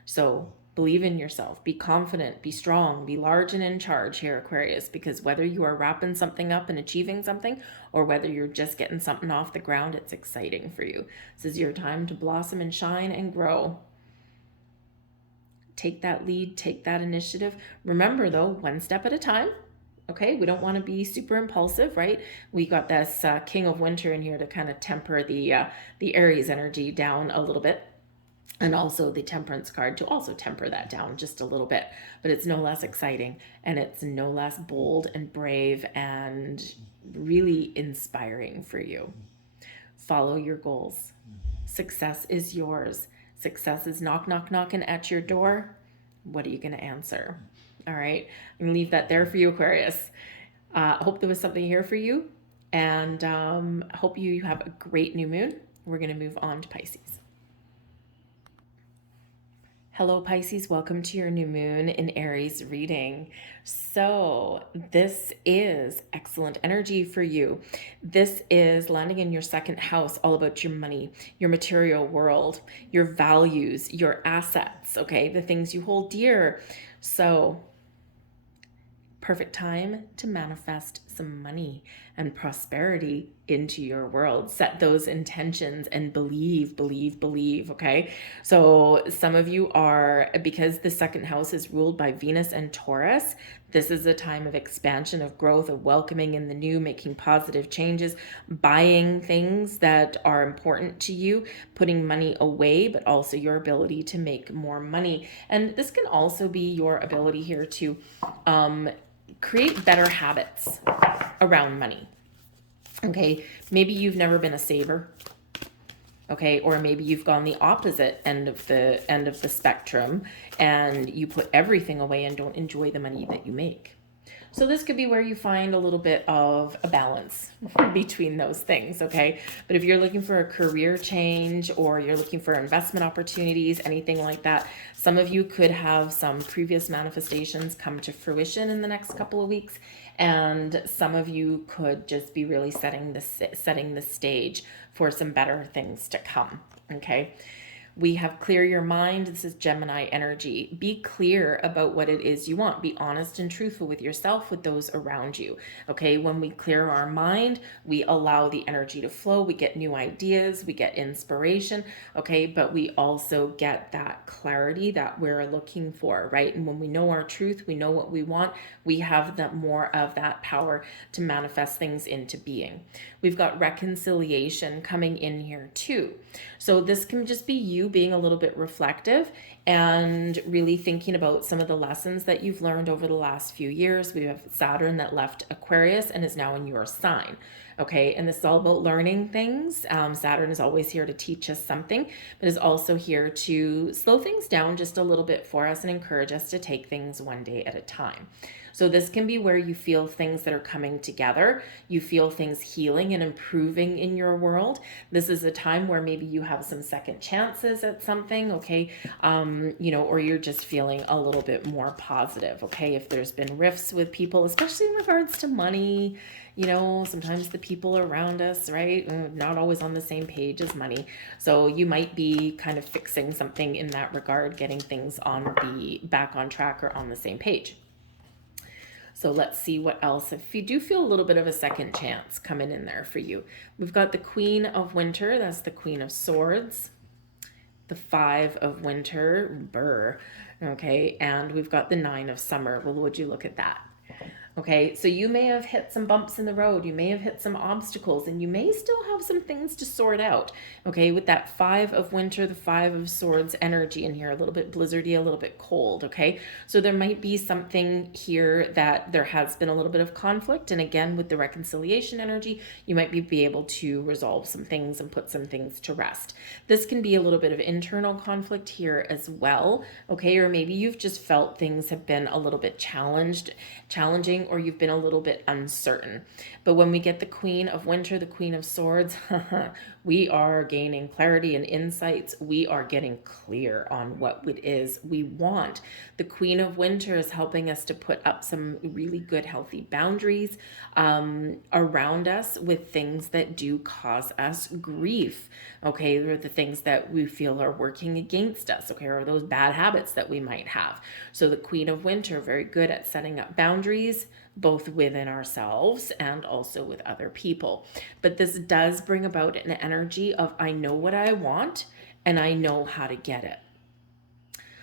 So believe in yourself, be confident, be strong, be large and in charge here, Aquarius, because whether you are wrapping something up and achieving something, or whether you're just getting something off the ground, it's exciting for you. This is your time to blossom and shine and grow. Take that lead, take that initiative. Remember though, one step at a time. Okay, we don't want to be super impulsive, right? We got this King of Winter in here to kind of temper the Aries energy down a little bit, and also the Temperance card to also temper that down just a little bit. But it's no less exciting, and it's no less bold and brave and really inspiring for you. Follow your goals. Success is yours. Success is knocking at your door. What are you going to answer? All right. I'm going to leave that there for you, Aquarius. Hope there was something here for you, and hope you have a great new moon. We're going to move on to Pisces. Hello, Pisces. Welcome to your new moon in Aries reading. So this is excellent energy for you. This is landing in your second house, all about your money, your material world, your values, your assets, okay? The things you hold dear. So perfect time to manifest some money and prosperity into your world. Set those intentions and believe, okay? So some of you are, because the second house is ruled by Venus and Taurus, this is a time of expansion, of growth, of welcoming in the new, making positive changes, buying things that are important to you, putting money away, but also your ability to make more money. And this can also be your ability here to create better habits around money. Okay, maybe you've never been a saver. Okay, or maybe you've gone the opposite end of the spectrum, and you put everything away and don't enjoy the money that you make. So this could be where you find a little bit of a balance between those things, okay? But if you're looking for a career change, or you're looking for investment opportunities, anything like that, some of you could have some previous manifestations come to fruition in the next couple of weeks, and some of you could just be really setting the stage for some better things to come, okay? We have clear your mind. This is Gemini energy. Be clear about what it is you want. Be honest and truthful with yourself, with those around you. Okay, when we clear our mind, we allow the energy to flow. We get new ideas, we get inspiration. Okay, but we also get that clarity that we're looking for, right? And when we know our truth, we know what we want, we have more of that power to manifest things into being. We've got reconciliation coming in here too. So this can just be you being a little bit reflective and really thinking about some of the lessons that you've learned over the last few years. We have Saturn that left Aquarius and is now in your sign. Okay, and this is all about learning things. Saturn is always here to teach us something, but is also here to slow things down just a little bit for us and encourage us to take things one day at a time. So this can be where you feel things that are coming together. You feel things healing and improving in your world. This is a time where maybe you have some second chances at something, okay? Or you're just feeling a little bit more positive, okay? If there's been rifts with people, especially in regards to money, sometimes the people around us, right? Not always on the same page as money. So you might be kind of fixing something in that regard, getting things back on track or on the same page. So let's see what else. If you do feel a little bit of a second chance coming in there for you. We've got the Queen of Winter. That's the Queen of Swords. The Five of Winter. Okay. And we've got the Nine of Summer. Well, would you look at that? Okay, so you may have hit some bumps in the road, you may have hit some obstacles, and you may still have some things to sort out. Okay, with that Five of Winter, the Five of Swords energy in here, a little bit blizzardy, a little bit cold. Okay, so there might be something here that there has been a little bit of conflict, and again, with the reconciliation energy, you might be able to resolve some things and put some things to rest. This can be a little bit of internal conflict here as well. Okay, or maybe you've just felt things have been a little bit challenging, or you've been a little bit uncertain. But when we get the Queen of Winter, the Queen of Swords, we are gaining clarity and insights. We are getting clear on what it is we want. The Queen of Winter is helping us to put up some really good, healthy boundaries around us with things that do cause us grief. Okay, or the things that we feel are working against us, okay, or those bad habits that we might have. So the Queen of Winter, very good at setting up boundaries, both within ourselves and also with other people. But this does bring about an energy of, I know what I want and I know how to get it.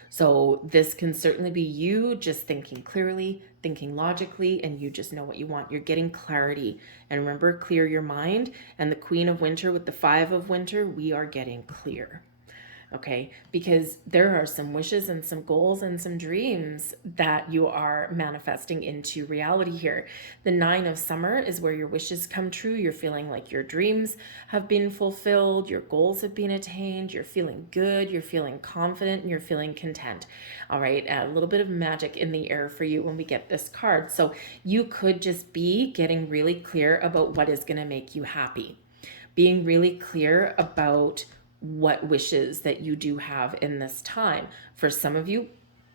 So this can certainly be you just thinking clearly, thinking logically, and you just know what you want. You're getting clarity. And remember, clear your mind. And the Queen of Winter with the Five of Winter, we are getting clear. Okay, because there are some wishes and some goals and some dreams that you are manifesting into reality here. The Nine of Summer is where your wishes come true. You're feeling like your dreams have been fulfilled, your goals have been attained, you're feeling good, you're feeling confident, and you're feeling content. All right, a little bit of magic in the air for you when we get this card. So you could just be getting really clear about what is going to make you happy, being really clear about what wishes that you do have in this time. For some of you,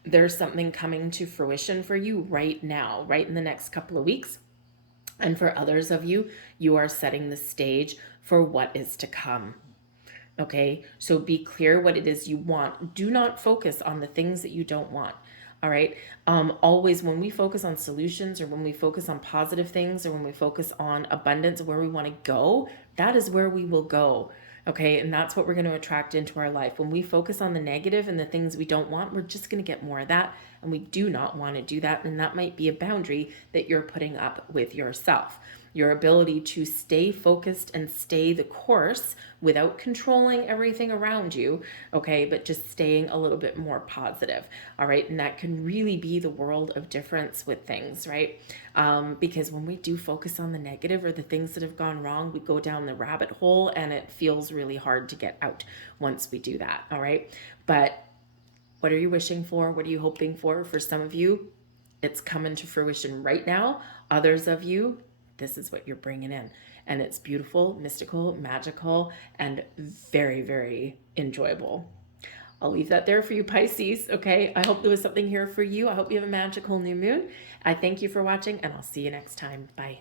there's something coming to fruition for you right now, right in the next couple of weeks. And for others of you, you are setting the stage for what is to come. Okay, so be clear what it is you want. Do not focus on the things that you don't want. All right. Always when we focus on solutions, or when we focus on positive things, or when we focus on abundance, where we want to go, that is where we will go. Okay, and that's what we're going to attract into our life. When we focus on the negative and the things we don't want, we're just going to get more of that, and we do not want to do that. And that might be a boundary that you're putting up with yourself. Your ability to stay focused and stay the course without controlling everything around you, okay, but just staying a little bit more positive, all right? And that can really be the world of difference with things, right? Because when we do focus on the negative or the things that have gone wrong, we go down the rabbit hole, and it feels really hard to get out once we do that, all right? But what are you wishing for? What are you hoping for? For some of you, it's coming to fruition right now. Others of you, this is what you're bringing in. And it's beautiful, mystical, magical, and very, very enjoyable. I'll leave that there for you, Pisces, okay? I hope there was something here for you. I hope you have a magical new moon. I thank you for watching, and I'll see you next time. Bye.